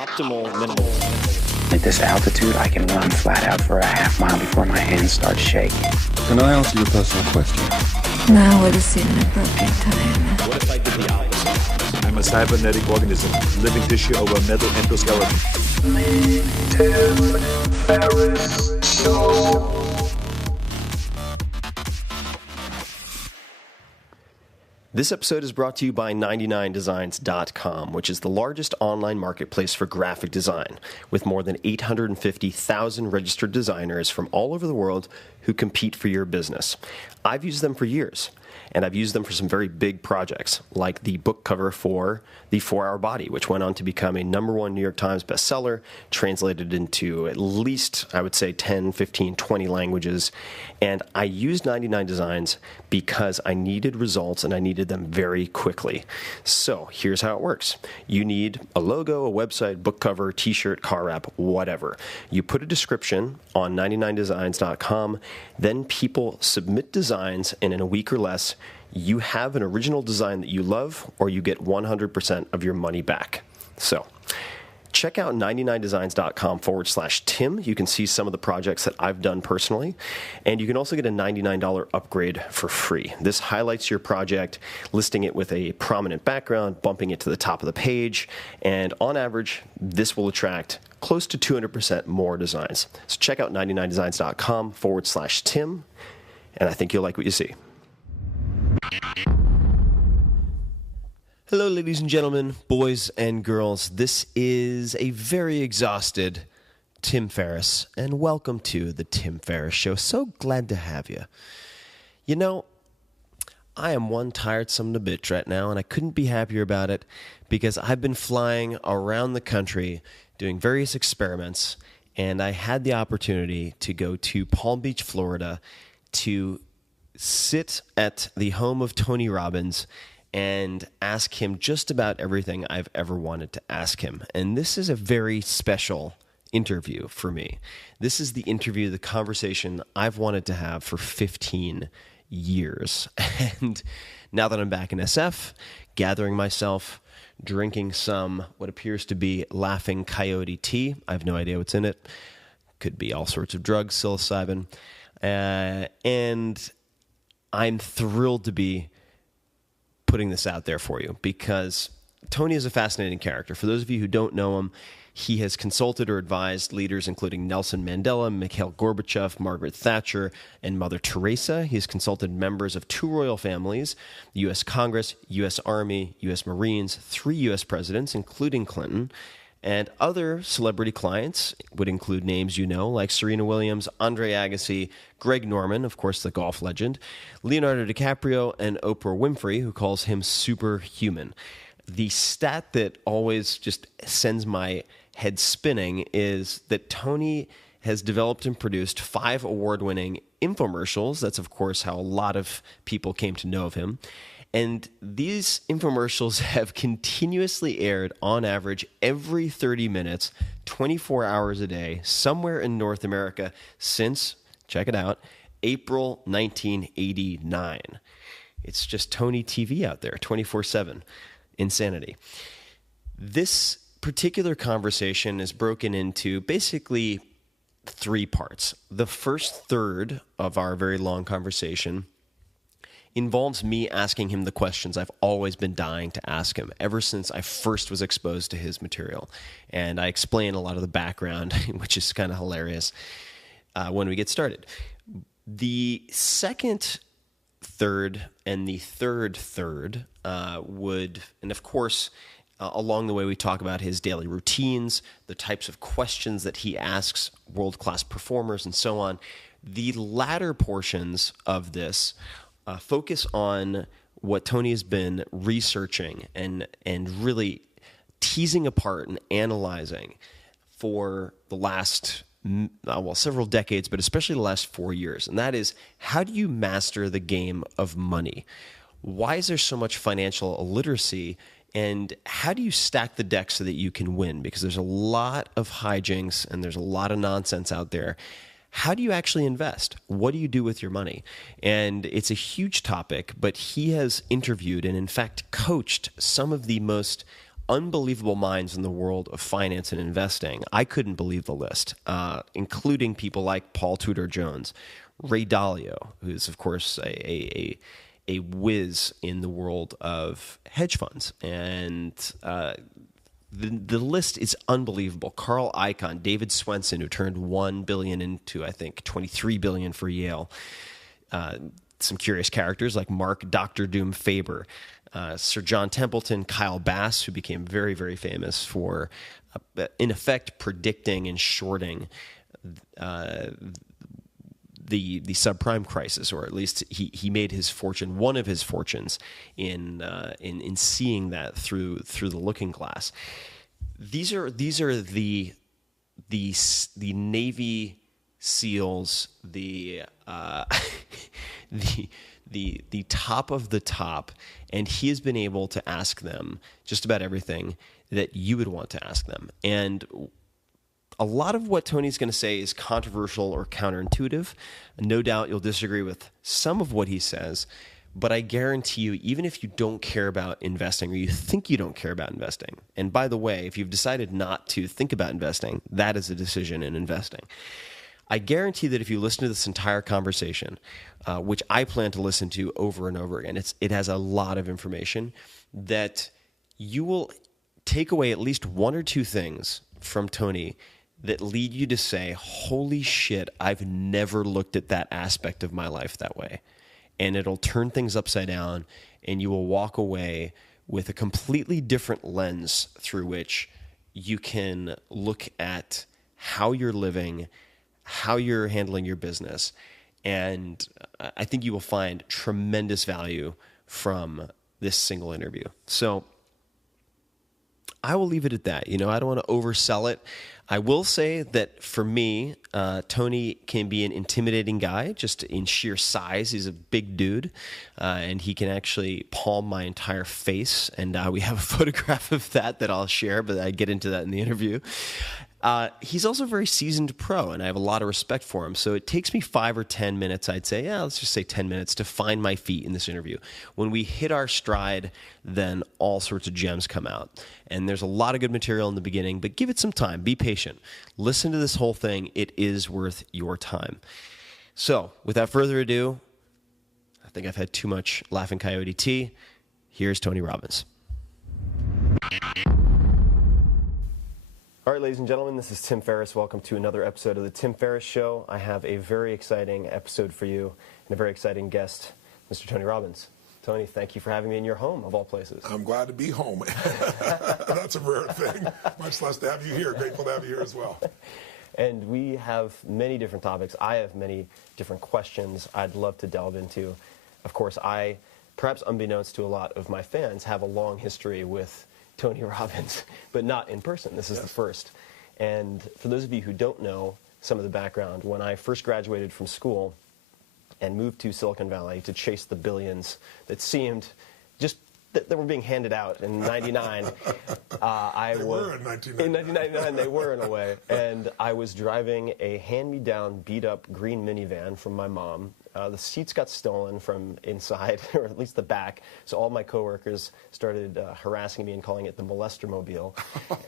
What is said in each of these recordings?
Optimal minimal. At this altitude, I can run flat out for a half mile before my hands start shaking. Can I ask you a personal question? Now would seem an appropriate time. What if I did the opposite? I'm a cybernetic organism, living tissue over metal endoskeleton. Ferriss Show. This episode is brought to you by 99designs.com, which is the largest online marketplace for graphic design, with more than 850,000 registered designers from all over the world who compete for your business. I've used them for years, and I've used them for some very big projects, like the book cover for The 4-Hour Body, which went on to become a #1 New York Times bestseller, translated into at least, I would say, 10, 15, 20 languages. And I used 99 Designs because I needed results, and I needed them very quickly. So here's how it works. You need a logo, a website, book cover, t-shirt, car wrap, whatever. You put a description on 99designs.com, then people submit designs, and in a week or less, you have an original design that you love, or you get 100% of your money back. So check out 99designs.com/Tim. You can see some of the projects that I've done personally, and you can also get a $99 upgrade for free. This highlights your project, listing it with a prominent background, bumping it to the top of the page, and on average, this will attract close to 200% more designs. So check out 99designs.com/Tim, and I think you'll like what you see. Hello, ladies and gentlemen, boys and girls. This is a very exhausted Tim Ferriss, and welcome to the Tim Ferriss Show. So glad to have you. You know, I am one tired son of a bitch right now, and I couldn't be happier about it because I've been flying around the country doing various experiments, and I had the opportunity to go to Palm Beach, Florida, to sit at the home of Tony Robbins and ask him just about everything I've ever wanted to ask him. And this is a very special interview for me. This is the interview, the conversation I've wanted to have for 15 years. And now that I'm back in SF, gathering myself, drinking some what appears to be Laughing Coyote tea. I have no idea what's in it. Could be all sorts of drugs, psilocybin. And I'm thrilled to be putting this out there for you because Tony is a fascinating character. For those of you who don't know him, he has consulted or advised leaders including Nelson Mandela, Mikhail Gorbachev, Margaret Thatcher, and Mother Teresa. He has consulted members of 2 royal families, the U.S. Congress, U.S. Army, U.S. Marines, 3 U.S. presidents, including Clinton, and other celebrity clients would include names you know, like Serena Williams, Andre Agassi, Greg Norman, of course, the golf legend, Leonardo DiCaprio, and Oprah Winfrey, who calls him superhuman. The stat that always just sends my head spinning is that Tony has developed and produced 5 award-winning infomercials. That's, of course, how a lot of people came to know of him. And these infomercials have continuously aired on average every 30 minutes, 24 hours a day, somewhere in North America since, check it out, April 1989. It's just Tony TV out there, 24/7. Insanity. This particular conversation is broken into basically 3 parts. The first third of our very long conversation involves me asking him the questions I've always been dying to ask him ever since I first was exposed to his material. And I explain a lot of the background, which is kind of hilarious when we get started. The second third and the third would, and of course, along the way we talk about his daily routines, the types of questions that he asks world-class performers, and so on. The latter portions of this focus on what Tony has been researching and really teasing apart and analyzing for the last, several decades, but especially the last 4 years. And that is, how do you master the game of money? Why is there so much financial illiteracy? And how do you stack the deck so that you can win? Because there's a lot of hijinks and there's a lot of nonsense out there. How do you actually invest? What do you do with your money? And it's a huge topic, but he has interviewed and in fact coached some of the most unbelievable minds in the world of finance and investing. I couldn't believe the list, including people like Paul Tudor Jones, Ray Dalio, who's, of course, a whiz in the world of hedge funds. And the list is unbelievable. Carl Icahn, David Swenson, who turned $1 billion into, I think, $23 billion for Yale. Some curious characters like Mark Dr. Doom Faber, Sir John Templeton, Kyle Bass, who became very, very famous for, in effect, predicting and shorting the subprime crisis, or at least he made his fortune, one of his fortunes, in seeing that through the looking glass. These are the Navy SEALs, the top of the top, and he has been able to ask them just about everything that you would want to ask them. And a lot of what Tony's going to say is controversial or counterintuitive. No doubt you'll disagree with some of what he says, but I guarantee you, even if you don't care about investing, or you think you don't care about investing, and by the way, if you've decided not to think about investing, that is a decision in investing. I guarantee that if you listen to this entire conversation, which I plan to listen to over and over again, it has a lot of information, that you will take away at least one or two things from Tony that lead you to say, holy shit, I've never looked at that aspect of my life that way. And it'll turn things upside down, and you will walk away with a completely different lens through which you can look at how you're living, how you're handling your business. And I think you will find tremendous value from this single interview. So I will leave it at that. I don't want to oversell it. I will say that for me, Tony can be an intimidating guy just in sheer size. He's a big dude, and he can actually palm my entire face. And we have a photograph of that I'll share, but I get into that in the interview. He's also a very seasoned pro, and I have a lot of respect for him. So it takes me 5 or 10 minutes, I'd say, let's just say 10 minutes, to find my feet in this interview. When we hit our stride, then all sorts of gems come out. And there's a lot of good material in the beginning, but give it some time. Be patient. Listen to this whole thing. It is worth your time. So without further ado, I think I've had too much Laughing Coyote tea. Here's Tony Robbins. All right, ladies and gentlemen, this is Tim Ferriss. Welcome to another episode of The Tim Ferriss Show. I have a very exciting episode for you and a very exciting guest, Mr. Tony Robbins. Tony, thank you for having me in your home, of all places. I'm glad to be home. That's a rare thing, much less to have you here. Grateful to have you here as well. And we have many different topics. I have many different questions I'd love to delve into. Of course, I, perhaps unbeknownst to a lot of my fans, have a long history with Tony Robbins, but not in person. This is the first. And for those of you who don't know some of the background, when I first graduated from school and moved to Silicon Valley to chase the billions that seemed just that were being handed out in 99, They were in 1999. In 1999, they were in a way. And I was driving a hand-me-down, beat-up green minivan from my mom. The seats got stolen from inside, or at least the back, so all my coworkers started harassing me and calling it the molester-mobile.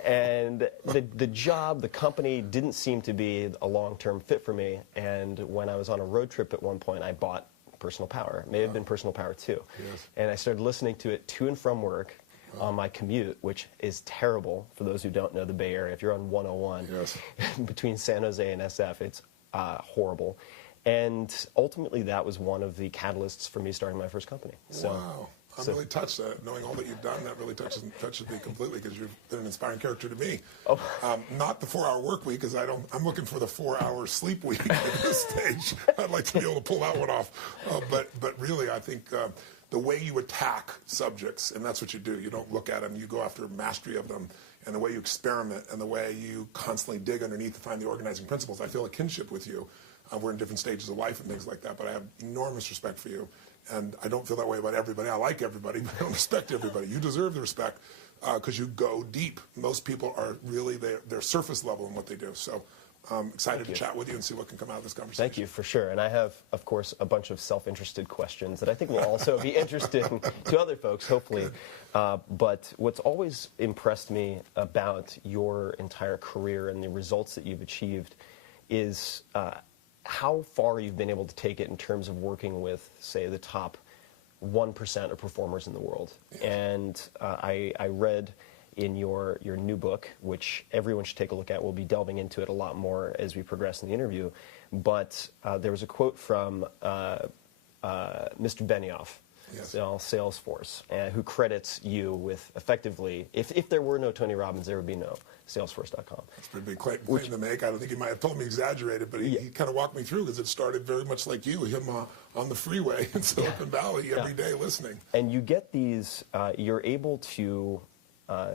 And the job, the company, didn't seem to be a long-term fit for me. And when I was on a road trip at one point, I bought Personal Power. It may have been Personal Power 2. Yes. And I started listening to it to and from work on my commute, which is terrible for those who don't know the Bay Area. If you're on 101 between San Jose and SF, it's horrible. And ultimately, that was one of the catalysts for me starting my first company. So, wow. I'm really touched. Knowing all that you've done, that really touches me completely, because you've been an inspiring character to me. Oh. Not the 4-hour work week, because I'm looking for the 4-hour sleep week at this stage. I'd like to be able to pull that one off. But really, I think the way you attack subjects, and that's what you do. You don't look at them. You go after mastery of them. And the way you experiment and the way you constantly dig underneath to find the organizing principles. I feel a kinship with you. We're in different stages of life and things like that, but I have enormous respect for you. And I don't feel that way about everybody. I like everybody, but I don't respect everybody. You deserve the respect because you go deep. Most people are really, they're surface level in what they do. So I'm excited to chat with you and see what can come out of this conversation. Thank you, for sure. And I have, of course, a bunch of self-interested questions that I think will also be interesting to other folks, hopefully. But what's always impressed me about your entire career and the results that you've achieved is how far you've been able to take it in terms of working with, say, the top 1% of performers in the world. Yeah. And I read in your new book, which everyone should take a look at. We'll be delving into it a lot more as we progress in the interview. But there was a quote from Mr. Benioff, yes, Salesforce, who credits you with effectively, if there were no Tony Robbins, there would be no Salesforce.com. That's a pretty big claim to make. I don't think he might have told me exaggerated, but he kind of walked me through, because it started very much like you, him on the freeway in Silicon Valley every day listening. And you get these, you're able to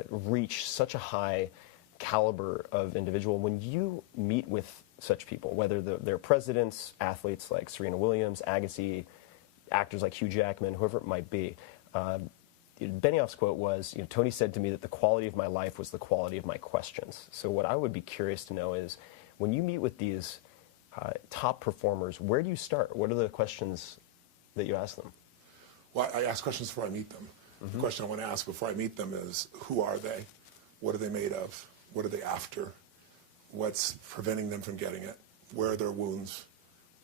reach such a high caliber of individual when you meet with such people, whether they're presidents, athletes like Serena Williams, Agassi, actors like Hugh Jackman, whoever it might be. Benioff's quote was, Tony said to me that the quality of my life was the quality of my questions. So what I would be curious to know is, when you meet with these top performers, where do you start? What are the questions that you ask them? Well, I ask questions before I meet them. The question I want to ask before I meet them is, who are they? What are they made of? What are they after? What's preventing them from getting it? Where are their wounds?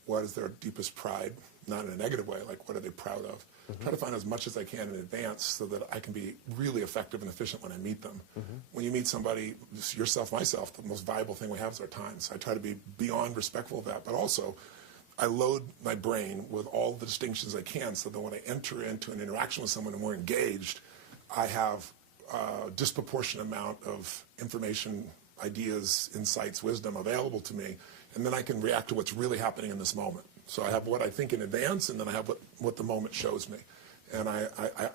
What is their deepest pride? Not in a negative way, like what are they proud of? Try to find as much as I can in advance so that I can be really effective and efficient when I meet them. When you meet somebody, yourself, myself, the most valuable thing we have is our time. So I try to be beyond respectful of that, but also I load my brain with all the distinctions I can so that when I enter into an interaction with someone and we're engaged, I have a disproportionate amount of information, ideas, insights, wisdom available to me, and then I can react to what's really happening in this moment. So I have what I think in advance, and then I have what the moment shows me. And I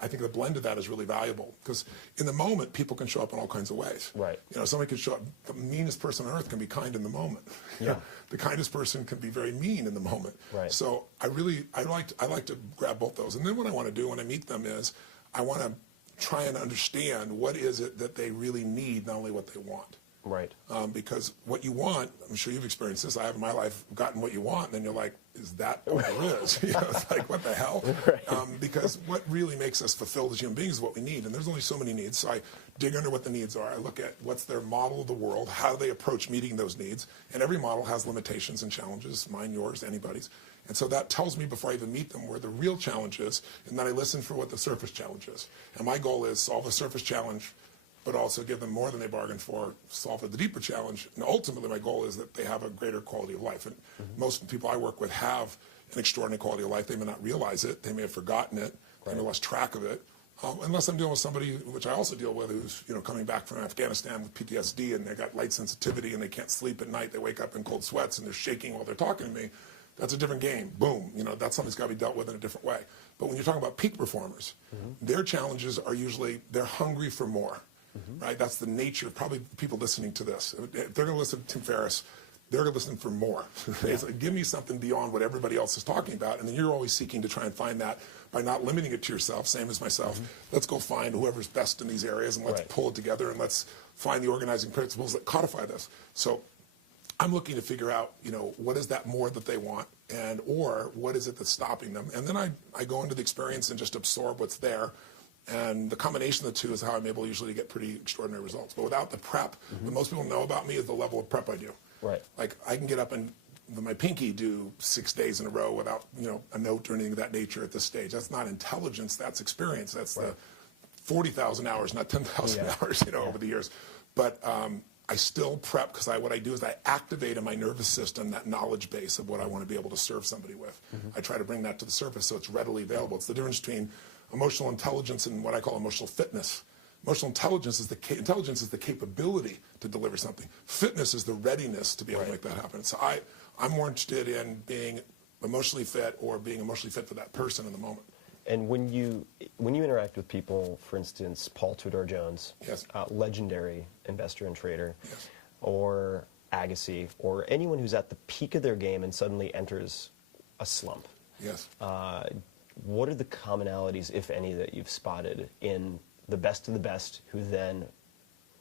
think the blend of that is really valuable, because in the moment, people can show up in all kinds of ways. Right. Somebody can show up, the meanest person on earth can be kind in the moment. Yeah. The kindest person can be very mean in the moment. Right. So I like to grab both those. And then what I want to do when I meet them is, I want to try and understand what is it that they really need, not only what they want. Right. Because what you want, I'm sure you've experienced this, I have in my life gotten what you want, and then you're like, is that what there is? It's like, what the hell? Right. Because what really makes us fulfilled as human beings is what we need, and there's only so many needs. So I dig under what the needs are. I look at what's their model of the world, how they approach meeting those needs, and every model has limitations and challenges, mine, yours, anybody's. And so that tells me before I even meet them where the real challenge is, and then I listen for what the surface challenge is. And my goal is solve the surface challenge, but also give them more than they bargained for, solve the deeper challenge. And ultimately, my goal is that they have a greater quality of life. And most people I work with have an extraordinary quality of life. They may not realize it. They may have forgotten it. They may have lost track of it. Unless I'm dealing with somebody, which I also deal with, who's coming back from Afghanistan with PTSD, and they got light sensitivity, and they can't sleep at night. They wake up in cold sweats, and they're shaking while they're talking to me. That's a different game. Boom. That's something that's got to be dealt with in a different way. But when you're talking about peak performers, their challenges are usually they're hungry for more. Right? That's the nature of probably people listening to this. If they're going to listen to Tim Ferriss, they're going to listen for more. It's like, give me something beyond what everybody else is talking about. And then you're always seeking to try and find that by not limiting it to yourself, same as myself. Let's go find whoever's best in these areas, and let's pull it together, and let's find the organizing principles that codify this. So I'm looking to figure out, what is that more that they want, and or what is it that's stopping them? And then I go into the experience and just absorb what's there. And the combination of the two is how I'm able usually to get pretty extraordinary results. But without the prep, what most people know about me is the level of prep I do. Right. Like, I can get up and with my pinky do 6 days in a row without, a note or anything of that nature at this stage. That's not intelligence, that's experience. That's the 40,000 hours, not 10,000 hours, over the years. But I still prep, because what I do is I activate in my nervous system that knowledge base of what I want to be able to serve somebody with. I try to bring that to the surface so it's readily available. It's the difference between emotional intelligence and what I call emotional fitness. Emotional intelligence is the capability to deliver something. Fitness is the readiness to be able to make that happen. So I'm more interested in being emotionally fit, or being emotionally fit for that person in the moment. And when you interact with people, for instance, Paul Tudor Jones, legendary investor and trader, or Agassi, or anyone who's at the peak of their game and suddenly enters a slump. What are the commonalities, if any, that you've spotted in the best of the best who then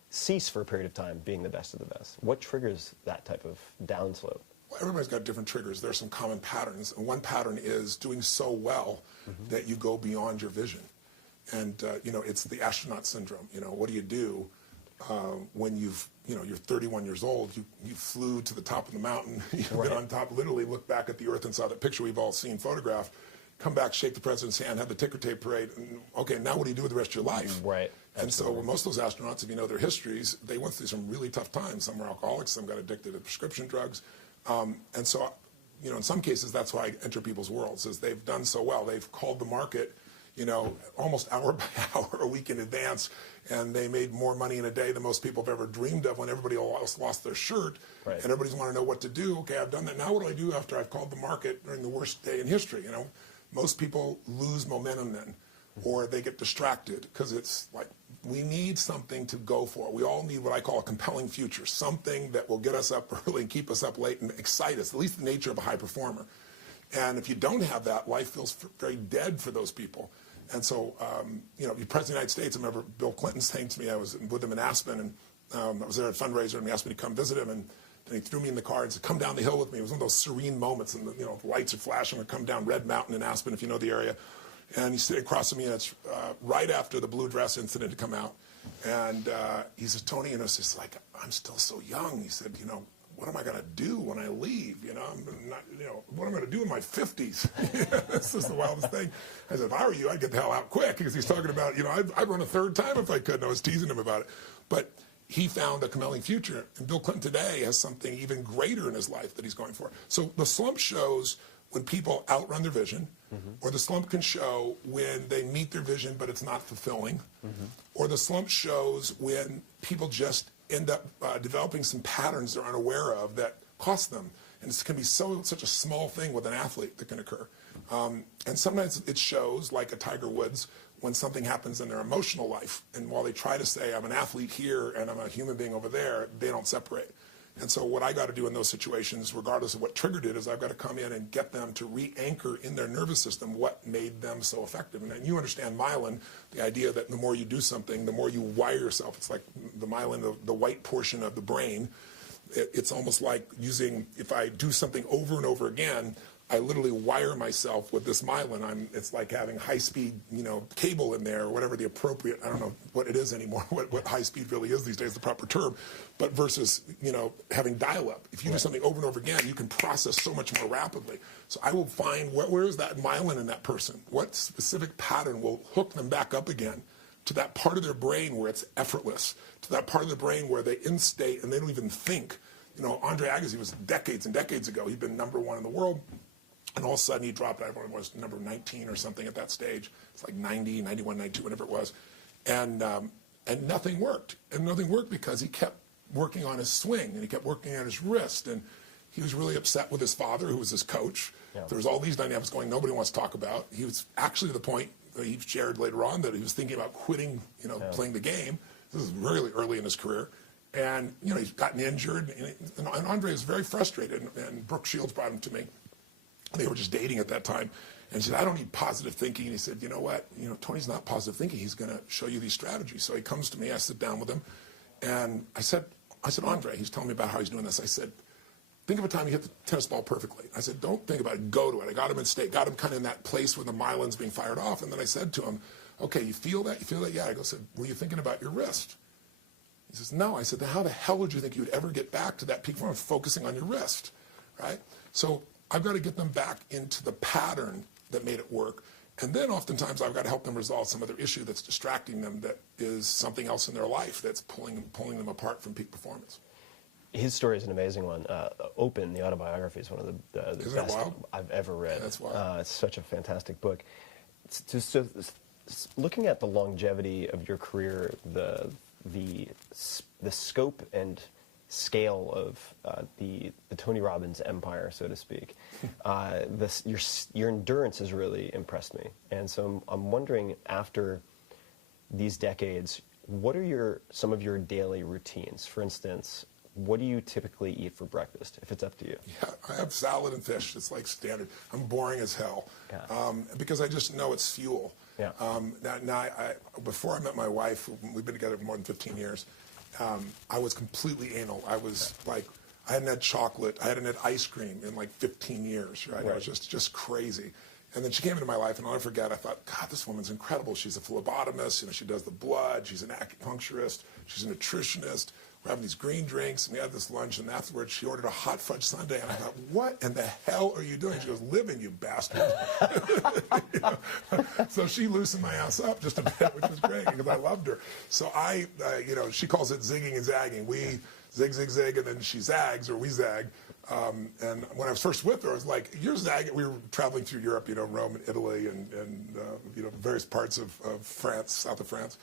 cease for a period of time being the best of the best? What triggers that type of downslope? Well, everybody's got different triggers. There are some common patterns. And one pattern is doing so well that you go beyond your vision. And, it's the astronaut syndrome. What do you do when you're 31 years old, you flew to the top of the mountain, you've been on top, literally looked back at the earth and saw that picture we've all seen photographed, come back, shake the president's hand, have the ticker tape parade, and okay, now what do you do with the rest of your life? Right. And so most of those astronauts, if you know their histories, they went through some really tough times. Some were alcoholics, some got addicted to prescription drugs. And so, in some cases, that's why I enter people's worlds, is they've done so well. They've called the market, almost hour by hour, a week in advance, and they made more money in a day than most people have ever dreamed of when everybody else lost their shirt, and everybody's want to know what to do. Okay, I've done that. Now what do I do after I've called the market during the worst day in history? Most people lose momentum then, or they get distracted, because it's like, we need something to go for. We all need what I call a compelling future, something that will get us up early and keep us up late and excite us, at least the nature of a high performer. And if you don't have that, life feels very dead for those people. And so, the President of the United States, I remember Bill Clinton saying to me, I was with him in Aspen, and I was there at a fundraiser, and he asked me to come visit him, and then he threw me in the car and said, come down the hill with me. It was one of those serene moments, and the lights are flashing, and come down Red Mountain in Aspen, if you know the area. And he's sitting across from me, and it's right after the blue dress incident had come out. And he says, Tony, it's just like, I'm still so young. He said, what am I going to do when I leave? I'm not, what am I going to do in my 50s? This is the wildest thing. I said, if I were you, I'd get the hell out quick, because he's talking about, I'd run a third time if I could. And I was teasing him about it. But he found a compelling future. And Bill Clinton today has something even greater in his life that he's going for. So the slump shows when people outrun their vision, or the slump can show when they meet their vision but it's not fulfilling, or the slump shows when people just end up developing some patterns they're unaware of that cost them. And it can be such a small thing with an athlete that can occur. And sometimes it shows, like a Tiger Woods, when something happens in their emotional life. And while they try to say, I'm an athlete here and I'm a human being over there, they don't separate. And so what I got to do in those situations, regardless of what triggered it, is I've got to come in and get them to re-anchor in their nervous system what made them so effective. And you understand myelin, the idea that the more you do something, the more you wire yourself. It's like the myelin, the white portion of the brain. It's almost like if I do something over and over again, I literally wire myself with this myelin. It's like having high-speed, cable in there, or whatever the appropriate, I don't know what it is anymore, what high-speed really is these days, the proper term, but versus, having dial-up. If you do something over and over again, you can process so much more rapidly. So I will find where is that myelin in that person? What specific pattern will hook them back up again to that part of their brain where it's effortless, to that part of the brain where they instate and they don't even think. Andre Agassi was decades and decades ago. He'd been #1 in the world. And all of a sudden he dropped, I was number 19 or something at that stage. It's like 90, 91, 92, whatever it was. And nothing worked. And nothing worked because he kept working on his swing, and he kept working on his wrist. And he was really upset with his father, who was his coach. Yeah. There was all these dynamics going nobody wants to talk about. He was actually to the point that he shared later on that he was thinking about quitting, playing the game. This is really early in his career. And, he's gotten injured. And Andre was very frustrated. And Brooke Shields brought him to me. They were just dating at that time. And he said, I don't need positive thinking. And he said, you know what? Tony's not positive thinking. He's going to show you these strategies. So he comes to me. I sit down with him. And I said, Andre, he's telling me about how he's doing this. I said, think of a time you hit the tennis ball perfectly. I said, don't think about it. Go to it. I got him in state, got him kind of in that place where the myelin's being fired off. And then I said to him, okay, you feel that? You feel that? Yeah. I said, were you thinking about your wrist? He says, no. I said, then how the hell would you think you would ever get back to that peak form focusing on your wrist, right? So I've got to get them back into the pattern that made it work. And then oftentimes I've got to help them resolve some other issue that's distracting them, that is something else in their life that's pulling them apart from peak performance. His story is an amazing one. Open, the autobiography, is one of the best I've ever read. Yeah, that's wild. It's such a fantastic book. So looking at the longevity of your career, the scope and scale of the Tony Robbins empire, so to speak, your endurance has really impressed me. And so I'm wondering, after these decades, what are some of your daily routines? For instance, what do you typically eat for breakfast, if it's up to you? Yeah, I have salad and fish. It's like standard. I'm boring as hell, because I just know it's fuel. Yeah. Before I met my wife, we've been together for more than 15 years, I was completely anal. I was like, I hadn't had chocolate, I hadn't had ice cream in like 15 years, right? It was just crazy. And then she came into my life, and I'll never forget, I thought, God, this woman's incredible. She's a phlebotomist, you know, she does the blood, she's an acupuncturist, she's a nutritionist. We're having these green drinks, and we had this lunch, and afterwards she ordered a hot fudge sundae, and I thought, what in the hell are you doing? She goes, living, you bastard. You know? So she loosened my ass up just a bit, which was great, because I loved her. So you know, she calls it zigging and zagging. We zig, zig, zig, and then she zags, or we zag. And when I was first with her, I was like, you're zagging. We were traveling through Europe, you know, Rome and Italy and you know, various parts of France, south of France.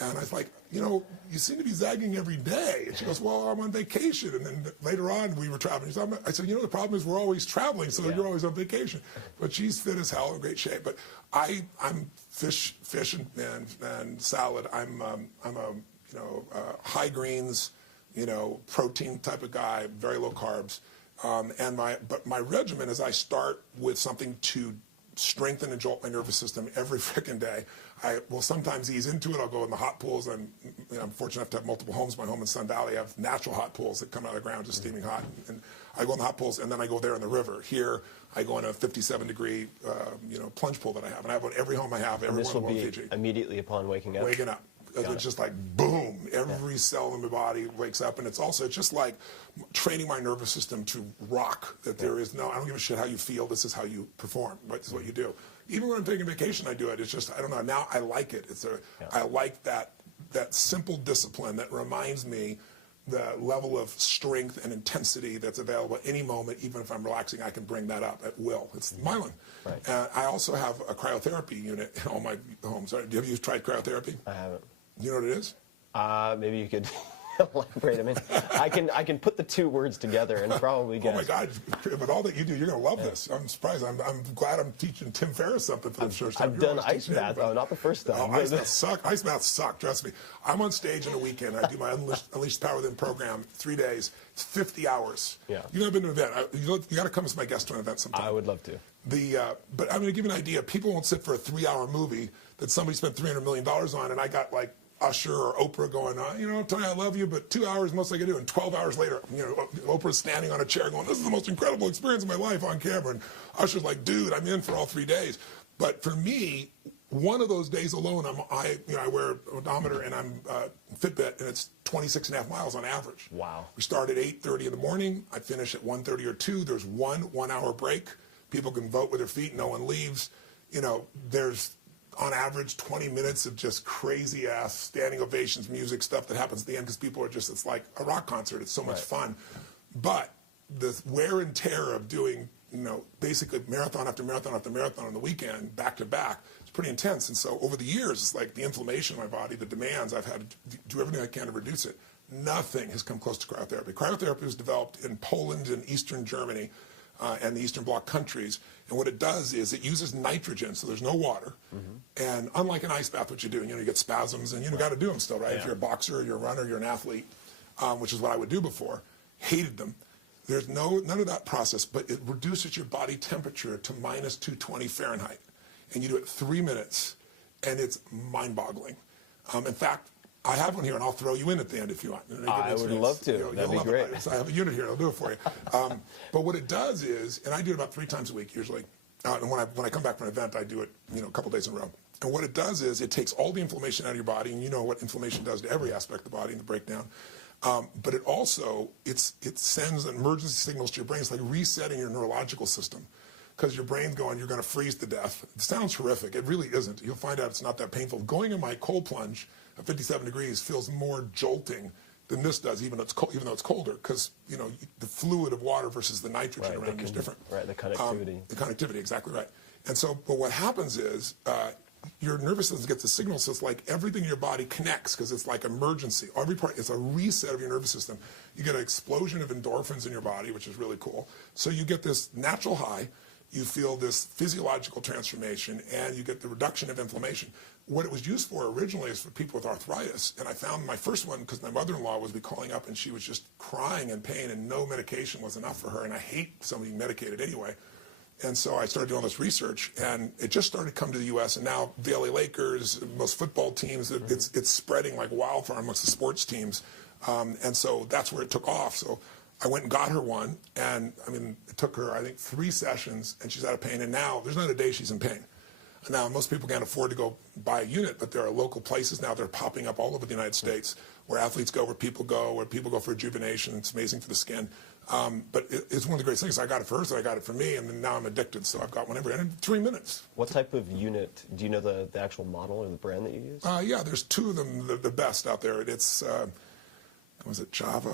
And I was like, you know, you seem to be zagging every day. And she goes, well, I'm on vacation. And then later on, we were traveling. I said, you know, the problem is we're always traveling, so you're always on vacation. But she's fit as hell, in great shape. But I'm fish and salad. I'm a you know, high greens, you know, protein type of guy, very low carbs. But my regimen is I start with something to strengthen and jolt my nervous system every frickin' day. I will sometimes ease into it. I'll go in the hot pools. I'm fortunate enough to have multiple homes. My home in Sun Valley, I have natural hot pools that come out of the ground, just steaming hot. And I go in the hot pools, and then I go there in the river. Here, I go in a 57-degree, you know, plunge pool that I have. And I have one every home I have, every one in Fiji. Immediately upon waking up? Waking up. It's just like boom, every cell in my body wakes up, and it's just like training my nervous system to rock. That there is no, I don't give a shit how you feel. This is how you perform. This is what you do. Even when I'm taking vacation, I do it. It's just, I don't know. Now I like it. I like that simple discipline that reminds me the level of strength and intensity that's available at any moment. Even if I'm relaxing, I can bring that up at will. It's Mylan. Right. I also have a cryotherapy unit in all my homes. Have you tried cryotherapy? I haven't. You know what it is? Maybe you could elaborate. I mean, I can put the two words together and probably guess. Oh my God! But all that you do, you're going to love this. I'm surprised. I'm glad I'm teaching Tim Ferriss something for the first time. I've done ice baths. Oh, not the first time. Oh, ice baths suck. Ice baths suck. Trust me. I'm on stage in a weekend. I do my Unleashed Power Within program, 3 days. It's 50 hours. Yeah. You've never been to an event. You got to come as my guest to an event sometime. I would love to. But I'm going to give you an idea. People won't sit for a 3-hour movie that somebody spent $300 million on, and I got like Usher or Oprah going on, you know, Tony, I love you, but 2 hours most I can do. And 12 hours later, you know, Oprah's standing on a chair going, this is the most incredible experience of my life on camera. And Usher's like, dude, I'm in for all 3 days. But for me, one of those days alone, I wear an odometer and I'm Fitbit, and it's 26 and a half miles on average. Wow. We start at 8:30 in the morning. I finish at 1:30 or 2. There's one hour break. People can vote with their feet. No one leaves. You know, there's on average 20 minutes of just crazy ass standing ovations, music, stuff that happens at the end because people are just, it's like a rock concert. It's so much fun. But the wear and tear of doing, you know, basically marathon after marathon after marathon on the weekend, back to back, it's pretty intense. And so over the years, it's like the inflammation in my body, the demands, I've had to do everything I can to reduce it. Nothing has come close to cryotherapy. Cryotherapy was developed in Poland and Eastern Germany and the Eastern Bloc countries. And what it does is it uses nitrogen, so there's no water. And unlike an ice bath, what you do, you know, you get spasms, and you got to do them still, right? If you're a boxer, you're a runner, you're an athlete, which is what I would do before. Hated them. There's none of that process, but it reduces your body temperature to minus 220 Fahrenheit. And you do it 3 minutes, and it's mind-boggling. In fact, I have one here, and I'll throw you in at the end if you want. I would love to. That'd be great. So I have a unit here. I'll do it for you. But what it does is, and I do it about 3 times a week usually. And when I come back from an event, I do it, you know, a couple days in a row. And what it does is it takes all the inflammation out of your body, and you know what inflammation does to every aspect of the body in the breakdown. But it also, it sends emergency signals to your brain. It's like resetting your neurological system. Because your brain's going, you're going to freeze to death. It sounds horrific. It really isn't. You'll find out it's not that painful. Going in my cold plunge at 57 degrees feels more jolting than this does, even though it's colder, because, you know, the fluid of water versus the nitrogen around you is different. Right, the connectivity. The connectivity, exactly right. And so, but what happens is your nervous system gets a signal, so it's like everything in your body connects, because it's like emergency. Every part, it's a reset of your nervous system. You get an explosion of endorphins in your body, which is really cool. So you get this natural high. You feel this physiological transformation, and you get the reduction of inflammation. What it was used for originally is for people with arthritis, and I found my first one because my mother-in-law was calling up, and she was just crying in pain, and no medication was enough for her, and I hate somebody medicated anyway. And so I started doing all this research, and it just started to come to the U.S. And now the LA Lakers, most football teams, it's spreading like wildfire amongst the sports teams. And so that's where it took off. So I went and got her one, and I mean, it took her, I think, 3 sessions, and she's out of pain. And now there's not a day she's in pain. Now, most people can't afford to go buy a unit, but there are local places now that are popping up all over the United States where athletes go, where people go for rejuvenation. It's amazing for the skin. But it's one of the great things. I got it for her, so I got it for me, and then now I'm addicted, so I've got one every, and in 3 minutes. What type of unit? Do you know the actual model or the brand that you use? Yeah, there's 2 of them, the best out there. It's, was it Java?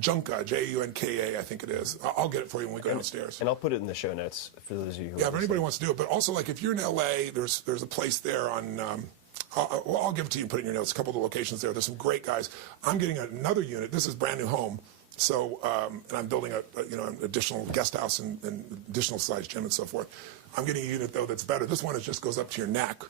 Junka, Junka, I think it is. I'll get it for you when we go downstairs. And I'll put it in the show notes for those of you who if anybody wants to do it. But also, like, if you're in LA, there's a place there on, I'll give it to you and put it in your notes, a couple of the locations there. There's some great guys. I'm getting another unit. This is brand new home. So, and I'm building an additional guest house and additional size gym and so forth. I'm getting a unit, though, that's better. This one just goes up to your neck.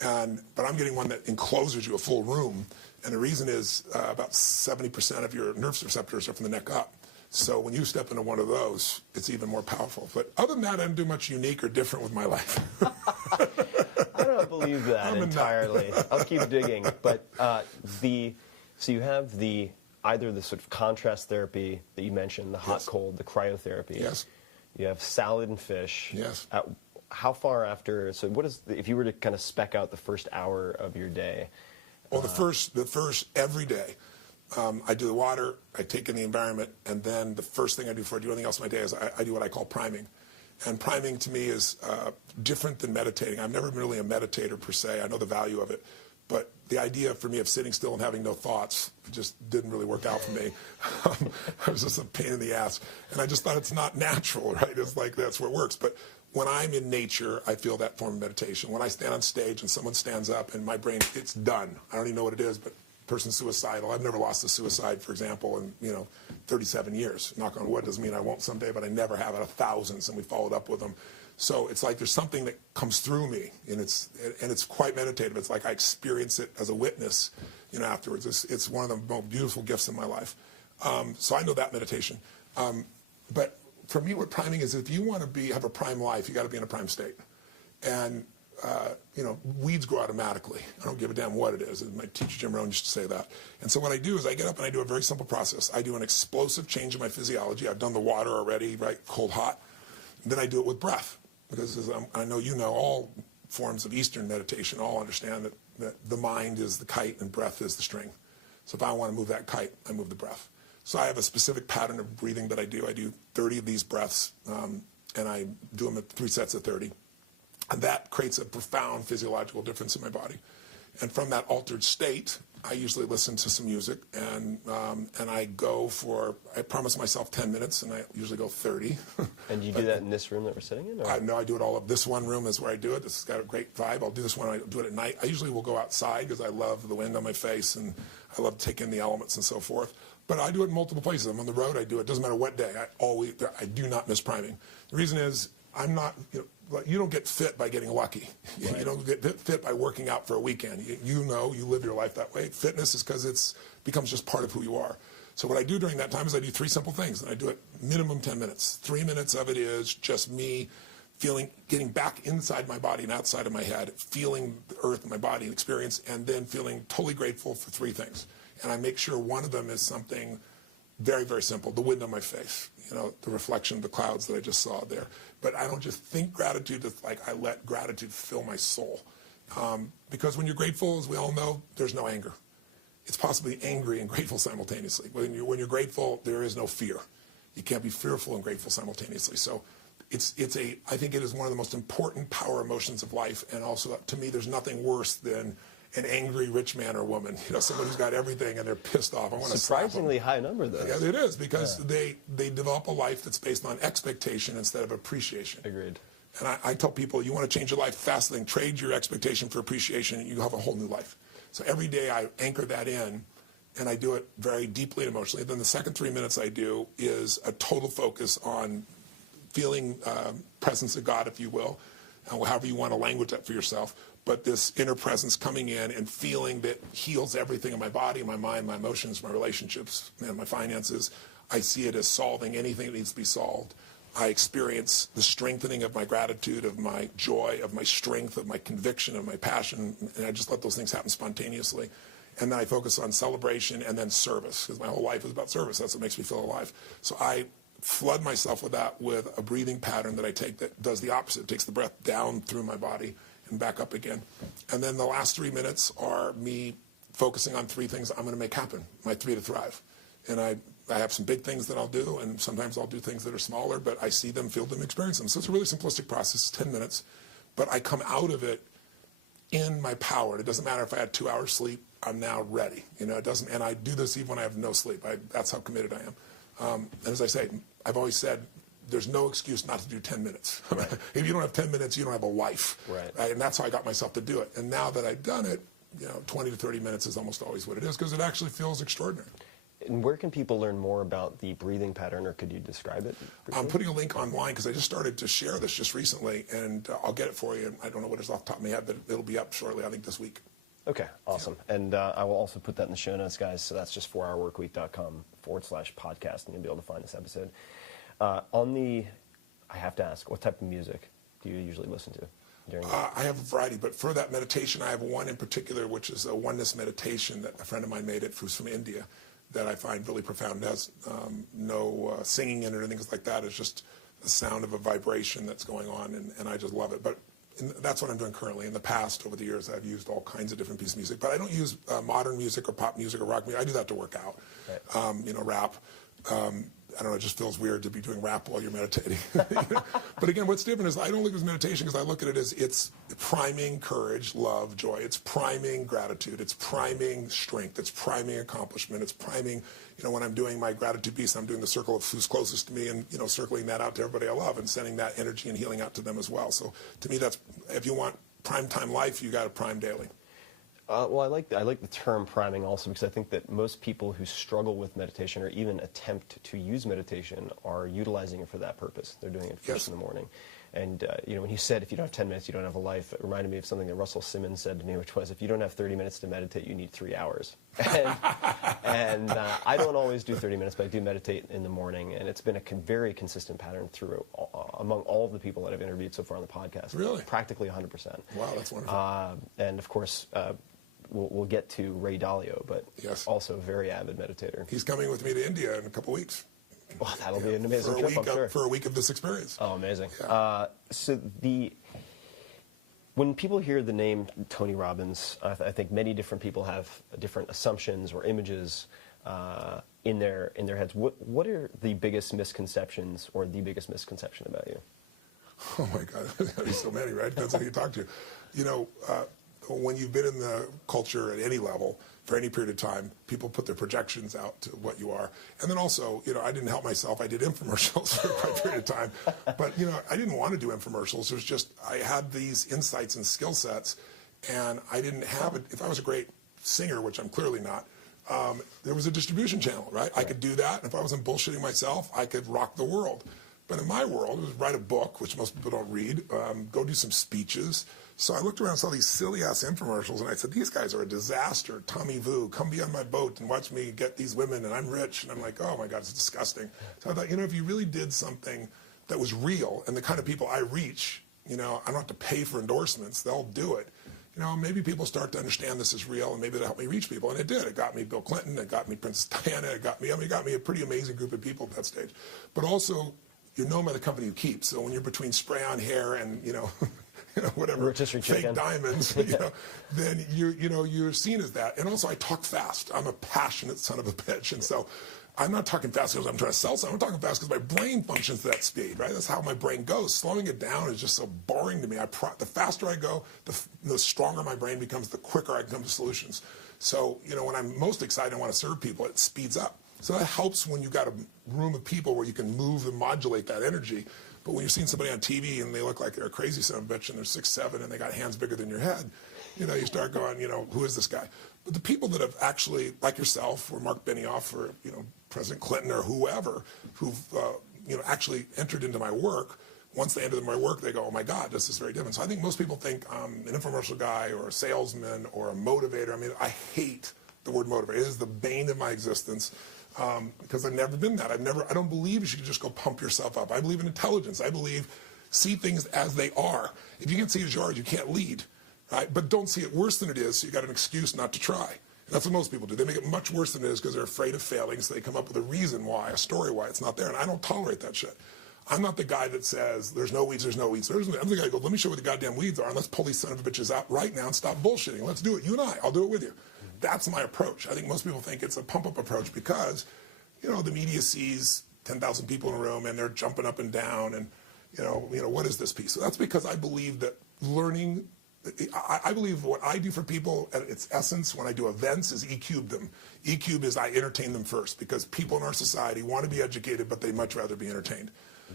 But I'm getting one that encloses you a full room. And the reason is about 70% of your nerve receptors are from the neck up. So when you step into one of those, it's even more powerful. But other than that, I don't do much unique or different with my life. I don't believe that entirely. I'll keep digging. But so you have either the sort of contrast therapy that you mentioned, the hot-cold, the cryotherapy. Yes. You have salad and fish. Yes. How far after? So what is if you were to kind of spec out the first hour of your day? Well, the first every day, I do the water, I take in the environment, and then the first thing I do before I do anything else in my day is I do what I call priming. And priming to me is different than meditating. I'm never really a meditator per se. I know the value of it. But the idea for me of sitting still and having no thoughts just didn't really work out for me. It was just a pain in the ass. And I just thought it's not natural, right? It's like that's where it works. But when I'm in nature, I feel that form of meditation. When I stand on stage and someone stands up and my brain, it's done. I don't even know what it is, but person's suicidal. I've never lost a suicide, for example, in 37 years. Knock on wood, doesn't mean I won't someday, but I never have out of thousands, and we followed up with them. So it's like there's something that comes through me, and it's quite meditative. It's like I experience it as a witness, afterwards. It's one of the most beautiful gifts in my life. So I know that meditation. But for me, what priming is, if you want to have a prime life, you got to be in a prime state. And weeds grow automatically. I don't give a damn what it is. My teacher Jim Rohn used to say that. And so what I do is I get up and I do a very simple process. I do an explosive change in my physiology. I've done the water already, right? Cold, hot. And then I do it with breath. Because as I know all forms of Eastern meditation all understand that the mind is the kite and breath is the string. So if I want to move that kite, I move the breath. So I have a specific pattern of breathing that I do. I do 30 of these breaths, and I do them at 3 sets of 30. And that creates a profound physiological difference in my body. And from that altered state, I usually listen to some music, and I promise myself 10 minutes, and I usually go 30. And do you do that in this room that we're sitting in? No, I do it all up. This one room is where I do it. This has got a great vibe. I'll do this one. I do it at night. I usually will go outside because I love the wind on my face, and I love to take in the elements and so forth. But I do it in multiple places. I'm on the road. I do it. Doesn't matter what day. I do not miss priming. The reason is I'm not. You don't get fit by getting lucky. Right. You don't get fit by working out for a weekend. You live your life that way. Fitness is because it becomes just part of who you are. So what I do during that time is I do 3 simple things, and I do it minimum 10 minutes. 3 minutes of it is just me getting back inside my body and outside of my head, feeling the earth in my body and experience, and then feeling totally grateful for 3 things. And I make sure one of them is something very, very simple, the wind on my face, the reflection of the clouds that I just saw there. But I don't just think gratitude, it's like I let gratitude fill my soul. Because when you're grateful, as we all know, there's no anger. It's possibly angry and grateful simultaneously. When you're grateful, there is no fear. You can't be fearful and grateful simultaneously. So I think it is one of the most important power emotions of life. And also, to me, there's nothing worse than an angry rich man or woman, someone who's got everything and they're pissed off. I want to surprisingly high number, though. Yeah, it is, because they develop a life that's based on expectation instead of appreciation. Agreed. And I tell people, you want to change your life, fast thing, trade your expectation for appreciation, and you have a whole new life. So every day I anchor that in, and I do it very deeply and emotionally. Then the second 3 minutes I do is a total focus on feeling presence of God, if you will, however you want to language that for yourself. But this inner presence coming in and feeling that heals everything in my body, my mind, my emotions, my relationships, and my finances. I see it as solving anything that needs to be solved. I experience the strengthening of my gratitude, of my joy, of my strength, of my conviction, of my passion, and I just let those things happen spontaneously. And then I focus on celebration and then service, because my whole life is about service. That's what makes me feel alive. So I flood myself with that, with a breathing pattern that I take that does the opposite. It takes the breath down through my body and back up again. And then the last 3 minutes are me focusing on 3 things I'm going to make happen, my 3 to thrive. And I have some big things that I'll do, and sometimes I'll do things that are smaller, but I see them, feel them, experience them. So it's a really simplistic process. It's 10 minutes. But I come out of it in my power. It doesn't matter if I had 2 hours sleep. I'm now ready. You know, it doesn't, and I do this even when I have no sleep. That's how committed I am. And as I say, I've always said, there's no excuse not to do 10 minutes. Right. If you don't have 10 minutes, you don't have a life. Right. And that's how I got myself to do it. And now that I've done it, 20 to 30 minutes is almost always what it is, because it actually feels extraordinary. And where can people learn more about the breathing pattern, or could you describe it briefly? I'm putting a link online because I just started to share this just recently, and I'll get it for you. I don't know what it's off the top of my head, but it'll be up shortly, I think, this week. Okay, awesome. Yeah. And I will also put that in the show notes, guys. So that's just 4hourworkweek.com/podcast, and you'll be able to find this episode. I have to ask, what type of music do you usually listen to? I have a variety, but for that meditation, I have one in particular, which is a oneness meditation that a friend of mine made it, who's from India, that I find really profound. It has no singing in it or anything like that. It's just the sound of a vibration that's going on, and I just love it. But that's what I'm doing currently. In the past, over the years, I've used all kinds of different pieces of music, but I don't use modern music or pop music or rock music. I do that to work out, right. Rap. I don't know, it just feels weird to be doing rap while you're meditating. But again, what's different is I don't look at it as meditation, because I look at it as it's priming courage, love, joy. It's priming gratitude. It's priming strength. It's priming accomplishment. It's priming, when I'm doing my gratitude piece, I'm doing the circle of who's closest to me, and, circling that out to everybody I love and sending that energy and healing out to them as well. So to me, that's, if you want prime time life, you got to prime daily. Well, I like the term priming also, because I think that most people who struggle with meditation or even attempt to use meditation are utilizing it for that purpose. They're doing it first in the morning. And, when he said, if you don't have 10 minutes, you don't have a life, it reminded me of something that Russell Simmons said to me, which was, if you don't have 30 minutes to meditate, you need 3 hours. And I don't always do 30 minutes, but I do meditate in the morning. And it's been a very consistent pattern through among all of the people that I've interviewed so far on the podcast. Really? Practically 100%. Wow, that's wonderful. And, of course, we'll get to Ray Dalio, but also a very avid meditator. He's coming with me to India in a couple weeks. Well, that'll be an amazing trip, I'm sure. For a week of this experience. Oh, amazing. Yeah. When people hear the name Tony Robbins, I think many different people have different assumptions or images in their heads. What are the biggest misconceptions, or the biggest misconception about you? Oh my God, there's so many, right? Depends on who you talk to. When you've been in the culture at any level for any period of time, people put their projections out to what you are. And then also, I didn't help myself. I did infomercials for quite a period of time. But, I didn't want to do infomercials. It was just, I had these insights and skill sets, and I didn't have it. If I was a great singer, which I'm clearly not, there was a distribution channel, right? I could do that. And if I wasn't bullshitting myself, I could rock the world. But in my world, it was write a book, which most people don't read, go do some speeches. So I looked around and saw these silly-ass infomercials, and I said, these guys are a disaster. Tommy Vu, come be on my boat and watch me get these women, and I'm rich. And I'm like, oh, my God, it's disgusting. So I thought, if you really did something that was real, and the kind of people I reach, I don't have to pay for endorsements. They'll do it. Maybe people start to understand this is real, and maybe it'll help me reach people. And it did. It got me Bill Clinton. It got me Princess Diana. It got me a pretty amazing group of people at that stage. But also, you're known by the company you keep. So when you're between spray-on hair and, whatever, fake diamonds, then you're seen as that. And also, I talk fast. I'm a passionate son of a bitch. And so I'm not talking fast because I'm trying to sell something. I'm talking fast because my brain functions at that speed, right? That's how my brain goes. Slowing it down is just so boring to me. The faster I go, the stronger my brain becomes, the quicker I can come to solutions. So, when I'm most excited and want to serve people, it speeds up. So that helps when you've got a room of people where you can move and modulate that energy. But when you're seeing somebody on TV and they look like they're a crazy son of a bitch and they're 6'7" and they got hands bigger than your head, you start going, who is this guy? But the people that have actually, like yourself or Mark Benioff or, President Clinton or whoever, who've, actually entered into my work, once they enter my work, they go, oh my God, this is very different. So I think most people think I'm an infomercial guy or a salesman or a motivator. I mean, I hate the word motivator. It is the bane of my existence. because I've never been that. I don't believe you should just go pump yourself up. I believe in intelligence. I believe see things as they are. If you can't see as you are, you can't lead, right? But don't see it worse than it is, so you got an excuse not to try. And that's what most people do. They make it much worse than it is because they're afraid of failing, so they come up with a reason why, a story why it's not there. And I don't tolerate that shit. I'm not the guy that says, there's no weeds, there's no weeds. I'm the guy that goes, let me show you what the goddamn weeds are, and let's pull these son of a bitches out right now and stop bullshitting. Let's do it. You and I'll do it with you. That's my approach. I think most people think it's a pump-up approach because, the media sees 10,000 people in a room and they're jumping up and down and, what is this piece? So that's because I believe that learning, I believe what I do for people at its essence when I do events is E-cube them. E-cube is I entertain them first because people in our society want to be educated, but they much rather be entertained.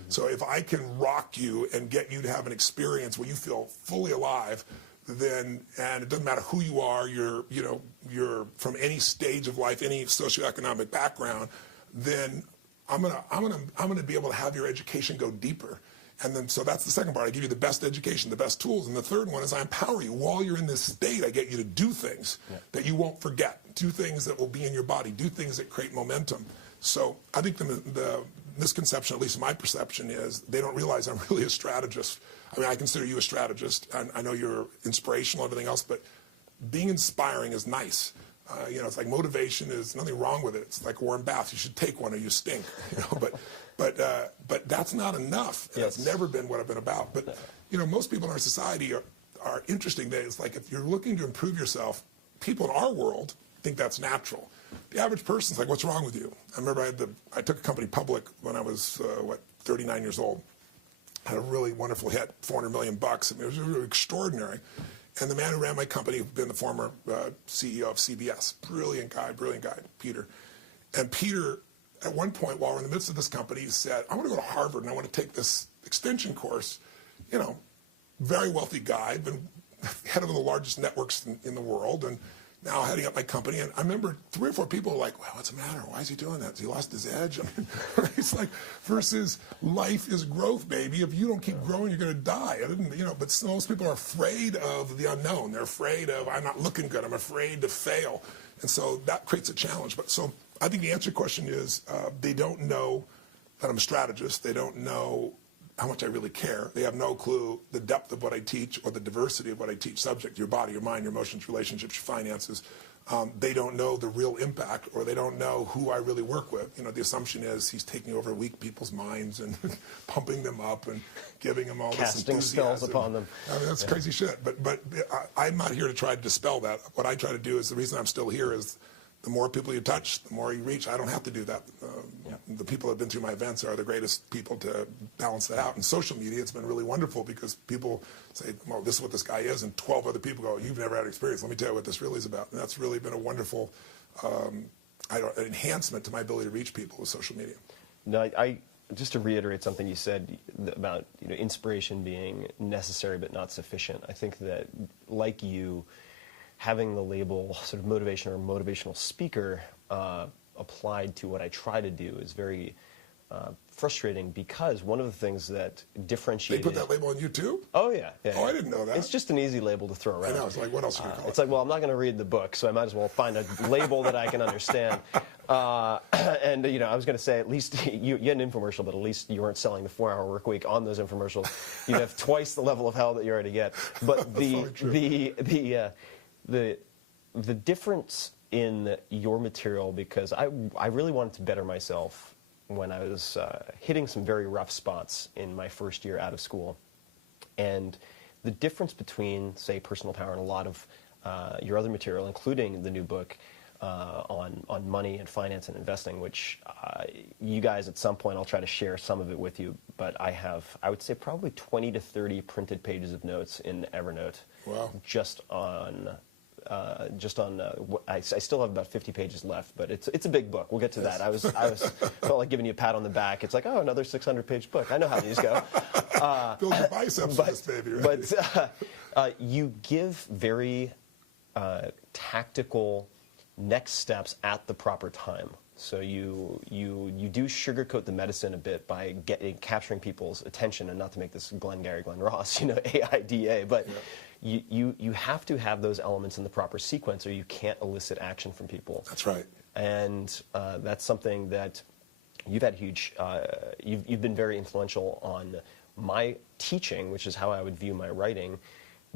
So if I can rock you and get you to have an experience where you feel fully alive, then, and it doesn't matter who you are, you're from any stage of life, any socioeconomic background, then I'm gonna be able to have your education go deeper. And then, so that's the second part. I give you the best education, the best tools. And the third one is I empower you. While you're in this state, I get you to do things that you won't forget. Do things that will be in your body. Do things that create momentum. So I think the misconception, at least my perception, is they don't realize I'm really a strategist. I mean, I consider you a strategist. I know you're inspirational and everything else, but being inspiring is nice. It's like motivation is nothing wrong with it. It's like a warm bath. You should take one or you stink. But that's not enough. And that's never been what I've been about. But most people in our society are interesting. It's like if you're looking to improve yourself, people in our world think that's natural. The average person's like, what's wrong with you? I remember I took a company public when I was 39 years old. Had a really wonderful hit, $400 million. I mean, it was really extraordinary. And the man who ran my company had been the former CEO of CBS. Brilliant guy, Peter. And Peter, at one point, while we're in the midst of this company, he said, I want to go to Harvard and I want to take this extension course. Very wealthy guy, been head of the largest networks in the world, and now heading up my company. And I remember 3 or 4 people were like, well, what's the matter? Why is he doing that? Has he lost his edge? I mean, it's like, versus life is growth, baby. If you don't keep growing, you're going to die. But most people are afraid of the unknown. They're afraid of, I'm not looking good. I'm afraid to fail. And so that creates a challenge. But so I think the answer to your question is they don't know that I'm a strategist. They don't know how much I really care. They have no clue the depth of what I teach or the diversity of what I teach. Subject, your body, your mind, your emotions, relationships, your finances. They don't know the real impact, or they don't know who I really work with. The assumption is he's taking over weak people's minds and pumping them up and giving them all this enthusiasm. Casting spells upon them. I mean, that's crazy shit. But I'm not here to try to dispel that. What I try to do is, the reason I'm still here is the more people you touch, the more you reach. I don't have to do that. The people that have been through my events are the greatest people to balance that out. And social media, it's been really wonderful because people say, well, this is what this guy is, and 12 other people go, you've never had experience. Let me tell you what this really is about. And that's really been a wonderful enhancement to my ability to reach people with social media. No, I just to reiterate something you said about inspiration being necessary but not sufficient. I think that, like you, having the label sort of motivation or motivational speaker applied to what I try to do is very frustrating, because one of the things that differentiates... They put that label on you too? Oh, yeah. I didn't know that. It's just an easy label to throw around. I know. It's like, what else are you call it? It's like, well, I'm not going to read the book, so I might as well find a label that I can understand. I was going to say, at least you had an infomercial, but at least you weren't selling the 4-hour work week on those infomercials. You'd have twice the level of hell that you already get. But the difference in your material, because I really wanted to better myself when I was hitting some very rough spots in my first year out of school. And the difference between, say, Personal Power and a lot of your other material, including the new book on money and finance and investing, which you guys at some point, I'll try to share some of it with you, but I have, I would say, probably 20 to 30 printed pages of notes in Evernote. Wow. Just on I still have about 50 pages left, but it's a big book. We'll get to that. I was felt like giving you a pat on the back. It's like, oh, another 600-page book. I know how these go. Build your biceps for this baby, right? But you give very tactical next steps at the proper time. So you do sugarcoat the medicine a bit by capturing people's attention, and not to make this Glenn Ross, AIDA, but you have to have those elements in the proper sequence, or you can't elicit action from people. That's right. And that's something that you've had huge, you've been very influential on my teaching, which is how I would view my writing,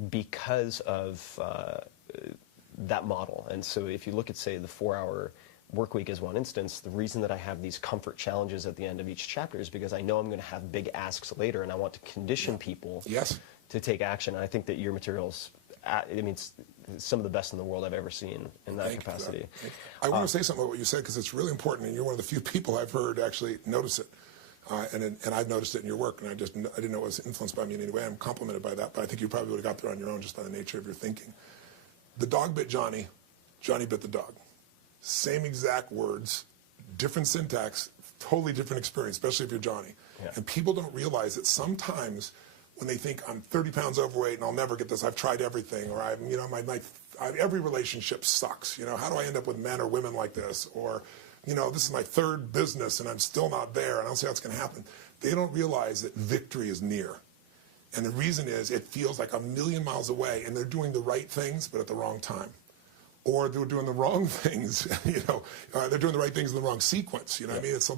because of that model. And so if you look at, say, the 4-hour work week as one instance, the reason that I have these comfort challenges at the end of each chapter is because I know I'm going to have big asks later, and I want to condition people to take action. And I think that your materials, I mean, it's some of the best in the world I've ever seen in that capacity. I want to say something about what you said, because it's really important, and you're one of the few people I've heard actually notice it. And I've noticed it in your work, and I didn't know it was influenced by me in any way. I'm complimented by that, but I think you probably would have got there on your own just by the nature of your thinking. The dog bit Johnny, Johnny bit the dog. Same exact words, different syntax, totally different experience, especially if you're Johnny. Yeah. And people don't realize that sometimes when they think I'm 30 pounds overweight and I'll never get this, I've tried everything, or I'm, you know, every relationship sucks. You know, how do I end up with men or women like this? Or, you know, this is my third business and I'm still not there, and I don't see how it's going to happen. They don't realize that victory is near. And the reason is it feels like a million miles away, and they're doing the right things but at the wrong time. Or they're doing the wrong things, you know, they're doing the right things in the wrong sequence, you know what I mean? And so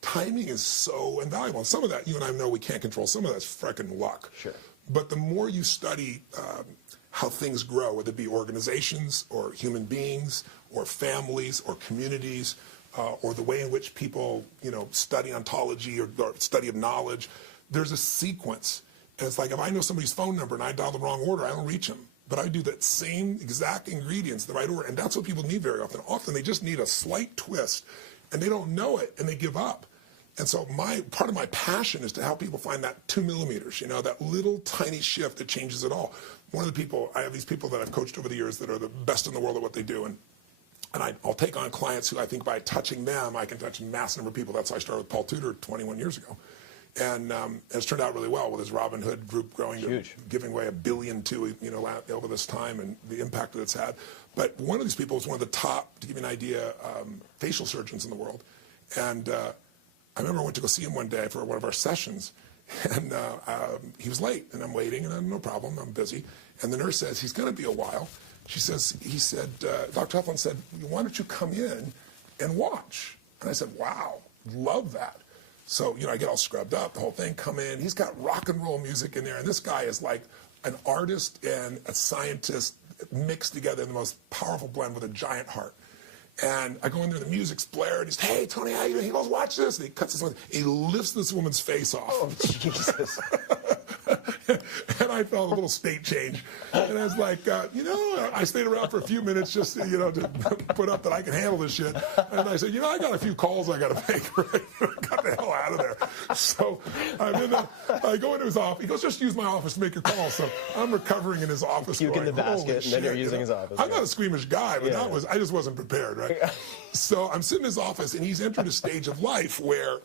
timing is so invaluable. And some of that, you and I know we can't control. Some of that's frickin' luck. Sure. But the more you study how things grow, whether it be organizations or human beings or families or communities, or the way in which people, you know, study ontology or study of knowledge, there's a sequence. And it's like if I know somebody's phone number and I dial the wrong order, I don't reach them. But I do that same exact ingredients, the right order. And that's what people need very often. Often they just need a slight twist, and they don't know it, and they give up. And so part of my passion is to help people find that 2 millimeters, you know, that little tiny shift that changes it all. One of the people, I have these people that I've coached over the years that are the best in the world at what they do. And I'll take on clients who I think by touching them, I can touch a mass number of people. That's why I started with Paul Tudor 21 years ago. And it's turned out really well with his Robin Hood group growing to giving away $1 billion to, you know, over this time, and the impact that it's had. But one of these people was one of the top, to give you an idea, facial surgeons in the world. And I remember I went to go see him one day for one of our sessions, and he was late, and I'm waiting, and I'm no problem, I'm busy. And the nurse says, he's going to be a while. He said, Dr. Heflin said, why don't you come in and watch? And I said, wow, love that. So, you know, I get all scrubbed up, the whole thing, come in. He's got rock and roll music in there, and this guy is like an artist and a scientist mixed together in the most powerful blend with a giant heart. And I go in there, the music's blared. He's, hey, Tony, how you doing? He goes, watch this. And he cuts this one. He lifts this woman's face off. Oh, Jesus. And I felt a little state change. And I was like, you know, I stayed around for a few minutes just, you know, to put up that I can handle this shit. And I said, you know, I got a few calls I got to make, right? Got the hell out of there. So I go into his office. He goes, just use my office to make your call. So I'm recovering in his office. Puke in the basket, and then you're using his office. I'm not a squeamish guy, but I just wasn't prepared, right? So I'm sitting in his office, and he's entered a stage of life where,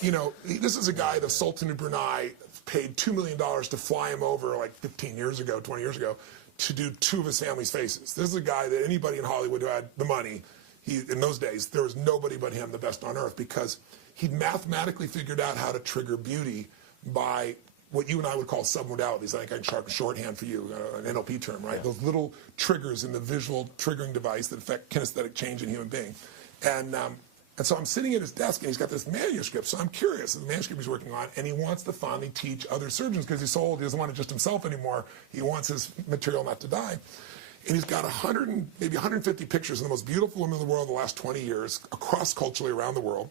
you know, this is a guy, the Sultan of Brunei, paid $2 million to fly him over like 15 years ago, 20 years ago, to do 2 of his family's faces. This is a guy that anybody in Hollywood who had the money, in those days, there was nobody but him, the best on earth, because he mathematically figured out how to trigger beauty by what you and I would call submodalities. I think I can shorthand for you, an NLP term, right? Yeah. Those little triggers in the visual triggering device that affect kinesthetic change in a human being. And so I'm sitting at his desk, and he's got this manuscript. So I'm curious, the manuscript he's working on, and he wants to finally teach other surgeons because he's so old, he doesn't want it just himself anymore. He wants his material not to die. And he's got maybe 150 pictures of the most beautiful women in the world in the last 20 years, across culturally around the world,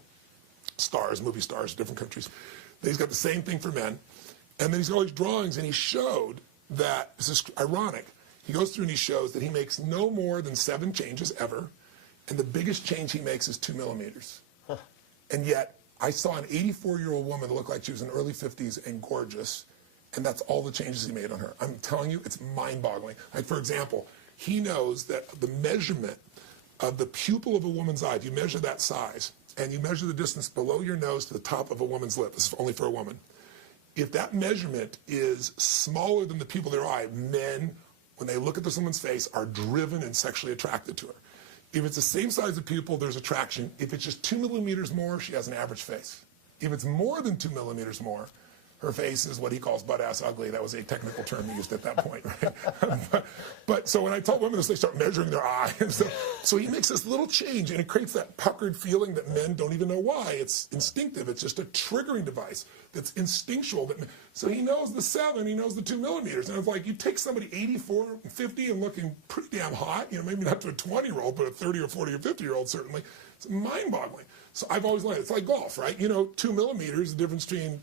stars, movie stars, different countries. Then he's got the same thing for men. And then he's got all these drawings, and he showed that, this is ironic, he goes through and he shows that he makes no more than 7 changes ever. And the biggest change he makes is 2 millimeters. Huh. And yet, I saw an 84-year-old woman that looked like she was in her early 50s and gorgeous, and that's all the changes he made on her. I'm telling you, it's mind-boggling. Like, for example, he knows that the measurement of the pupil of a woman's eye, if you measure that size, and you measure the distance below your nose to the top of a woman's lip, this is only for a woman, if that measurement is smaller than the pupil of their eye, men, when they look at this woman's face, are driven and sexually attracted to her. If it's the same size of pupil, there's attraction. If it's just 2 millimeters more, she has an average face. If it's more than 2 millimeters more, her face is what he calls butt-ass ugly. That was a technical term used at that point, right? but so when I tell women this, they start measuring their eye and stuff. So he makes this little change, and it creates that puckered feeling that men don't even know why. It's instinctive. It's just a triggering device that's instinctual. So he knows the 7, he knows the 2 millimeters. And it's like, you take somebody 84, 50 and looking pretty damn hot, maybe not to a 20-year-old, but a 30 or 40 or 50-year-old certainly. It's mind-boggling. So I've always learned, it's like golf, right? 2 millimeters, the difference between,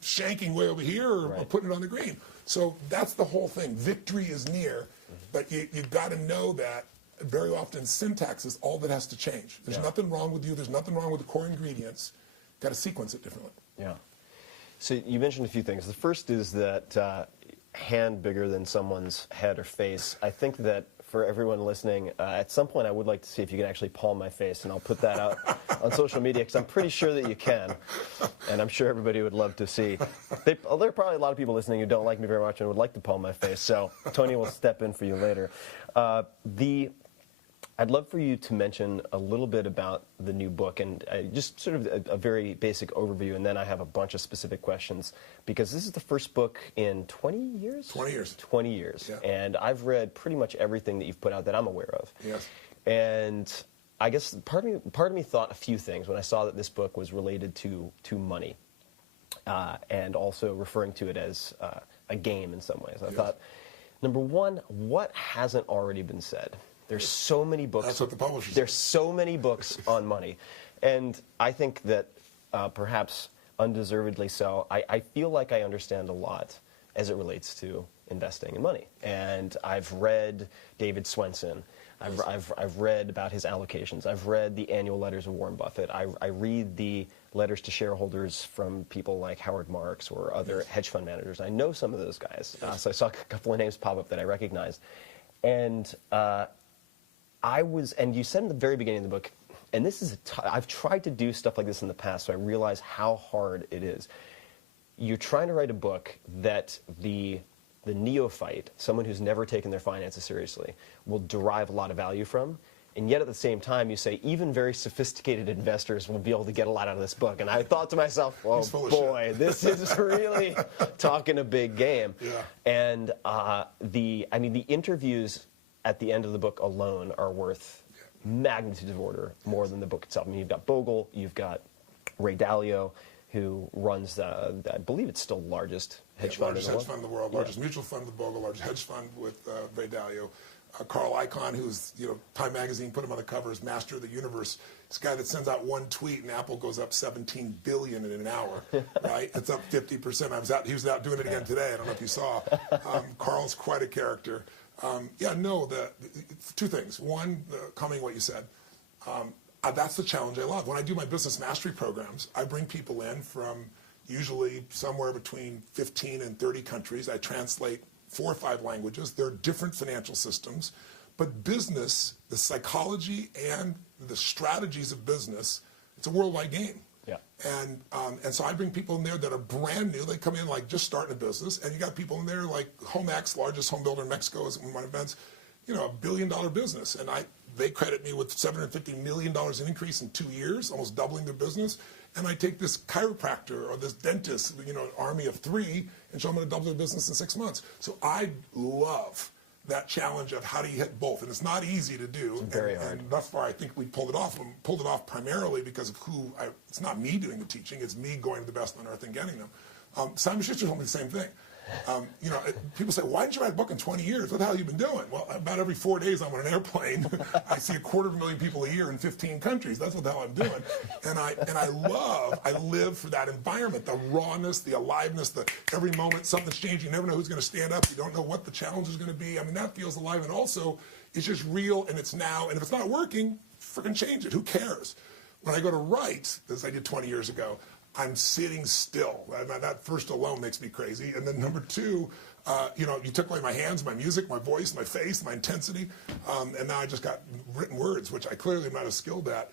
shanking way over here or putting it on the green. So that's the whole thing. Victory is near, but you've got to know that very often syntax is all that has to change. There's nothing wrong with you. There's nothing wrong with the core ingredients. Got to sequence it differently. Yeah. So you mentioned a few things. The first is that hand bigger than someone's head or face. I think that for everyone listening, at some point I would like to see if you can actually palm my face, and I'll put that out on social media because I'm pretty sure that you can, and I'm sure everybody would love to see. There are probably a lot of people listening who don't like me very much and would like to palm my face, so Tony will step in for you later. I'd love for you to mention a little bit about the new book and just sort of a very basic overview, and then I have a bunch of specific questions, because this is the first book in 20 years? 20 years. 20 years. Yeah. And I've read pretty much everything that you've put out that I'm aware of. Yes. And I guess part of me thought a few things when I saw that this book was related to money, and also referring to it as a game in some ways. I thought, number one, what hasn't already been said? There's so many books. That's what the publishers There's so many books on money. And I think that perhaps undeservedly so, I feel like I understand a lot as it relates to investing in money. And I've read David Swensen. I've read about his allocations. I've read the annual letters of Warren Buffett. I read the letters to shareholders from people like Howard Marks or other hedge fund managers. I know some of those guys. So I saw a couple of names pop up that I recognized. And and you said in the very beginning of the book, and this is I've tried to do stuff like this in the past, so I realize how hard it is. You're trying to write a book that the neophyte, someone who's never taken their finances seriously, will derive a lot of value from, and yet at the same time you say even very sophisticated investors will be able to get a lot out of this book. And I thought to myself, oh boy, this is really talking a big game. Yeah. And the interviews at the end of the book alone are worth magnitudes of order more than the book itself. I mean, you've got Bogle, you've got Ray Dalio, who runs I believe it's still largest hedge fund in the world. Largest hedge fund in the world, largest mutual fund with Bogle, largest hedge fund with Ray Dalio. Carl Icahn, who's, Time Magazine put him on the cover as master of the universe. This guy that sends out one tweet and Apple goes up 17 billion in an hour, right? It's up 50%. He was out doing it again today. I don't know if you saw. Carl's quite a character. Two things. One, commenting what you said. That's the challenge I love. When I do my business mastery programs, I bring people in from usually somewhere between 15 and 30 countries. I translate 4 or 5 languages. There are different financial systems. But business, the psychology and the strategies of business, it's a worldwide game. Yeah. And so I bring people in there that are brand new. They come in like just starting a business, and you got people in there like HomeX, largest home builder in Mexico, is one of my events, $1 billion business, and they credit me with $750 million in increase in 2 years, almost doubling their business. And I take this chiropractor or this dentist, an army of 3, and show them how to double their business in 6 months. So I love that challenge of how do you hit both, and it's not easy to do. It's very hard. And thus far, I think we pulled it off. We pulled it off primarily because of it's not me doing the teaching; it's me going to the best on earth and getting them. Simon Schuster told me the same thing. People say, "Why didn't you write a book in 20 years? What the hell have you been doing?" Well, about every 4 days I'm on an airplane. I see 250,000 people a year in 15 countries. That's what the hell I'm doing. And I live for that environment, the rawness, the aliveness, every moment something's changing. You never know who's going to stand up. You don't know what the challenge is going to be. I mean, that feels alive. And also, it's just real, and it's now. And if it's not working, freaking change it. Who cares? When I go to write, as I did 20 years ago, I'm sitting still. That first alone makes me crazy. And then number 2, you took away my hands, my music, my voice, my face, my intensity, and now I just got written words, which I clearly am not as skilled at.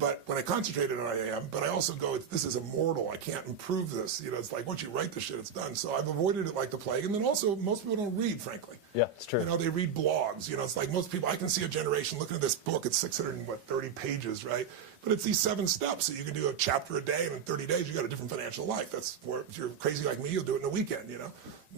But when I concentrated on I am, but I also go, this is immortal. I can't improve this. You know, it's like once you write the shit, it's done. So I've avoided it like the plague. And then also, most people don't read, frankly. Yeah, it's true. You know, they read blogs. You know, it's like most people, I can see a generation looking at this book. It's 630 pages, right? But it's these 7 steps that you can do a chapter a day, and in 30 days, you got a different financial life. That's where, if you're crazy like me, you'll do it in a weekend, you know?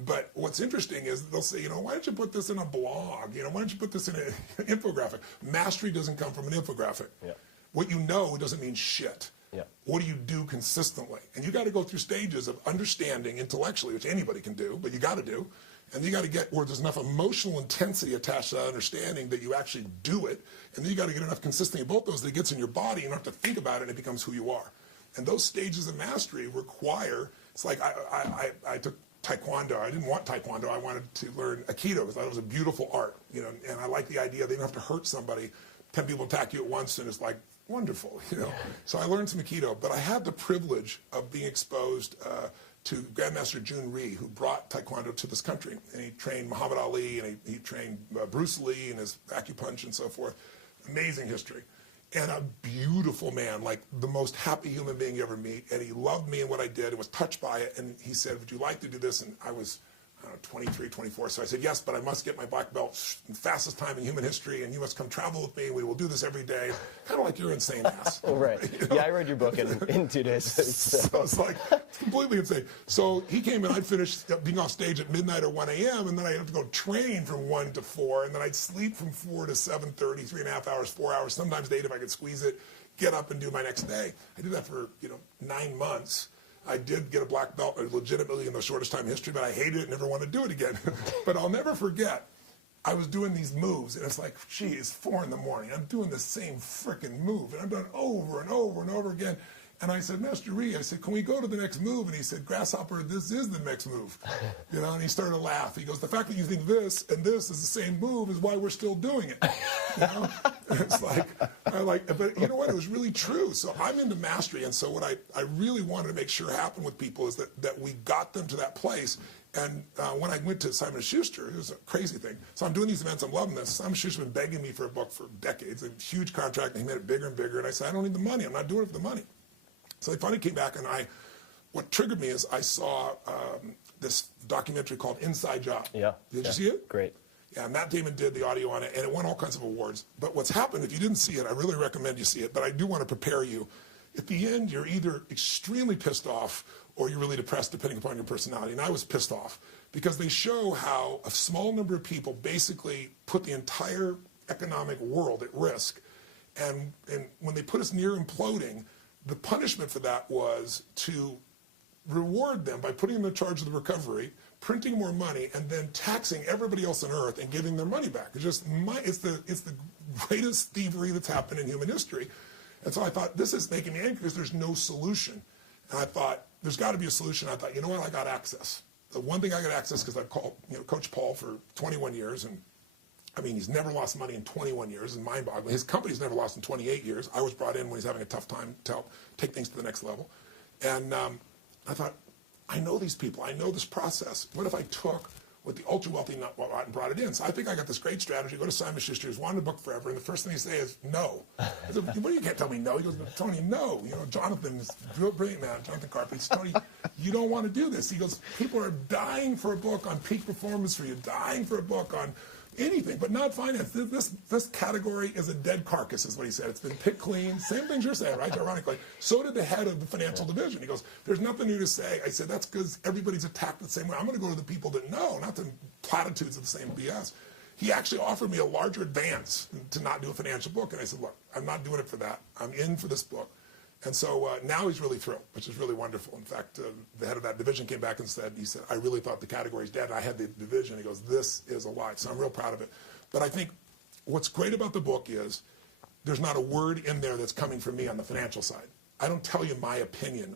But what's interesting is they'll say, you know, why don't you put this in a blog? You know, why don't you put this in an infographic? Mastery doesn't come from an infographic. Yeah. What you know doesn't mean shit. Yeah. What do you do consistently? And you got to go through stages of understanding intellectually, which anybody can do, but you got to do. And then you got to get where there's enough emotional intensity attached to that understanding that you actually do it. And then you got to get enough consistency of both those that it gets in your body. You don't have to think about it, and it becomes who you are. And those stages of mastery require, it's like I took Taekwondo. I didn't want Taekwondo. I wanted to learn Aikido because I thought it was a beautiful art. You know, and I like the idea they don't have to hurt somebody. 10 people attack you at once, and it's like, wonderful, you know. So I learned some Aikido, but I had the privilege of being exposed to Grandmaster Jun Rhee, who brought Taekwondo to this country. And he trained Muhammad Ali, and he trained Bruce Lee and his acupuncture and so forth. Amazing history. And a beautiful man, like the most happy human being you ever meet. And he loved me and what I did and was touched by it. And he said, would you like to do this? And I was, I don't know, 23, 24. So I said, yes, but I must get my black belt in the fastest time in human history, and you must come travel with me. We will do this every day. Kind of like your insane ass. Oh, right. You know? Yeah, I read your book in 2 days. So it's like completely insane. So he came in, I'd finish being off stage at midnight or 1 a.m., and then I'd have to go train from 1 to 4, and then I'd sleep from 4 to 7:30, 3.5 hours, 4 hours, sometimes 8 if I could squeeze it, get up and do my next day. I did that for, 9 months. I did get a black belt legitimately in the shortest time in history, but I hated it and never want to do it again. But I'll never forget, I was doing these moves, and it's like, gee, it's 4 in the morning. I'm doing the same frickin' move, and I've done it over and over and over again. And I said, Master Rhee, I said, can we go to the next move? And he said, Grasshopper, this is the next move. And he started to laugh. He goes, the fact that you think this and this is the same move is why we're still doing it. And it's like, but you know what? It was really true. So I'm into mastery. And so what I really wanted to make sure happened with people is that we got them to that place. And when I went to Simon & Schuster, it was a crazy thing. So I'm doing these events, I'm loving this. Simon & Schuster's been begging me for a book for decades, a huge contract, and he made it bigger and bigger. And I said, I don't need the money. I'm not doing it for the money. So they finally came back, and what triggered me is I saw this documentary called Inside Job. Yeah. Did you see it? Great. Yeah, Matt Damon did the audio on it, and it won all kinds of awards. But what's happened, if you didn't see it, I really recommend you see it, but I do want to prepare you. At the end, you're either extremely pissed off or you're really depressed, depending upon your personality. And I was pissed off because they show how a small number of people basically put the entire economic world at risk. And when they put us near imploding, the punishment for that was to reward them by putting them in charge of the recovery, printing more money, and then taxing everybody else on earth and giving their money back. It's the greatest thievery that's happened in human history. And so I thought, this is making me angry because there's no solution. And I thought, there's got to be a solution. I thought, you know what, I got access. The one thing I got access, because I've called Coach Paul for 21 years, and I mean, he's never lost money in 21 years, and mind-boggling. His company's never lost in 28 years. I was brought in when he's having a tough time to help take things to the next level. And I thought, I know these people. I know this process. What if I took what the ultra-wealthy and brought it in? So I think I got this great strategy. Go to Simon Schuster, who's wanted a book forever, and the first thing he says is, no. I said, well, you can't tell me no. He goes, Tony, no. Jonathan is a brilliant man, Jonathan Carp. He says, Tony, you don't want to do this. He goes, people are dying for a book on peak performance for you, dying for a book on anything, but not finance. This category is a dead carcass, is what he said. It's been picked clean. Same things you're saying, right? Ironically. So did the head of the financial division. He goes, there's nothing new to say. I said, that's because everybody's attacked the same way. I'm going to go to the people that know, not the platitudes of the same BS. He actually offered me a larger advance to not do a financial book. And I said, look, I'm not doing it for that. I'm in for this book. And so now he's really thrilled, which is really wonderful. In fact, the head of that division came back and said, I really thought the category's dead. And I had the division. He goes, this is alive. So I'm real proud of it. But I think what's great about the book is there's not a word in there that's coming from me on the financial side. I don't tell you my opinion.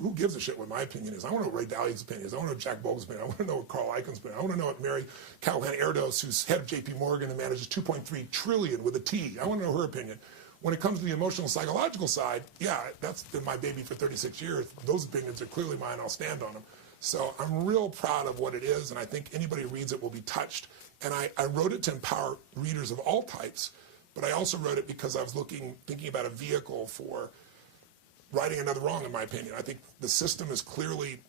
Who gives a shit what my opinion is? I want to know what Ray Dalio's opinion is. I want to know what Jack Bogle's opinion. I want to know what Carl Icahn's opinion. I want to know what Mary Callahan Erdos, who's head of JP Morgan and manages $2.3 trillion with a T. I want to know her opinion. When it comes to the emotional and psychological side, yeah, that's been my baby for 36 years. Those opinions are clearly mine. I'll stand on them. So I'm real proud of what it is, and I think anybody who reads it will be touched. And I wrote it to empower readers of all types, but I also wrote it because I was thinking about a vehicle for righting another wrong, in my opinion. I think the system is clearly,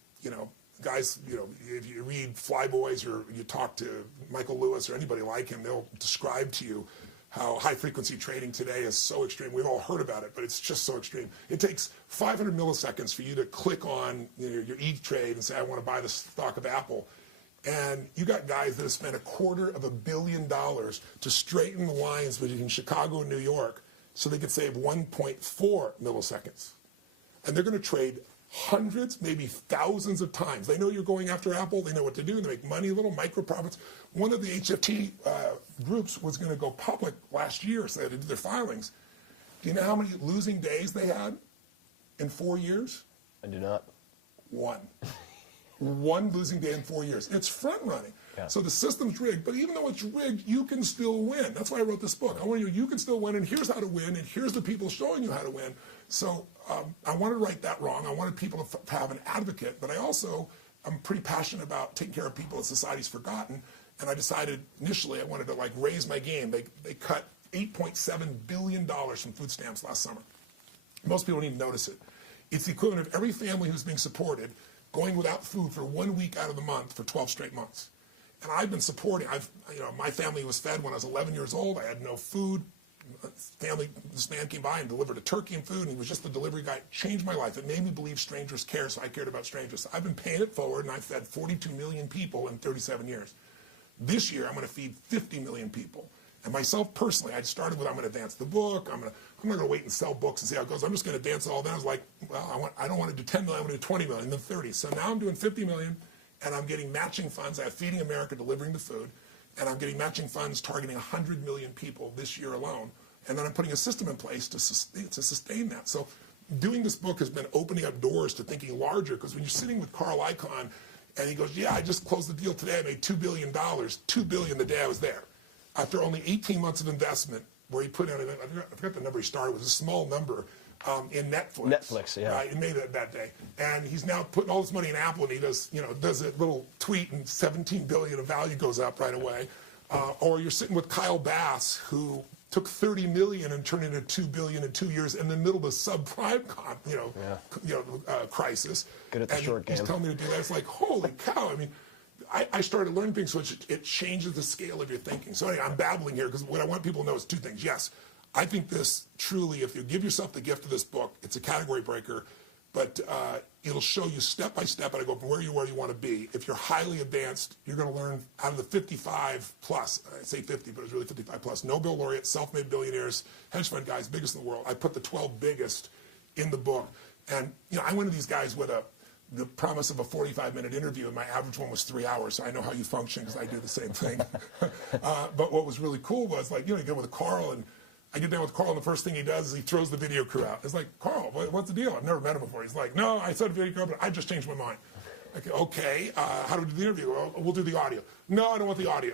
guys, if you read Flyboys or you talk to Michael Lewis or anybody like him, they'll describe to you how high-frequency trading today is so extreme. We've all heard about it, but it's just so extreme. It takes 500 milliseconds for you to click on your E-Trade and say, I want to buy the stock of Apple. And you got guys that have spent $250 million to straighten the lines between Chicago and New York so they could save 1.4 milliseconds. And they're going to trade hundreds, maybe thousands of times. They know you're going after Apple. They know what to do. They make money, little micro profits. One of the HFT groups was going to go public last year, so they did their filings. Do you know how many losing days they had in 4 years? I do not. One. One losing day in 4 years. It's front running. Yeah. So the system's rigged, but even though it's rigged, you can still win. That's why I wrote this book. I want you can still win, and here's how to win, and here's the people showing you how to win. So I wanted to right that wrong. I wanted people to have an advocate, but I'm pretty passionate about taking care of people that society's forgotten, and I decided initially I wanted to raise my game. They cut $8.7 billion from food stamps last summer. Most people don't even notice it. It's the equivalent of every family who's being supported going without food for 1 week out of the month for 12 straight months. And I've been supporting, my family was fed when I was 11 years old. I had no food. This man came by and delivered a turkey and food, and he was just the delivery guy. It changed my life. It made me believe strangers care, so I cared about strangers. So I've been paying it forward, and I've fed 42 million people in 37 years. This year, I'm going to feed 50 million people. And myself personally, I started with I'm going to advance the book. I'm not going to wait and sell books and see how it goes. I'm just going to advance it all. Then I was like, well, I don't want to do 10 million. I want to do 20 million, then 30. So now I'm doing 50 million, and I'm getting matching funds. I have Feeding America delivering the food, and I'm getting matching funds targeting 100 million people this year alone. And then I'm putting a system in place to sustain that. So doing this book has been opening up doors to thinking larger, because when you're sitting with Carl Icahn, and he goes, yeah, I just closed the deal today. I made $2 billion, $2 billion the day I was there. After only 18 months of investment, where he put in, I forgot the number he started, it was a small number, in Netflix. Netflix, yeah. Right, he made it that day. And he's now putting all this money in Apple, and he does a little tweet, and 17 billion of value goes up right away. Or you're sitting with Kyle Bass, who took 30 million and turned it into 2 billion in 2 years in the middle of the subprime crisis. Good at the short game. He's telling me to do that. It's like, holy cow. I mean, I started learning things, so it changes the scale of your thinking. So anyway, I'm babbling here because what I want people to know is two things. Yes, I think this truly, if you give yourself the gift of this book, it's a category breaker, but it'll show you step by step, and I go from where you want to be. If you're highly advanced, you're going to learn out of the 55 plus, I say 50, but it's really 55 plus, Nobel laureates, self-made billionaires, hedge fund guys, biggest in the world. I put the 12 biggest in the book. And I went to these guys with the promise of a 45-minute interview, and my average one was 3 hours, so I know how you function because I do the same thing. But what was really cool was, you get with Carl, and I get down with Carl, and the first thing he does is he throws the video crew out. It's like, Carl, what's the deal? I've never met him before. He's like, no, I said video crew, but I just changed my mind. Okay, how do we do the interview? Well, we'll do the audio. No, I don't want the audio.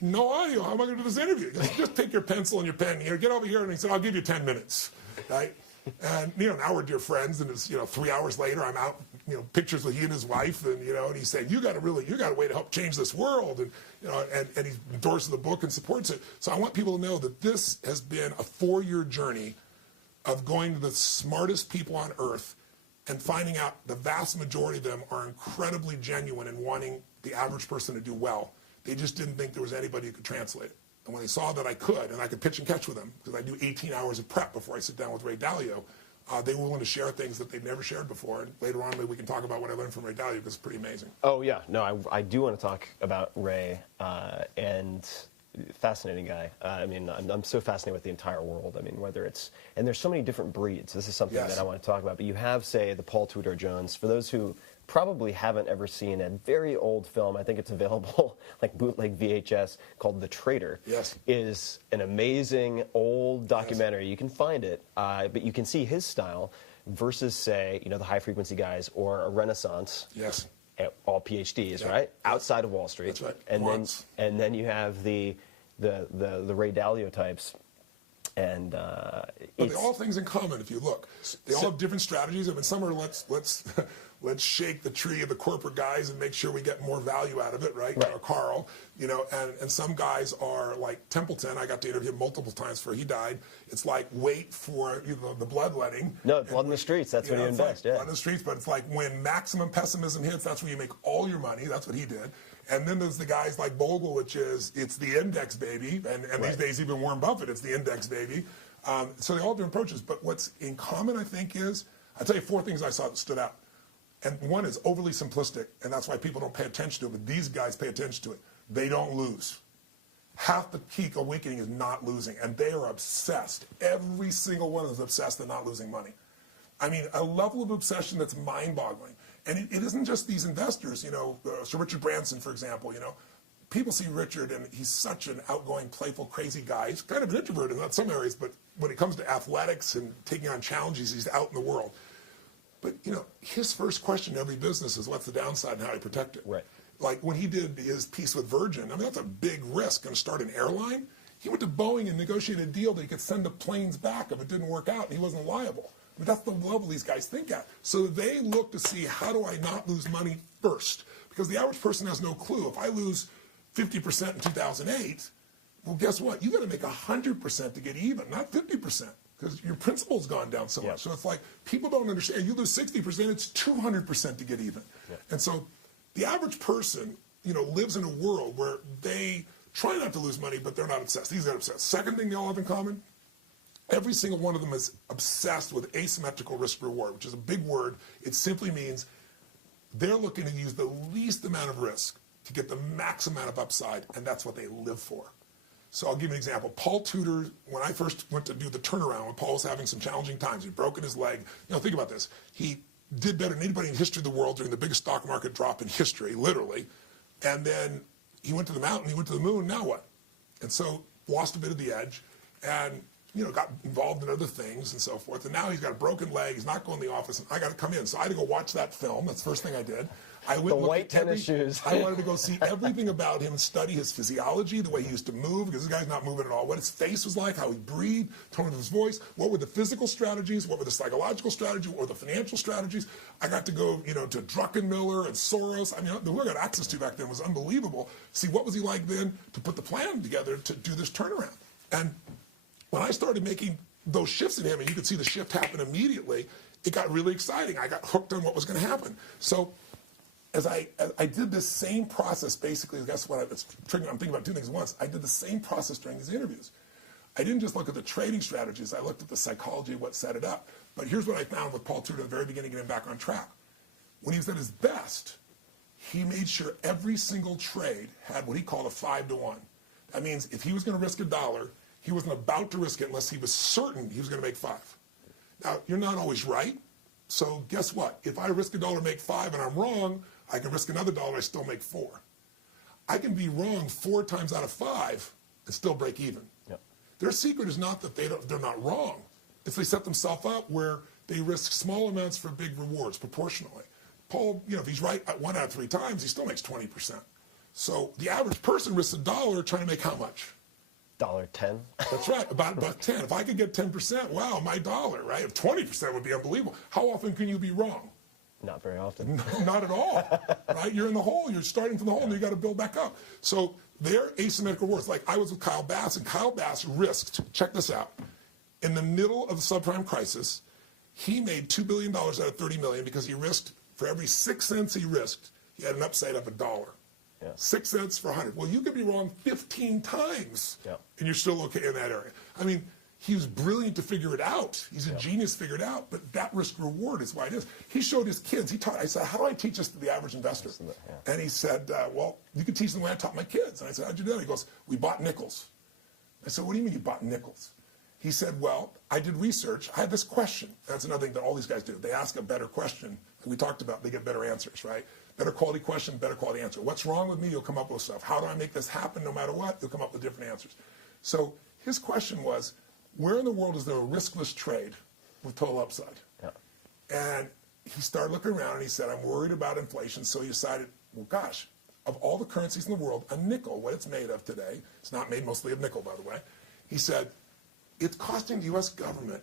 No audio? How am I going to do this interview? Just take your pencil and your pen here, get over here, and he said, I'll give you 10 minutes, right? And, now we're dear friends, and it's, 3 hours later, I'm out, pictures with he and his wife, and, and he's saying, you got a way to help change this world, and, and he endorses the book and supports it. So I want people to know that this has been a 4-year journey of going to the smartest people on earth and finding out the vast majority of them are incredibly genuine in wanting the average person to do well. They just didn't think there was anybody who could translate it. And when they saw that I could pitch and catch with them, because I do 18 hours of prep before I sit down with Ray Dalio, they were willing to share things that they'd never shared before. And later on, maybe we can talk about what I learned from Ray Dalio, because it's pretty amazing. Oh, yeah. No, I do want to talk about Ray, and fascinating guy. I'm so fascinated with the entire world. And there's so many different breeds. This is something that I want to talk about. But you have, say, the Paul Tudor Jones. For those who probably haven't ever seen a very old film, I think it's available like bootleg VHS, called The Traitor. Yes. Is an amazing old documentary. Yes. You can find it, but you can see his style versus, say, the high frequency guys or a Renaissance. Yes. All PhDs, right? Outside of Wall Street. That's right. And then you have the Ray Dalio types. And but they all have things in common if you look. They all have different strategies. Some are let's let's shake the tree of the corporate guys and make sure we get more value out of it, right? You know, Carl, you know, and some guys are like Templeton. I got to interview him multiple times before he died. It's like wait for, you know, the bloodletting. No, blood in the streets. That's when you invest. Blood in the streets, but it's like when maximum pessimism hits, that's when you make all your money. That's what he did. And then there's the guys like Bogle, which is it's the index baby, and these days even Warren Buffett, it's the index baby. So they all have different approaches. But what's in common, I think, is I'll tell you 4 things I saw that stood out. And one is overly simplistic, and that's why people don't pay attention to it, but these guys pay attention to it. They don't lose. Half the peak awakening is not losing, and they are obsessed. Every single one is obsessed with not losing money. I mean, a level of obsession that's mind-boggling. And it isn't just these investors, you know, Sir Richard Branson, for example, you know. People see Richard, and he's such an outgoing, playful, crazy guy. He's kind of an introvert in some areas, but when it comes to athletics and taking on challenges, he's out in the world. But, you know, his first question in every business is what's the downside and how do you protect it? Right. Like when he did his piece with Virgin, I mean, that's a big risk, going to start an airline. He went to Boeing and negotiated a deal that he could send the planes back if it didn't work out, and he wasn't liable. But that's the level these guys think at. So they look to see, how do I not lose money first? Because the average person has no clue. If I lose 50% in 2008, well, guess what? You got to make 100% to get even, not 50%, because your principal's gone down so much. So it's like people don't understand. You lose 60%, it's 200% to get even. And so the average person, you know, lives in a world where they try not to lose money, but they're not obsessed. These are obsessed. Second thing they all have in common, every single one of them is obsessed with asymmetrical risk reward, which is a big word. It simply means they're looking to use the least amount of risk to get the max amount of upside, and that's what they live for. So I'll give you an example. Paul Tudor, when I first went to do the turnaround, when Paul was having some challenging times, he'd broken his leg. You know, think about this. He did better than anybody in the history of the world during the biggest stock market drop in history, literally. And then he went to the mountain, he went to the moon, now what? And so lost a bit of the edge and, you know, got involved in other things and so forth. And now he's got a broken leg, he's not going to the office, and I got to come in. So I had to go watch that film. That's the first thing I did. I went the white tennis shoes. I wanted to go see everything about him and study his physiology, the way he used to move, because this guy's not moving at all. What his face was like, how he breathed, tone of his voice, what were the physical strategies, what were the psychological strategies, what were the financial strategies. I got to go, you know, to Druckenmiller and Soros. I mean, the who I got access to back then was unbelievable. See, what was he like then to put the plan together to do this turnaround? And when I started making those shifts in him, and you could see the shift happen immediately, it got really exciting. I got hooked on what was going to happen. So as I did this same process, basically, guess what? I'm thinking about 2 things at once. I did the same process during these interviews. I didn't just look at the trading strategies. I looked at the psychology of what set it up. But here's what I found with Paul Tudor at the very beginning, getting back on track. When he was at his best, he made sure every single trade had what he called a 5-to-1. That means if he was going to risk $1, he wasn't about to risk it unless he was certain he was going to make 5. Now, you're not always right. So guess what? If I risk $1, make 5, and I'm wrong, I can risk another $1, I still make 4. I can be wrong 4 times out of 5 and still break even. Yep. Their secret is not that they're not wrong. It's they set themselves up where they risk small amounts for big rewards proportionally. Paul, you know, if he's right 1 out of 3 times, he still makes 20%. So the average person risks $1 trying to make how much? $1.10. That's right, about $1.10. If I could get 10%, wow, my $1, right? If 20% would be unbelievable. How often can you be wrong? Not very often. No, not at all, right? You're in the hole. You're starting from the hole, and you got to build back up. So they're asymmetrical rewards. Like I was with Kyle Bass, and Kyle Bass risked, check this out, in the middle of the subprime crisis, he made $2 billion out of $30 million because he risked, for every 6 cents he risked, he had an upside of $1. Yeah. 6 cents for 100. Well, you could be wrong 15 times, and you're still okay in that area. I mean, he was brilliant to figure it out. He's a genius to figure it out, but that risk reward is why it is. He showed his kids, I said, how do I teach this to the average investor? And he said, well, you can teach them the way I taught my kids. And I said, how'd you do that? He goes, we bought nickels. I said, what do you mean you bought nickels? He said, well, I did research. I had this question. That's another thing that all these guys do. They ask a better question. We talked about, they get better answers, right? Better quality question, better quality answer. What's wrong with me? You'll come up with stuff. How do I make this happen no matter what? You'll come up with different answers. So his question was, where in the world is there a riskless trade with total upside? Yeah. And he started looking around and he said, I'm worried about inflation. So he decided, well, gosh, of all the currencies in the world, a nickel, what it's made of today, it's not made mostly of nickel, by the way. He said, it's costing the U.S. government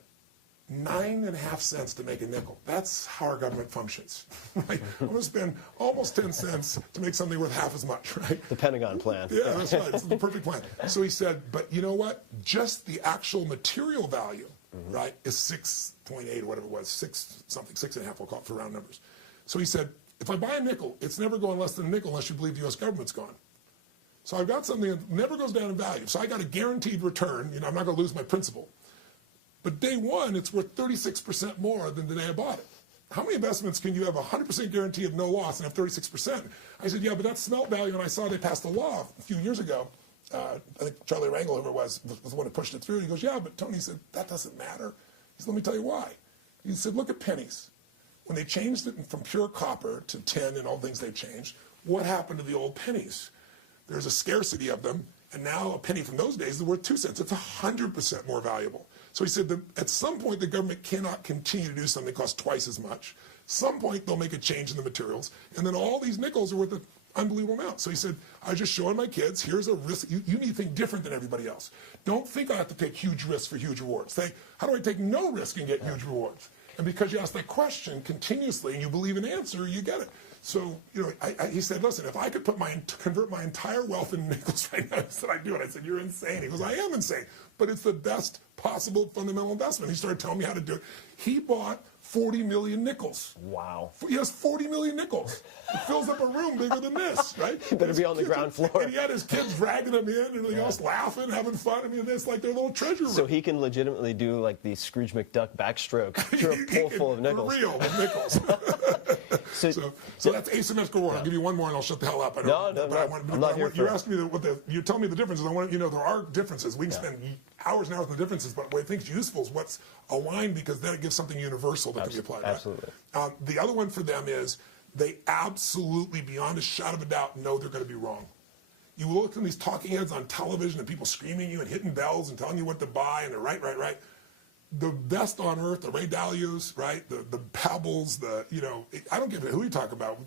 9.5 cents to make a nickel. That's how our government functions, right? I'm going to spend almost 10 cents to make something worth half as much, right? The Pentagon plan. Yeah, that's right. It's the perfect plan. So he said, but you know what? Just the actual material value, right, is 6.8 or whatever it was, 6.5, we'll call it for round numbers. So he said, if I buy a nickel, it's never going less than a nickel unless you believe the U.S. government's gone. So I've got something that never goes down in value. So I got a guaranteed return. You know, I'm not going to lose my principal. But day one, it's worth 36% more than the day I bought it. How many investments can you have a 100% guarantee of no loss and have 36%? I said, yeah, but that's smelt value, and I saw they passed a law a few years ago. I think Charlie Rangel, whoever it was the one who pushed it through. He goes, yeah, but Tony said, that doesn't matter. He said, let me tell you why. He said, look at pennies. When they changed it from pure copper to tin and all the things they changed, what happened to the old pennies? There's a scarcity of them, and now a penny from those days is worth 2 cents. It's 100% more valuable. So he said that at some point the government cannot continue to do something that costs twice as much. Some point they'll make a change in the materials, and then all these nickels are worth an unbelievable amount. So he said, I was just showing my kids, here's a risk. You need to think different than everybody else. Don't think I have to take huge risks for huge rewards. Think, how do I take no risk and get huge rewards? And because you ask that question continuously and you believe an answer, you get it. So, you know, he said, listen, if I could convert my entire wealth in nickels right now, I said, I'd do it. I said, you're insane. He goes, I am insane. But it's the best possible fundamental investment. He started telling me how to do it. He bought 40 million nickels. Wow. He has 40 million nickels. It fills up a room bigger than this, right? You better be on the ground floor. And he had his kids dragging him in and everything else, laughing, having fun. I mean, it's like their little treasure room. So he can legitimately do like the Scrooge McDuck backstroke through a pool full of nickels. For real, with nickels. So that's asymmetrical war. I'll give you one more and I'll shut the hell up. I'm not here for You're asking me you tell me the differences. I want you know there are differences. We can spend hours and hours on the differences, but what I think is useful is what's aligned, because then it gives something universal that can be applied. Absolutely. Right? The other one for them is they absolutely, beyond a shadow of a doubt, know they're going to be wrong. You look at these talking heads on television and people screaming at you and hitting bells and telling you what to buy, and they're right. The best on earth, the Ray Dalios, right? The Pebbles, I don't give a who you talk about.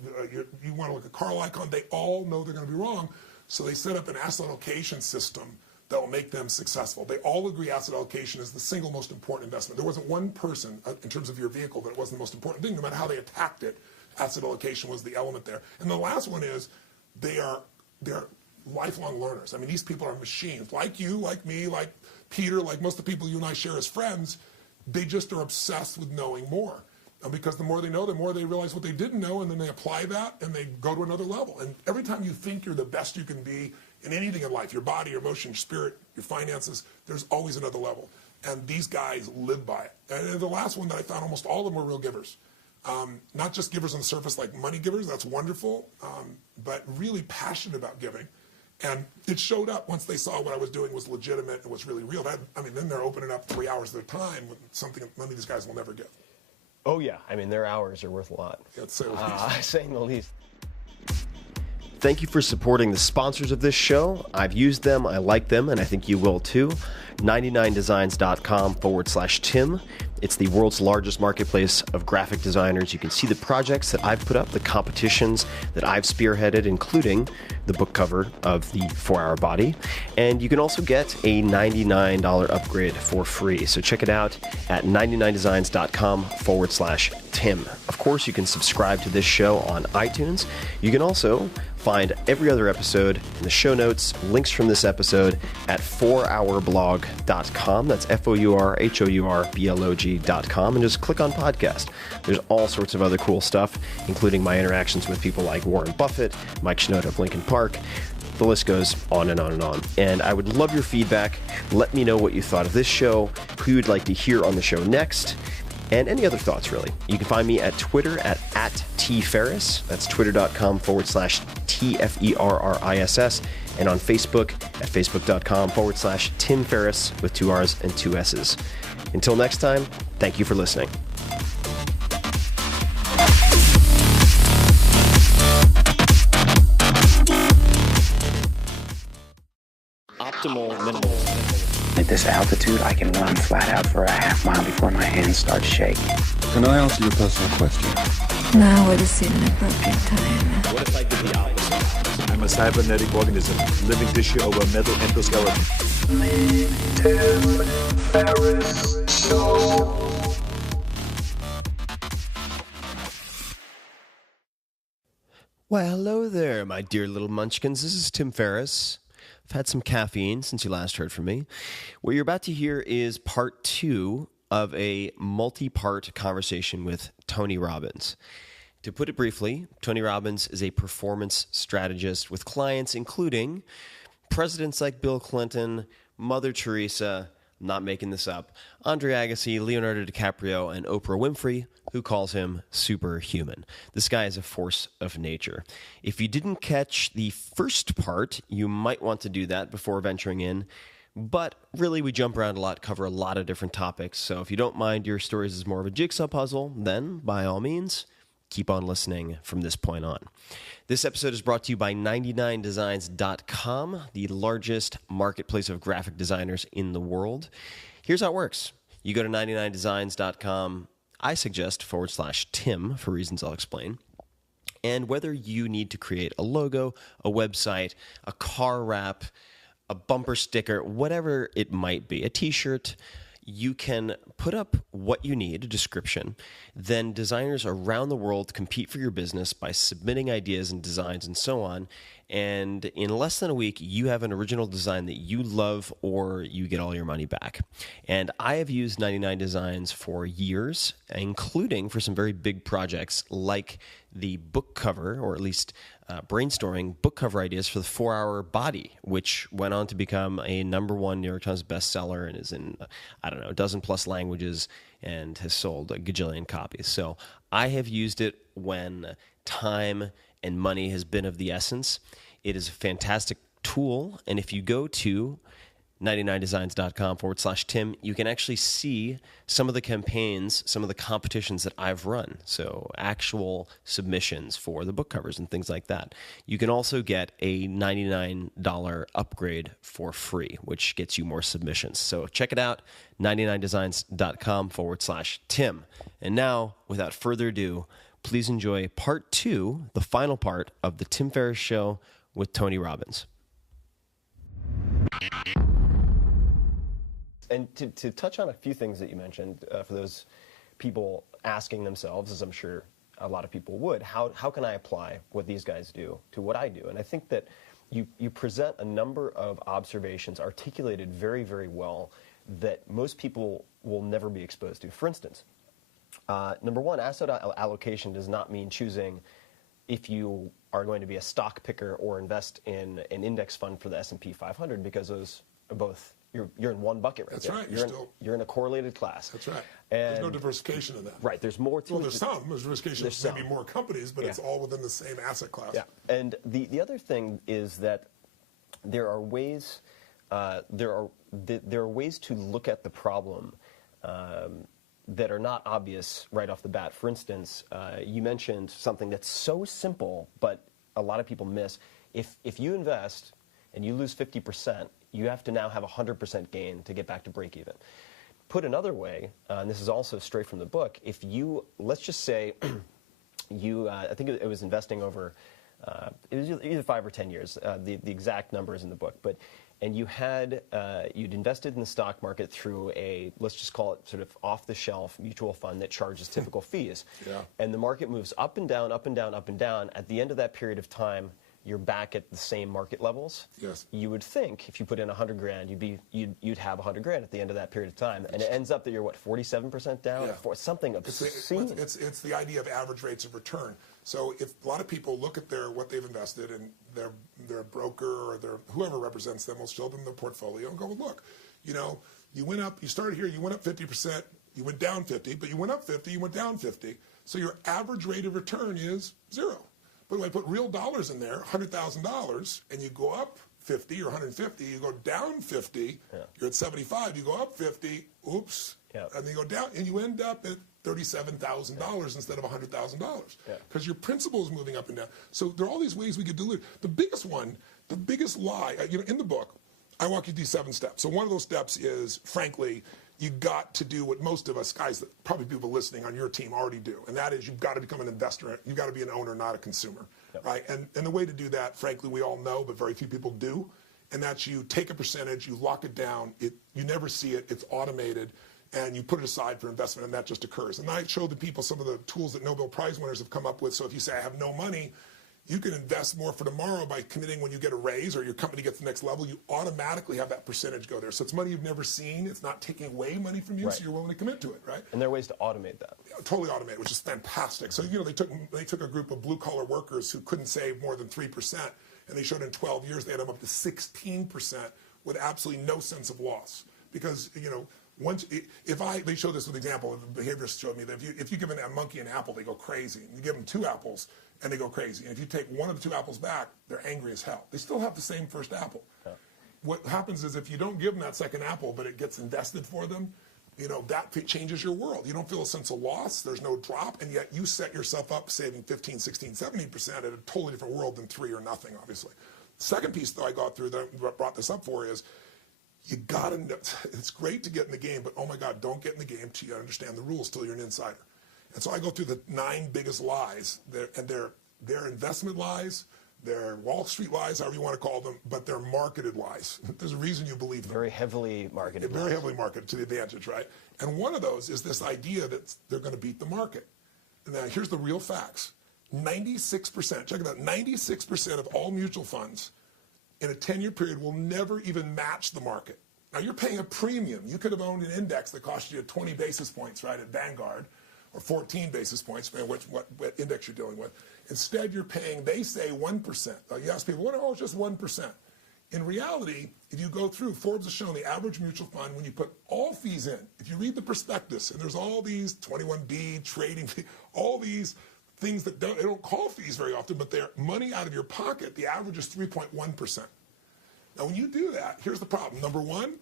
You want to look at Carl Icahn, they all know they're going to be wrong. So they set up an asset allocation system that will make them successful. They all agree asset allocation is the single most important investment. There wasn't one person in terms of your vehicle that it wasn't the most important thing. No matter how they attacked it, asset allocation was the element there. And the last one is they're lifelong learners. I mean, these people are machines, like you, like me, like Peter, like most of the people you and I share as friends. They just are obsessed with knowing more. And because the more they know, the more they realize what they didn't know, and then they apply that and they go to another level. And every time you think you're the best you can be in anything in life, your body, your emotion, your spirit, your finances, there's always another level. And these guys live by it. And the last one that I found, almost all of them were real givers. Not just givers on the surface like money givers, that's wonderful, but really passionate about giving. And it showed up once they saw what I was doing was legitimate and was really real. Then they're opening up 3 hours of their time with something that none of these guys will never get. Oh, yeah. I mean, their hours are worth a lot. Saying the least. Thank you for supporting the sponsors of this show. I've used them, I like them, and I think you will too. 99designs.com/Tim. It's the world's largest marketplace of graphic designers. You can see the projects that I've put up, the competitions that I've spearheaded, including the book cover of the 4-Hour Body. And you can also get a $99 upgrade for free. So check it out at 99designs.com/Tim. Of course, you can subscribe to this show on iTunes. You can also find every other episode in the show notes, links from this episode at 4hourblog.com. That's FOURHOURBLOG.com, and just click on podcast. There's all sorts of other cool stuff, including my interactions with people like Warren Buffett, Mike Shinoda of Lincoln Park. The list goes on and on and on. And I would love your feedback. Let me know what you thought of this show, who you'd like to hear on the show next, and any other thoughts, really. You can find me at Twitter at @TFerriss. That's twitter.com/TFERRISS. And on Facebook at facebook.com/Tim Ferriss with 2 R's and 2 S's. Until next time, thank you for listening. Optimal minimal. At this altitude, I can run flat out for a half mile before my hands start shaking. Can I ask you a personal question? Now would seem an appropriate time. What if I did the opposite? I'm a cybernetic organism, living tissue over metal endoskeleton. Tim Ferriss Show. Well, hello there, my dear little munchkins. This is Tim Ferriss. I've had some caffeine since you last heard from me. What you're about to hear is part 2 of a multi-part conversation with Tony Robbins. To put it briefly, Tony Robbins is a performance strategist with clients including presidents like Bill Clinton, Mother Teresa, I'm not making this up, Andre Agassi, Leonardo DiCaprio, and Oprah Winfrey, who calls him superhuman. This guy is a force of nature. If you didn't catch the first part, you might want to do that before venturing in. But really, we jump around a lot, cover a lot of different topics. So if you don't mind your stories as more of a jigsaw puzzle, then by all means, keep on listening from this point on. This episode is brought to you by 99designs.com, the largest marketplace of graphic designers in the world. Here's how it works. You go to 99designs.com, I suggest /Tim for reasons I'll explain. And whether you need to create a logo, a website, a car wrap, a bumper sticker, whatever it might be, a t-shirt, you can put up what you need, a description. Then designers around the world compete for your business by submitting ideas and designs and so on. And in less than a week, you have an original design that you love or you get all your money back. And I have used 99 Designs for years, including for some very big projects like the book cover, or at least brainstorming book cover ideas for the 4-Hour Body, which went on to become a #1 New York Times bestseller and is in, a dozen plus languages and has sold a gajillion copies. So I have used it when time and money has been of the essence. It is a fantastic tool, and if you go to 99designs.com /Tim, you can actually see some of the campaigns, some of the competitions that I've run. So actual submissions for the book covers and things like that. You can also get a $99 upgrade for free, which gets you more submissions. So check it out, 99designs.com /Tim. And now, without further ado, please enjoy part 2, the final part of the Tim Ferriss Show with Tony Robbins. And to touch on a few things that you mentioned, for those people asking themselves, as I'm sure a lot of people would, how can I apply what these guys do to what I do? And I think that you present a number of observations articulated very, very well that most people will never be exposed to. For instance, number one, asset allocation does not mean choosing if you are going to be a stock picker or invest in an index fund for the S&P 500, because those are both, you're in one bucket right there. That's right. You're in a correlated class. That's right. And there's no diversification in that. Right. There's more to it. Well, there's diversification. There's maybe more companies, but it's all within the same asset class. Yeah. And the other thing is that there are ways to look at the problem that are not obvious right off the bat. For instance, you mentioned something that's so simple, but a lot of people miss. If you invest and you lose 50%, you have to now have 100% gain to get back to break even. Put another way, and this is also straight from the book, if you, let's just say, I think it was investing over, it was either 5 or 10 years, the exact number is in the book, and you'd invested in the stock market through a, let's just call it sort of off-the-shelf mutual fund that charges typical fees. Yeah. And the market moves up and down, up and down, up and down. At the end of that period of time, you're back at the same market levels. Yes. You would think if you put in $100,000, you'd have $100,000 at the end of that period of time, and it ends up that you're 47% down, for something obscene. It's the idea of average rates of return. So if a lot of people look at what they've invested, and their broker or whoever represents them will show them their portfolio and go, well, look, you went up, you started here, you went up 50%, you went down 50, but you went up 50, you went down 50, so your average rate of return is 0. But when I put real dollars in there, $100,000, and you go up 50 or 150, you go down 50, you're at 75, you go up 50, oops, and then you go down, and you end up at $37,000 instead of $100,000 because your principal is moving up and down. So there are all these ways we could do it. The biggest lie, in the book, I walk you through 7 steps. So one of those steps is, frankly, you got to do what most of us guys, that probably people listening on your team already do, and that is you've got to become an investor. You've got to be an owner, not a consumer, right? And the way to do that, frankly, we all know, but very few people do, and that's you take a percentage, you lock it down, you never see it, it's automated, and you put it aside for investment, and that just occurs. And I showed the people some of the tools that Nobel Prize winners have come up with. So if you say, I have no money, You can invest more for tomorrow by committing when you get a raise or your company gets the next level. You automatically have that percentage go there. So it's money you've never seen. It's not taking away money from you, so you're willing to commit to it, right? And there are ways to automate that. Totally automate, which is fantastic. So, they took a group of blue-collar workers who couldn't save more than 3%, and they showed in 12 years they had them up to 16% with absolutely no sense of loss. Because, they show this with example, behaviorists showed me that if you give a monkey an apple, they go crazy. And you give them 2 apples, and they go crazy. And if you take one of the 2 apples back, they're angry as hell. They still have the same first apple. Yeah. What happens is if you don't give them that second apple, but it gets invested for them, that changes your world. You don't feel a sense of loss. There's no drop, and yet you set yourself up saving 15, 16, 17% at a totally different world than 3 or nothing, obviously. Second piece that I got through that I brought this up for is you gotta know, it's great to get in the game, but oh my God, don't get in the game till you understand the rules, till you're an insider. And so I go through the 9 biggest lies, and they're investment lies, they're Wall Street lies, however you want to call them, but they're marketed lies. There's a reason you believe them. Very heavily marketed. Very heavily marketed to the advantage, right? And one of those is this idea that they're going to beat the market. And now here's the real facts. 96%, check it out, 96% of all mutual funds in a 10-year period will never even match the market. Now you're paying a premium. You could have owned an index that cost you 20 basis points, right, at Vanguard, or 14 basis points, depending on what index you're dealing with. Instead, you're paying, they say 1%. You ask people, it's just 1%. In reality, if you go through, Forbes has shown the average mutual fund, when you put all fees in, if you read the prospectus, and there's all these 21B, trading fee, all these things that they don't call fees very often, but they're money out of your pocket, the average is 3.1%. Now, when you do that, here's the problem. Number one,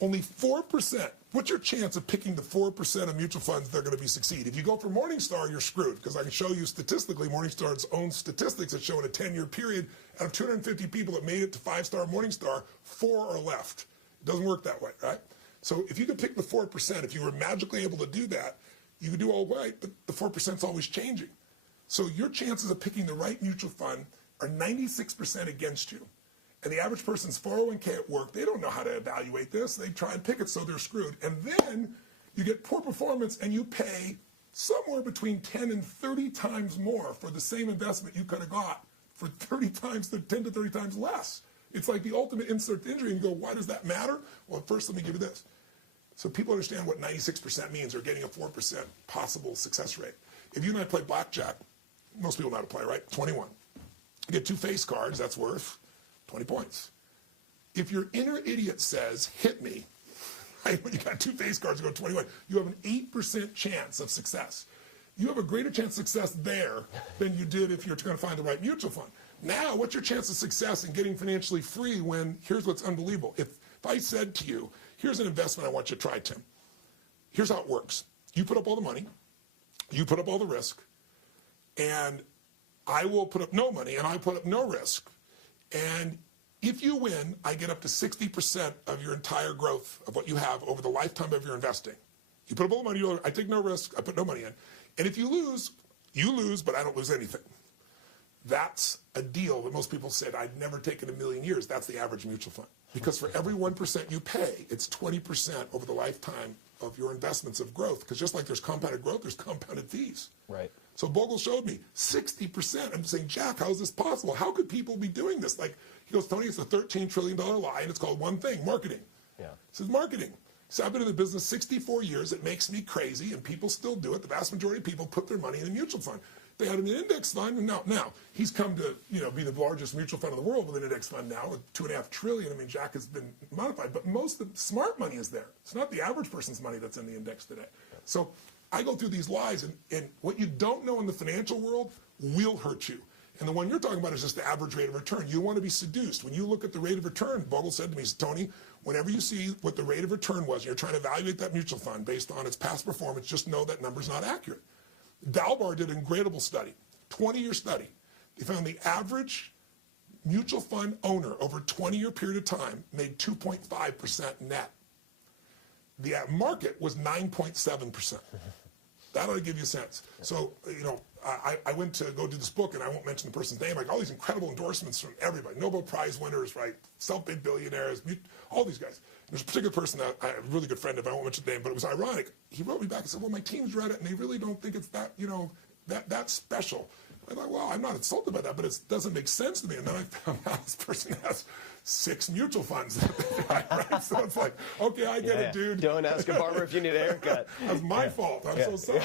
only 4%. What's your chance of picking the 4% of mutual funds that are going to succeed? If you go for Morningstar, you're screwed, because I can show you statistically, Morningstar's own statistics that show in a 10-year period, out of 250 people that made it to 5-star Morningstar, 4 are left. It doesn't work that way, right? So if you could pick the 4%, if you were magically able to do that, you could do all right, but the 4% is always changing. So your chances of picking the right mutual fund are 96% against you. And the average person's 401k at work, they don't know how to evaluate this. They try and pick it, so they're screwed. And then you get poor performance and you pay somewhere between 10 and 30 times more for the same investment you could have got for 10 to 30 times less. It's like the ultimate insult to injury. And you go, why does that matter? Well, first, let me give you this. So people understand what 96% means. They're getting a 4% possible success rate. If you and I play blackjack, most people know how to play, right? 21. You get 2 face cards, that's worth 20 points. If your inner idiot says, hit me, right, when you got 2 face cards, you go 21, you have an 8% chance of success. You have a greater chance of success there than you did if you're going to find the right mutual fund. Now, what's your chance of success in getting financially free when, here's what's unbelievable. If I said to you, here's an investment I want you to try, Tim. Here's how it works. You put up all the money, you put up all the risk, and I will put up no money, and I put up no risk. And if you win, I get up to 60% of your entire growth of what you have over the lifetime of your investing. You put up all the money, I take no risk, I put no money in. And if you lose, but I don't lose anything. That's a deal that most people said, I'd never take in a million years. That's the average mutual fund. Because for every 1% you pay, it's 20% over the lifetime of your investments of growth. Because just like there's compounded growth, there's compounded fees. Right. So Bogle showed me 60%. I'm saying, Jack, how is this possible? How could people be doing this? Like, he goes, Tony, it's a $13 trillion lie, and it's called one thing, marketing. Yeah. He says, marketing. So I've been in the business 64 years. It makes me crazy, and people still do it. The vast majority of people put their money in a mutual fund. They had an index fund, and now he's come to be the largest mutual fund in the world with an index fund now with $2.5 trillion. I mean, Jack has been modified, but most of the smart money is there. It's not the average person's money that's in the index today. So I go through these lies, and what you don't know in the financial world will hurt you. And the one you're talking about is just the average rate of return. You want to be seduced. When you look at the rate of return, Bogle said to me, Tony, whenever you see what the rate of return was, and you're trying to evaluate that mutual fund based on its past performance, just know that number's not accurate. Dalbar did an incredible study, 20-year study. They found the average mutual fund owner over a 20-year period of time made 2.5% net. The market was 9.7%. That ought to give you a sense. So, I went to go do this book, and I won't mention the person's name, like all these incredible endorsements from everybody, Nobel Prize winners, right, self-made billionaires, all these guys. There's a particular person that I have a really good friend of, I won't mention the name, but it was ironic. He wrote me back and said, well, my team's read it, and they really don't think it's that, that's special. I thought, well, I'm not insulted by that, but it doesn't make sense to me. And then I found out this person has 6 mutual funds. Right? So it's like, okay, I get it, dude. Don't ask a barber if you need a haircut. That's my fault. I'm so sorry.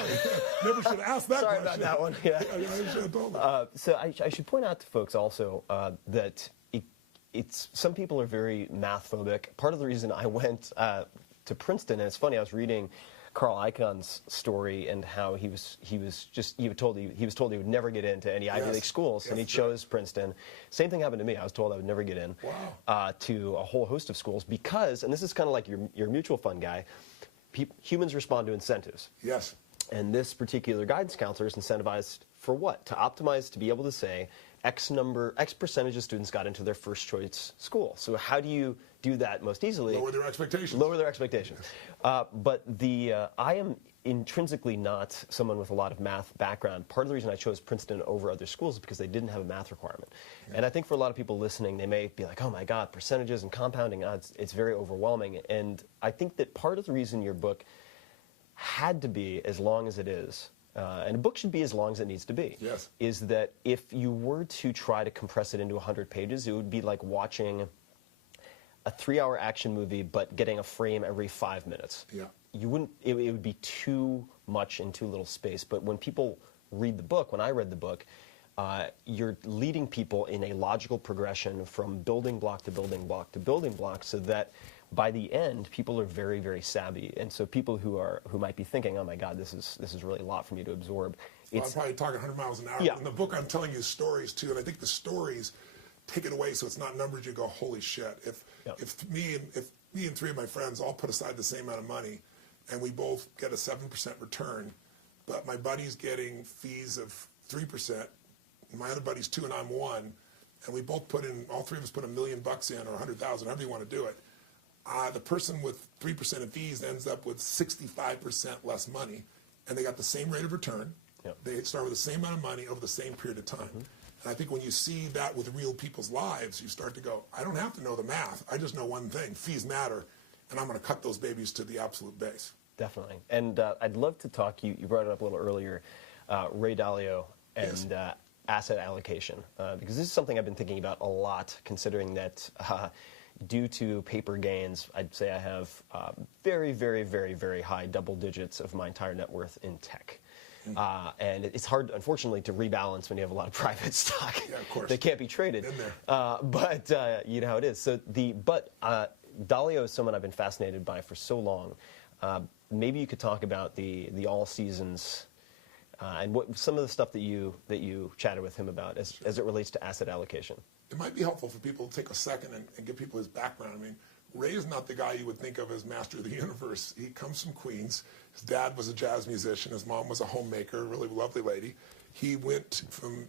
Never should have asked that Sorry question. about that one. Yeah. I should have told them. So I should point out to folks also that it's some people are very math phobic. Part of the reason I went to Princeton, and it's funny, I was reading Carl Icahn's story and how he was told he would never get into any Ivy League schools, and he chose Princeton. Same thing happened to me. I was told I would never get in to a whole host of schools because, and this is kind of like your mutual fund guy, humans respond to incentives. Yes. And this particular guidance counselor is incentivized for what? To optimize, to be able to say X percentage of students got into their first choice school. So how do you do that most easily? Lower their expectations. Lower their expectations. But I am intrinsically not someone with a lot of math background. Part of the reason I chose Princeton over other schools is because they didn't have a math requirement. Yeah. And I think for a lot of people listening, they may be like, oh my God, percentages and compounding, it's very overwhelming. And I think that part of the reason your book had to be as long as it is, and a book should be as long as it needs to be, yes, is that if you were to try to compress it into 100 pages, it would be like watching a 3-hour action movie but getting a frame every 5 minutes. Yeah. You wouldn't, it would be too much in too little space. But when people read the book, when I read the book, you're leading people in a logical progression from building block to building block to building block, so that by the end, people are very, very savvy. And so people who might be thinking, oh my God, this is really a lot for me to absorb. Well, I'm probably talking 100 miles an hour. Yeah. In the book, I'm telling you stories too, and I think the stories take it away so it's not numbers you go, holy shit. If me and 3 of my friends all put aside the same amount of money and we both get a 7% return, but my buddy's getting fees of 3%, my other buddy's 2 and I'm 1, and we both all 3 of us put $1 million in or 100,000, however you want to do it. The person with 3% of fees ends up with 65% less money, and they got the same rate of return. Yep. They start with the same amount of money over the same period of time. Mm-hmm. And I think when you see that with real people's lives, you start to go, I don't have to know the math. I just know one thing. Fees matter, and I'm going to cut those babies to the absolute base. Definitely. And I'd love to talk, you brought it up a little earlier, Ray Dalio and asset allocation, because this is something I've been thinking about a lot, considering that due to paper gains, I'd say I have very, very, very, very high double digits of my entire net worth in tech. And it's hard, unfortunately, to rebalance when you have a lot of private stock. Yeah, of course. They can't be traded. In there. But you know how it is. So Dalio is someone I've been fascinated by for so long. Maybe you could talk about the all seasons and what some of the stuff that you chatted with him about as it relates to asset allocation. It might be helpful for people to take a second and give people his background. I mean, Ray is not the guy you would think of as master of the universe. He comes from Queens. His dad was a jazz musician. His mom was a homemaker, a really lovely lady. He went from,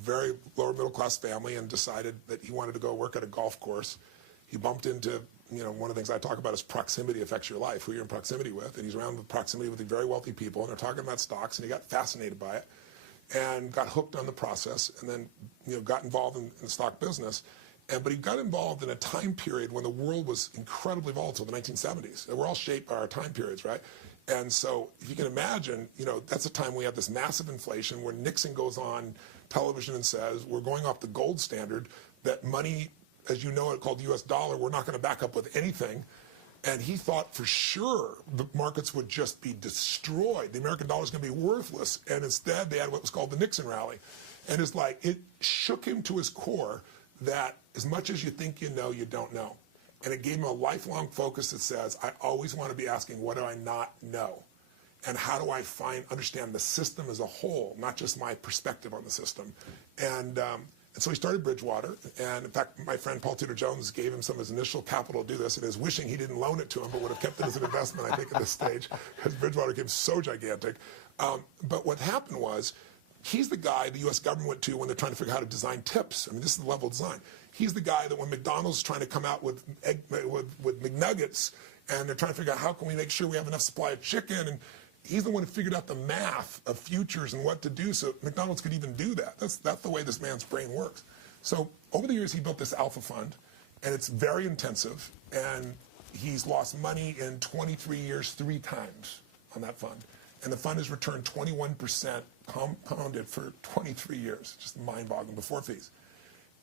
very lower middle class family and decided that he wanted to go work at a golf course. He bumped into, one of the things I talk about is proximity affects your life, who you're in proximity with. And he's around with proximity with the very wealthy people, and they're talking about stocks, and he got fascinated by it and got hooked on the process, and then got involved in the stock business. But he got involved in a time period when the world was incredibly volatile, the 1970s. We're all shaped by our time periods, right? And so if you can imagine, that's a time we have this massive inflation where Nixon goes on television and says, we're going off the gold standard, that money, as you know it, called the US dollar, we're not going to back up with anything. And he thought for sure the markets would just be destroyed. The American dollar is going to be worthless. And instead, they had what was called the Nixon rally. And it's like, it shook him to his core that as much as you think you know, you don't know. And it gave him a lifelong focus that says, I always want to be asking, what do I not know? And how do I understand the system as a whole, not just my perspective on the system? And so he started Bridgewater, and in fact, my friend Paul Tudor Jones gave him some of his initial capital to do this, and is wishing he didn't loan it to him, but would have kept it as an investment, I think, at this stage, because Bridgewater became so gigantic. But what happened was, he's the guy the U.S. government went to when they're trying to figure out how to design tips. I mean, this is the level of design. He's the guy that when McDonald's is trying to come out with McNuggets, and they're trying to figure out how can we make sure we have enough supply of chicken, and he's the one who figured out the math of futures and what to do so McDonald's could even do that. That's the way this man's brain works. So over the years, he built this alpha fund, and it's very intensive, and he's lost money in 23 years 3 times on that fund. And the fund has returned 21% compounded for 23 years, just mind-boggling, before fees.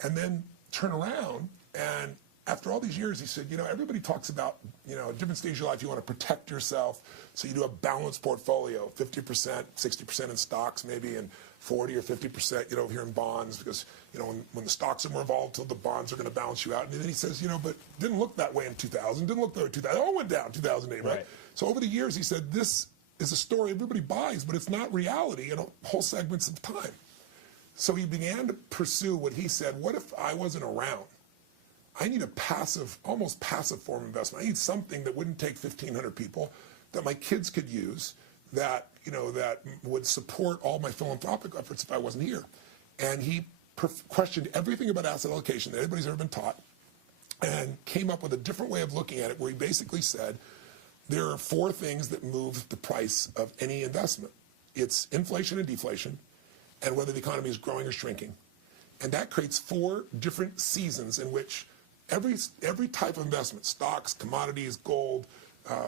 And then turn around, and after all these years, he said, everybody talks about, at different stages of your life, you want to protect yourself, so you do a balanced portfolio, 50%, 60% in stocks maybe, and 40 or 50%, over here in bonds, because, when the stocks are more volatile, the bonds are going to balance you out. And then he says, but didn't look that way in 2000, didn't look that way in 2000, it all went down 2008, right? So over the years, he said, this is a story everybody buys, but it's not reality in whole segments of time. So he began to pursue what he said, what if I wasn't around? I need a passive, almost passive form of investment. I need something that wouldn't take 1,500 people, that my kids could use, that would support all my philanthropic efforts if I wasn't here. And he questioned everything about asset allocation that anybody's ever been taught, and came up with a different way of looking at it, where he basically said, there are 4 things that move the price of any investment. It's inflation and deflation, and whether the economy is growing or shrinking. And that creates 4 different seasons in which every type of investment, stocks, commodities, gold,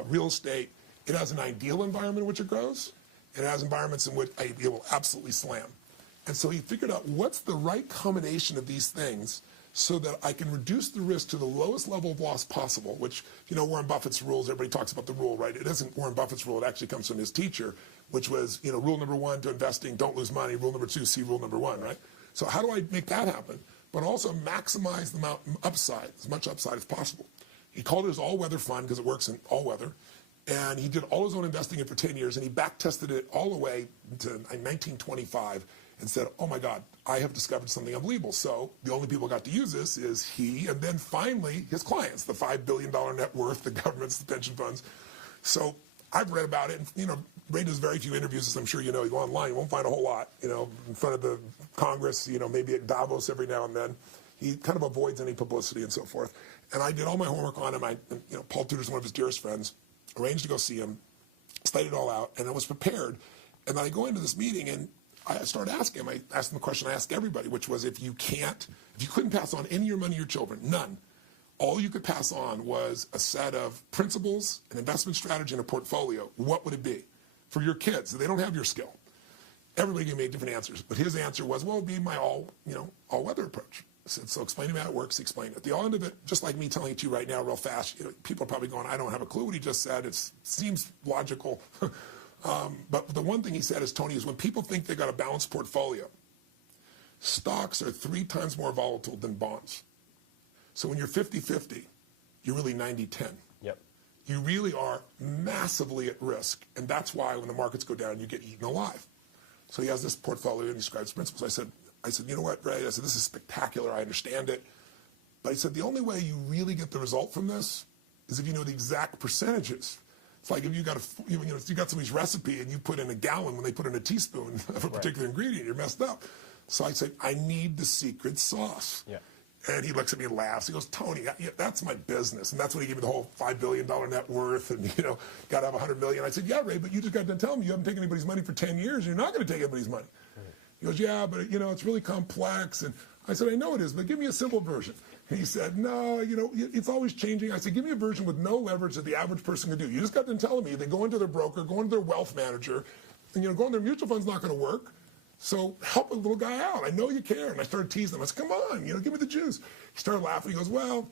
real estate, it has an ideal environment in which it grows, and it has environments in which it will absolutely slam. And so he figured out what's the right combination of these things so that I can reduce the risk to the lowest level of loss possible, which, Warren Buffett's rules, everybody talks about the rule, right? It isn't Warren Buffett's rule, it actually comes from his teacher, which was, rule number 1 to investing, don't lose money. Rule number 2, see rule number 1, right? So how do I make that happen, but also maximize the amount upside, as much upside as possible? He called it his all-weather fund because it works in all weather. And he did all his own investing in for 10 years, and he back-tested it all the way to 1925 and said, oh my God, I have discovered something unbelievable. So the only people who got to use this is he, and then finally his clients, the $5 billion net worth, the governments, the pension funds. So I've read about it, and Ray does very few interviews, as I'm sure you know. You go online, you won't find a whole lot, in front of the Congress, maybe at Davos every now and then. He kind of avoids any publicity and so forth. And I did all my homework on him. Paul Tudor's one of his dearest friends, arranged to go see him, studied it all out, and I was prepared. And then I go into this meeting, and I started asking him. I asked him the question I asked everybody, which was, if you couldn't pass on any of your money to your children, none, all you could pass on was a set of principles, an investment strategy, and a portfolio, what would it be? For your kids, they don't have your skill. Everybody gave me different answers, but his answer was, well, it would be my all-weather approach. I said, so explain to me how it works, he explained it. At the end of it, just like me telling it to you right now real fast, people are probably going, I don't have a clue what he just said. It seems logical. But the one thing he said is, Tony, is when people think they got a balanced portfolio, stocks are 3 times more volatile than bonds. So when you're 50-50, you're really 90-10. Yep. You really are massively at risk, and that's why when the markets go down, you get eaten alive. So he has this portfolio and he describes principles. I said, you know what, Ray? I said, this is spectacular. I understand it. But I said, the only way you really get the result from this is if you know the exact percentages. It's like if you got somebody's recipe and you put in a gallon when they put in a teaspoon of a particular ingredient, you're messed up. So I said, I need the secret sauce. Yeah. And he looks at me and laughs. He goes, Tony, that's my business. And that's when he gave me the whole $5 billion net worth and, got to have $100 million. I said, yeah, Ray, but you just got done telling me you haven't taken anybody's money for 10 years. You're not going to take anybody's money. He goes, yeah, but, it's really complex. And I said, I know it is, but give me a simple version. And he said, no, it's always changing. I said, give me a version with no leverage that the average person can do. You just got done telling me they go into their broker, go into their wealth manager, and, going to their mutual fund's not going to work. So help a little guy out. I know you care. And I started teasing him. I said, come on, give me the juice. He started laughing. He goes, well,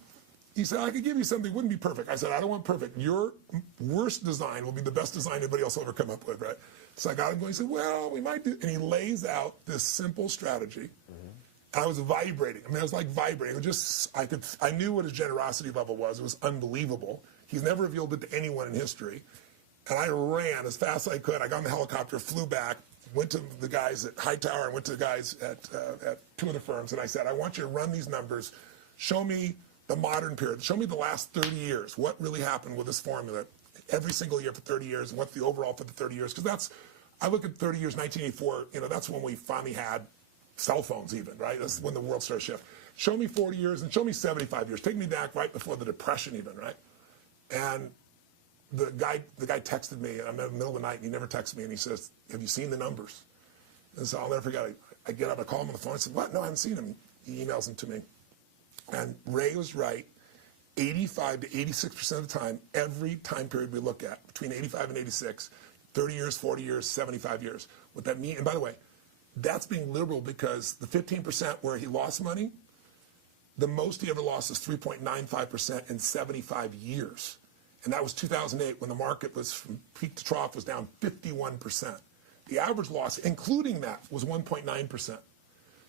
he said, I could give you something. It wouldn't be perfect. I said, I don't want perfect. Your worst design will be the best design anybody else will ever come up with, right? So I got him going. He said, well, we might do. And he lays out this simple strategy. And I was vibrating. I was like vibrating. It was just, I knew what his generosity level was. It was unbelievable. He's never revealed it to anyone in history. And I ran as fast as I could. I got in the helicopter, flew back, went to the guys at Hightower and went to the guys at 2 of the firms, and I said, I want you to run these numbers. Show me the modern period. Show me the last 30 years. What really happened with this formula every single year for 30 years, and what's the overall for the 30 years? Because I look at 30 years, 1984, that's when we finally had cell phones even, right? That's when the world started to shift. Show me 40 years and show me 75 years. Take me back right before the Depression even, right? And the guy texted me, and I'm in the middle of the night, and he never texts me, and he says, have you seen the numbers? And so I'll never forget, I get up, I call him on the phone, I said, what? No, I haven't seen them. He emails them to me. And Ray was right 85 to 86% of the time, every time period we look at, between 85 and 86, 30 years, 40 years, 75 years. What that means, and by the way, that's being liberal because the 15% where he lost money, the most he ever lost is 3.95% in 75 years. And that was 2008 when the market was from peak to trough was down 51%. The average loss, including that, was 1.9%.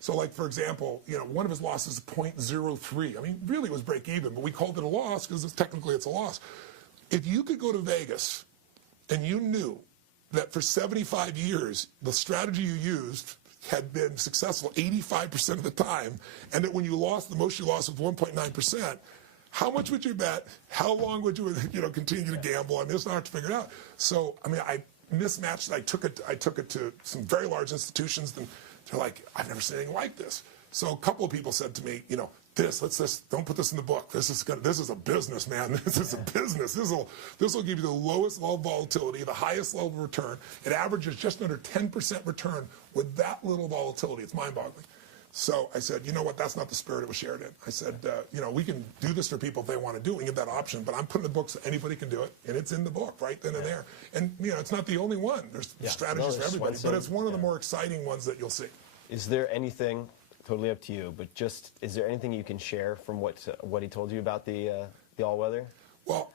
So like, for example, one of his losses is 0.03. I mean, really it was break even, but we called it a loss because technically it's a loss. If you could go to Vegas and you knew that for 75 years, the strategy you used had been successful 85% of the time, and that when you lost, the most you lost was 1.9%, how much would you bet? How long would you continue to gamble? I mean, it's not hard to figure it out. So, I mean, I mismatched. I took it to some very large institutions, and they're like, I've never seen anything like this. So a couple of people said to me, don't put this in the book. This is a business, man. This is a business. This will give you the lowest level of volatility, the highest level of return. It averages just under 10% return with that little volatility. It's mind-boggling. So I said, you know what? That's not the spirit it was shared in. I said, we can do this for people if they want to do it. We give that option, but I'm putting the book so anybody can do it, and it's in the book right then and there. And it's not the only one. There's strategies for everybody, but it's one of the more exciting ones that you'll see. Is there anything? Totally up to you, but is there anything you can share from what he told you about the all-weather? Well,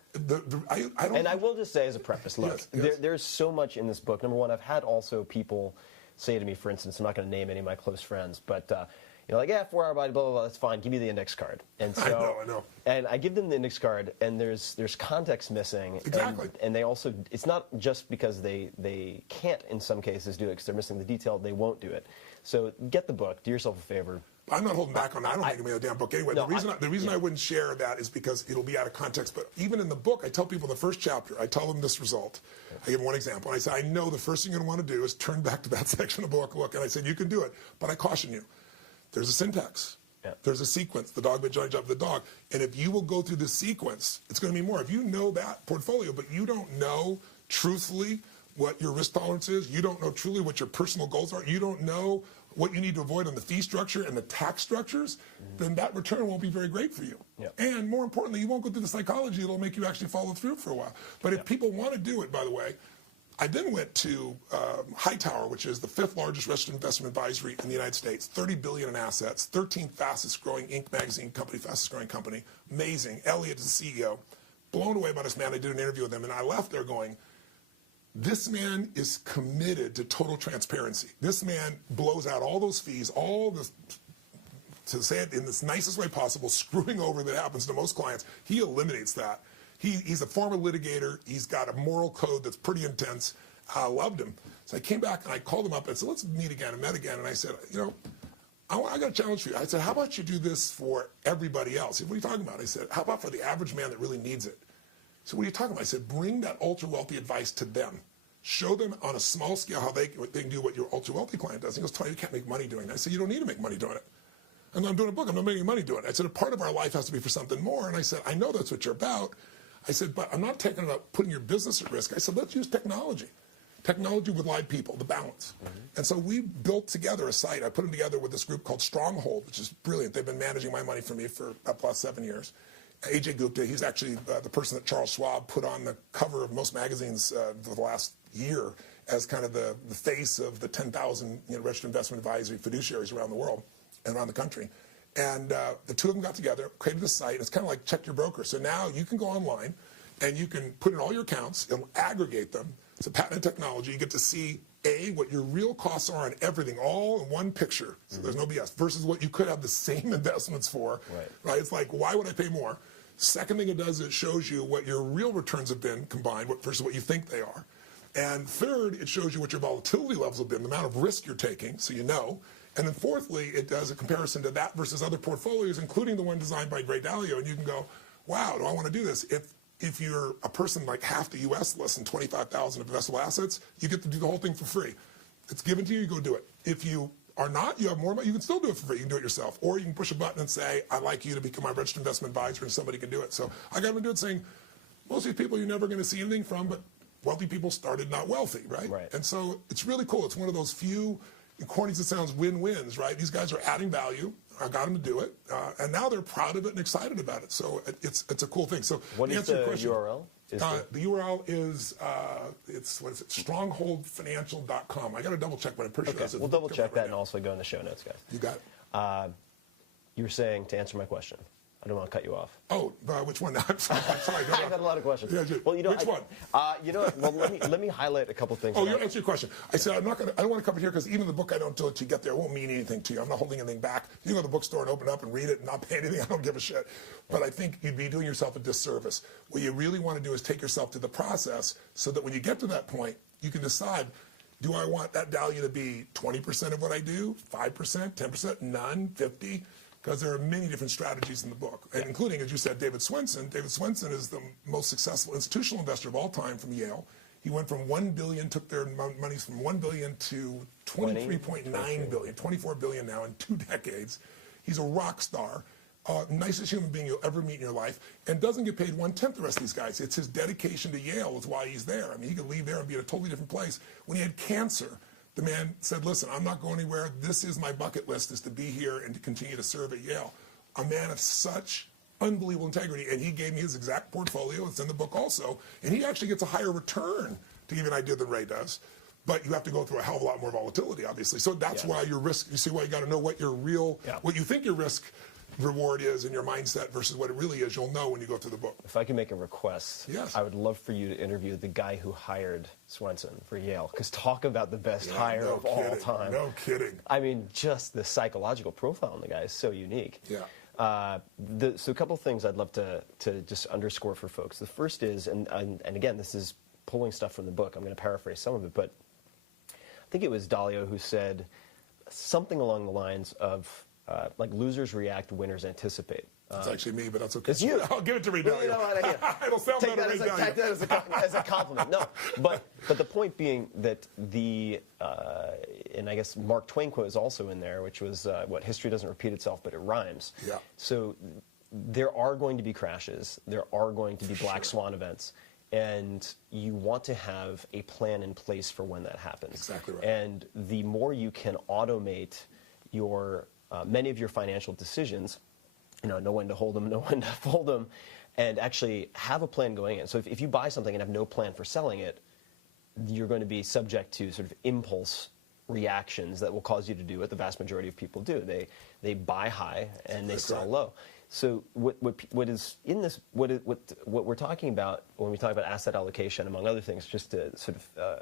I don't. And I will just say as a preface, look, yes. There's so much in this book. Number one, I've had also people say to me, for instance, I'm not going to name any of my close friends, but 4-hour body, blah, blah, blah, that's fine. Give me the index card. And so, I know. And I give them the index card, and there's context missing. Exactly. And they also, it's not just because they can't in some cases do it because they're missing the detail, they won't do it. So get the book. Do yourself a favor. I'm not holding back on that. I don't think it'll be a damn book anyway. No, the reason I wouldn't share that is because it'll be out of context. But even in the book, I tell people the first chapter, I tell them this result. I give them one example. And I say, I know the first thing you're going to want to do is turn back to that section of the book. Look, and I said, you can do it. But I caution you. There's a syntax. Yeah. There's a sequence. The dog bit Johnny Job the dog. And if you will go through this sequence, it's going to be more. If you know that portfolio, but you don't know truthfully what your risk tolerance is, you don't know truly what your personal goals are, you don't know what you need to avoid on the fee structure and the tax structures, then that return won't be very great for you. Yep. And more importantly, you won't go through the psychology. It'll make you actually follow through for a while. But if people want to do it, by the way, I then went to Hightower, which is the 5th largest registered investment advisory in the United States, $30 billion in assets, 13th fastest growing Inc. magazine company, fastest growing company. Amazing. Elliot is the CEO. Blown away by this man. I did an interview with him, and I left there going, this man is committed to total transparency. This man blows out all those fees, all this, to say it in the nicest way possible, screwing over that happens to most clients. He eliminates that. He's a former litigator. He's got a moral code that's pretty intense. I loved him. So I came back and I called him up and said, let's meet again, and met again. And I said, I got a challenge for you. I said, how about you do this for everybody else? He said, what are you talking about? I said, how about for the average man that really needs it? So what are you talking about? I said, bring that ultra-wealthy advice to them. Show them on a small scale how they can do what your ultra-wealthy client does. He goes, Tony, you can't make money doing that. I said, you don't need to make money doing it. And I'm doing a book. I'm not making money doing it. I said, a part of our life has to be for something more. And I said, I know that's what you're about. I said, but I'm not talking about putting your business at risk. I said, let's use technology. Technology with live people, the balance. Mm-hmm. And so we built together a site. I put them together with this group called Stronghold, which is brilliant. They've been managing my money for me for about the last 7 years. AJ Gupta, he's actually the person that Charles Schwab put on the cover of most magazines for the last year as kind of the face of the 10,000 registered investment advisory fiduciaries around the world and around the country. And the two of them got together, created a site. It's kind of like Check Your Broker. So now you can go online and you can put in all your accounts. It'll aggregate them. It's a patented technology. You get to see, what your real costs are on everything, all in one picture. So there's no BS, versus what you could have the same investments for. Right? It's like, why would I pay more? Second thing it does is it shows you what your real returns have been combined versus what you think they are. And third, it shows you what your volatility levels have been, the amount of risk you're taking, so you know. And then fourthly, it does a comparison to that versus other portfolios, including the one designed by Gray Dalio. And you can go, wow, do I want to do this? If you're a person like half the U.S. less than 25,000 of investable assets, you get to do the whole thing for free. It's given to you, you go do it. If you are not, you have more money, you can still do it for free. You can do it yourself. Or you can push a button and say, I'd like you to become my registered investment advisor, and somebody can do it. So I got them to do it saying, most of these people you're never going to see anything from, but wealthy people started not wealthy, right? And so it's really cool. It's one of those few corny as it sounds, win-wins, right? These guys are adding value. I got them to do it, and now they're proud of it and excited about it. So it's a cool thing. So what is the URL? The URL is what is it? Strongholdfinancial.com. I got to double check, but I'm pretty sure that's it. We'll double check that and also go in the show notes, guys. You got it. You were saying, to answer my question, I don't want to cut you off. Oh, which one? I'm sorry. I've got a lot of questions. Yeah, well, which one? You know what? Well, let me highlight a couple things. Oh, you answer your question. I said I don't want to come in here because even the book I don't do it to get there won't mean anything to you. I'm not holding anything back. You can go to the bookstore and open it up and read it and not pay anything. I don't give a shit. But I think you'd be doing yourself a disservice. What you really want to do is take yourself to the process so that when you get to that point, you can decide, do I want that value to be 20% of what I do, 5%, 10%, none, 50%? Because there are many different strategies in the book, and including, as you said, David Swensen. David Swensen is the most successful institutional investor of all time from Yale. He went from $1 billion, took their monies from $1 billion to $23.9 billion, $24 billion now in 2 decades. He's a rock star, nicest human being you'll ever meet in your life, and doesn't get paid 1/10 the rest of these guys. It's his dedication to Yale is why he's there. I mean, he could leave there and be in a totally different place. When he had cancer, the man said, listen, I'm not going anywhere. This is my bucket list, is to be here and to continue to serve at Yale. A man of such unbelievable integrity, and he gave me his exact portfolio. It's in the book also. And he actually gets a higher return, to give you an idea, than Ray does. But you have to go through a hell of a lot more volatility, obviously. So that's why your risk, you see why you got to know what your real, what you think your risk reward is in your mindset versus what it really is. You'll know when you go through the book. If I can make a request, yes. I would love for you to interview the guy who hired Swensen for Yale, because talk about the best hire of all time. No kidding. I mean, just the psychological profile on the guy is so unique. Yeah. So a couple of things I'd love to just underscore for folks. The first is, and again, this is pulling stuff from the book. I'm going to paraphrase some of it, but I think it was Dalio who said something along the lines of, like, losers react, winners anticipate. It's actually me, but that's okay. It's you. I'll give it to Ray Well, you know what, It'll sound take better that as a compliment. No, but the point being that and I guess Mark Twain quote is also in there, which was what history doesn't repeat itself, but it rhymes. Yeah. So there are going to be crashes. There are going to be black swan events. And you want to have a plan in place for when that happens. Exactly right. And the more you can automate your many of your financial decisions, know when to hold them, know when to fold them, and actually have a plan going in. So if you buy something and have no plan for selling it, you're going to be subject to sort of impulse reactions that will cause you to do what the vast majority of people do. They buy high and they sell low. So what is in this, what we're talking about when we talk about asset allocation, among other things, just to sort of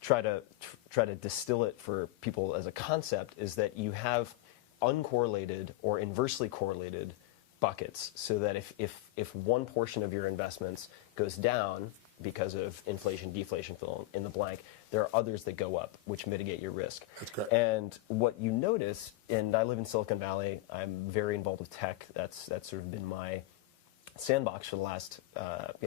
try to distill it for people as a concept, is that you have uncorrelated or inversely correlated buckets, so that if one portion of your investments goes down because of inflation, deflation, fill in the blank, there are others that go up, which mitigate your risk. That's correct. And what you notice, and I live in Silicon Valley, I'm very involved with tech. That's sort of been my sandbox for the last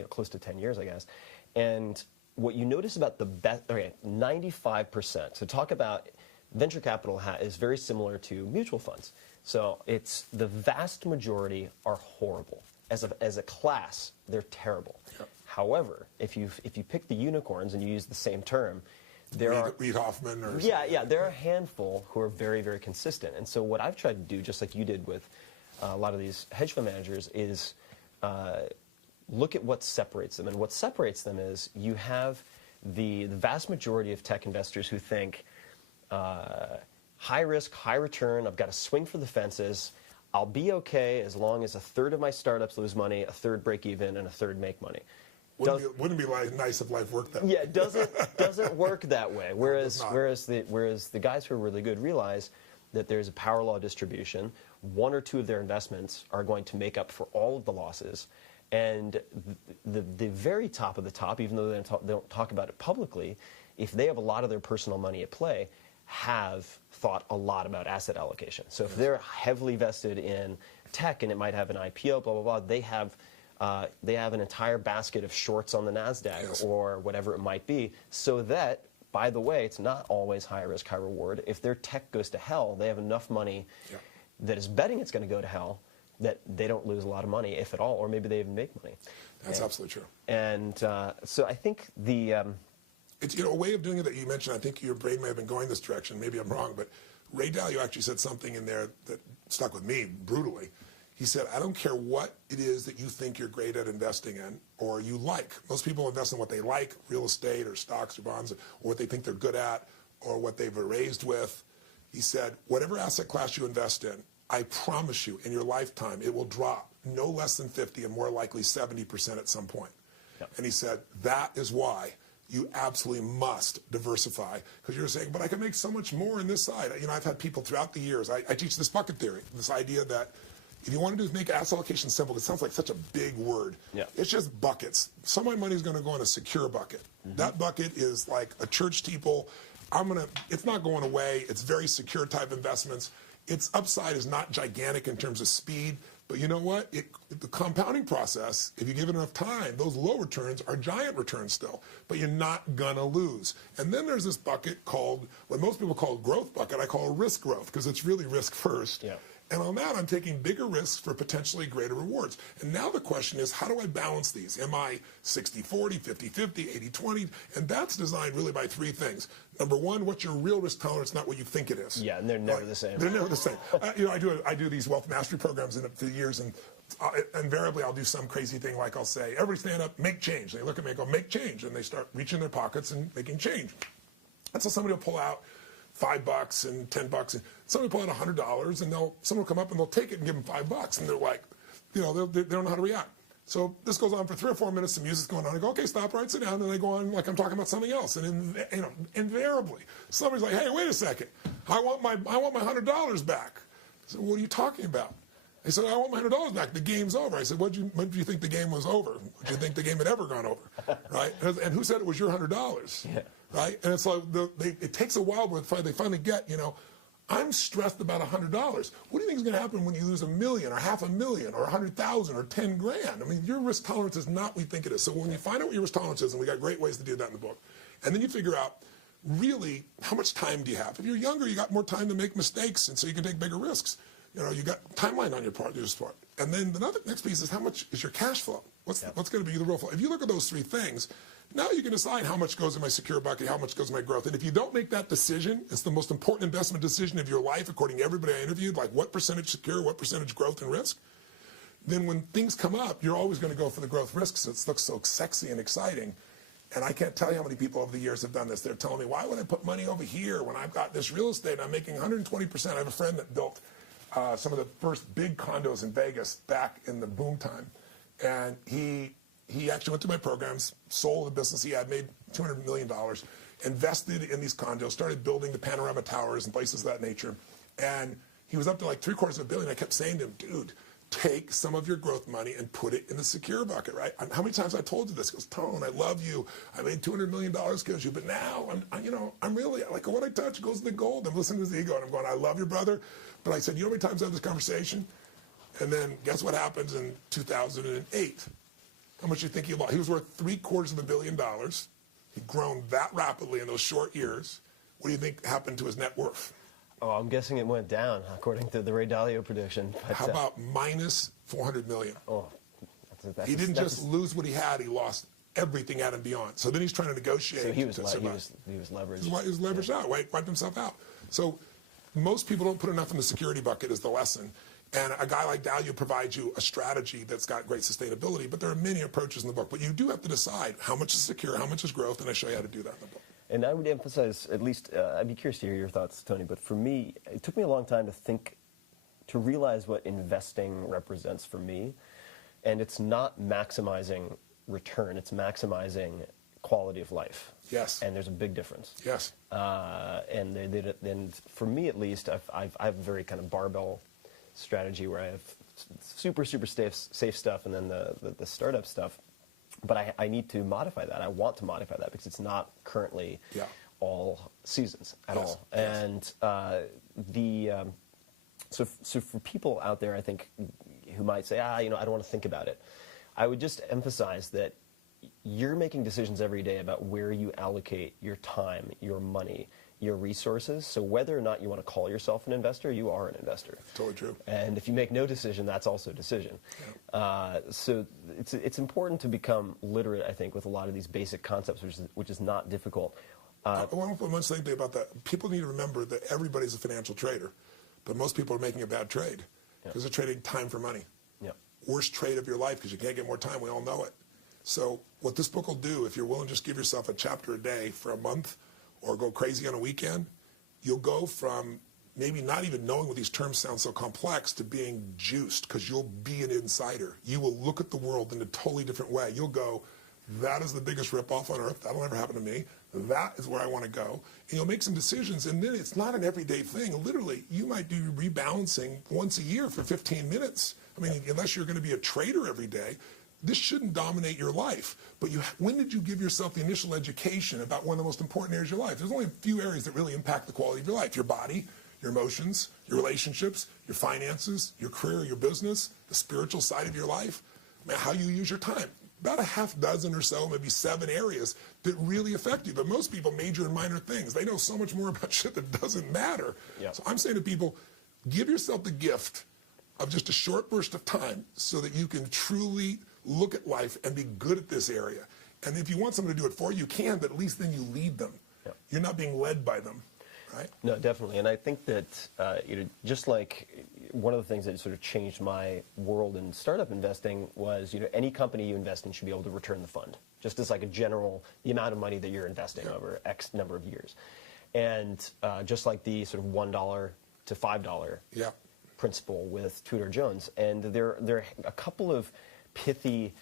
close to 10 years, I guess. And what you notice about the best, 95%. So talk about venture capital is very similar to mutual funds. So it's the vast majority are horrible. As a class, they're terrible. Yep. However, if you pick the unicorns and you use the same term, there are Reid Hoffman or there are a handful who are very, very consistent. And so what I've tried to do, just like you did with a lot of these hedge fund managers, is look at what separates them. And what separates them is you have the vast majority of tech investors who think high risk, high return, I've got to swing for the fences, I'll be okay as long as a third of my startups lose money, a third break even, and a third make money. Wouldn't be nice if life worked that way. Yeah, it doesn't work that way. Whereas the guys who are really good realize that there's a power law distribution. One or two of their investments are going to make up for all of the losses. And the very top of the top, even though they don't talk about it publicly, if they have a lot of their personal money at play, have thought a lot about asset allocation. So if they're heavily vested in tech and it might have an IPO, blah, blah, blah, they have an entire basket of shorts on the NASDAQ or whatever it might be, so that, by the way, it's not always high risk, high reward. If their tech goes to hell, they have enough money that is betting it's going to go to hell that they don't lose a lot of money, if at all, or maybe they even make money. That's absolutely true. And so I think it's a way of doing it that you mentioned. I think your brain may have been going this direction. Maybe I'm wrong, but Ray Dalio actually said something in there that stuck with me brutally. He said, I don't care what it is that you think you're great at investing in or you like. Most people invest in what they like, real estate or stocks or bonds, or what they think they're good at or what they've been raised with. He said, whatever asset class you invest in, I promise you, in your lifetime, it will drop no less than 50 and more likely 70% at some point. Yep. And he said, that is why you absolutely must diversify, because you're saying, but I can make so much more in this side. I've had people throughout the years, I teach this bucket theory, this idea that if you want to do is make asset allocation simple, it sounds like such a big word. Yeah. It's just buckets. Some of my money is going to go in a secure bucket. Mm-hmm. That bucket is like a church steeple. It's not going away. It's very secure type investments. Its upside is not gigantic in terms of speed, but you know what? The compounding process, if you give it enough time, those low returns are giant returns still, but you're not gonna lose. And then there's this bucket called, what most people call growth bucket, I call risk growth, because it's really risk first. Yeah. And on that, I'm taking bigger risks for potentially greater rewards. And now the question is, how do I balance these? Am I 60-40, 50-50, 80-20? And that's designed really by three things. Number one, what's your real risk tolerance, not what you think it is. Yeah, and they're never the same. They're never the same. I do these wealth mastery programs for years, and invariably I'll do some crazy thing like I'll say, everybody stand up, make change. They look at me and go, make change. And they start reaching in their pockets and making change. And so somebody will pull out $5 and $10, and somebody pull out $100, and someone will come up and they'll take it and give them $5, and they're like, they don't know how to react. So this goes on for 3 or 4 minutes. The music's going on. I go, okay, stop, right, sit down, and they go on like I'm talking about something else. And invariably, somebody's like, hey, wait a second, I want my $100 back. I said, what are you talking about? They said, I want my $100 back. The game's over. I said, when do you think the game was over? Would you think the game had ever gone over? Right? And who said it was your $100? Yeah. Right? And it's like, it takes a while before they finally get, I'm stressed about $100. What do you think is going to happen when you lose $1 million or $500,000 or 100,000 or 10 grand? I mean, your risk tolerance is not what you think it is. So when you find out what your risk tolerance is, and we got great ways to do that in the book, and then you figure out, really, how much time do you have? If you're younger, you got more time to make mistakes, and so you can take bigger risks. You got timeline on your part. And then the next piece is, how much is your cash flow? What's going to be the real flow? If you look at those three things, now you can decide how much goes in my secure bucket, how much goes in my growth. And if you don't make that decision, it's the most important investment decision of your life, according to everybody I interviewed, like what percentage secure, what percentage growth and risk. Then when things come up, you're always going to go for the growth risk because it looks so sexy and exciting. And I can't tell you how many people over the years have done this. They're telling me, why would I put money over here when I've got this real estate and I'm making 120%? I have a friend that built some of the first big condos in Vegas back in the boom time. And he actually went through my programs, sold the business he had, made $200 million, invested in these condos, started building the panorama towers and places of that nature. And he was up to like $750 million. I kept saying to him, dude, take some of your growth money and put it in the secure bucket, right? How many times I told you this? He goes, Tone, I love you. I made $200 million because you, but now I'm really, like, what I touch goes to the gold. I'm listening to his ego and I'm going, I love your brother. But I said, you know how many times I have this conversation? And then guess what happens in 2008? How much do you think he lost? He was worth $750 million. He'd grown that rapidly in those short years. What do you think happened to his net worth? Oh, I'm guessing it went down, according to the Ray Dalio prediction. But, how about minus $400 million? Oh, he didn't just lose what he had; he lost everything at and beyond. So then he's trying to negotiate. So he was leveraged. He was leveraged out. Wiped himself out. So most people don't put enough in the security bucket, is the lesson. And a guy like Dalio provides you a strategy that's got great sustainability. But there are many approaches in the book. But you do have to decide how much is secure, how much is growth, and I show you how to do that in the book. And I would emphasize, at least, I'd be curious to hear your thoughts, Tony, but for me, it took me a long time to realize what investing represents for me. And it's not maximizing return, it's maximizing quality of life. Yes. And there's a big difference. Yes. And for me, at least, I have a very kind of barbell strategy where I have super safe stuff and then the startup stuff. But I need to modify that. I want to modify that because it's not currently all seasons at all. And so for people out there, I think, who might say, I don't want to think about it, I would just emphasize that you're making decisions every day about where you allocate your time, your money, your resources. So whether or not you want to call yourself an investor, you are an investor. Totally true. And if you make no decision, that's also a decision. Yeah. So it's important to become literate, I think, with a lot of these basic concepts, which is not difficult. I want to put one thing about that. People need to remember that everybody's a financial trader, but most people are making a bad trade because they're trading time for money. Yeah. Worst trade of your life because you can't get more time. We all know it. So what this book will do, if you're willing to just give yourself a chapter a day for a month or go crazy on a weekend, you'll go from maybe not even knowing what these terms sound so complex to being juiced because you'll be an insider. You will look at the world in a totally different way. You'll go, that is the biggest ripoff on earth. That'll never happen to me. That is where I want to go. And you'll make some decisions, and then it's not an everyday thing. Literally, you might do rebalancing once a year for 15 minutes. I mean, unless you're going to be a trader every day, this shouldn't dominate your life. But when did you give yourself the initial education about one of the most important areas of your life? There's only a few areas that really impact the quality of your life. Your body, your emotions, your relationships, your finances, your career, your business, the spiritual side of your life, how you use your time. About a half dozen or so, maybe 7 areas that really affect you. But most people major in minor things. They know so much more about shit that doesn't matter. Yep. So I'm saying to people, give yourself the gift of just a short burst of time so that you can truly look at life and be good at this area. And if you want someone to do it for you, you can, but at least then you lead them. Yep. You're not being led by them, right? No, definitely. And I think that just like one of the things that sort of changed my world in startup investing was, any company you invest in should be able to return the fund, just as like a general, the amount of money that you're investing over X number of years. And just like the sort of $1 to $5 principle with Tudor Jones. And there are a couple of pithy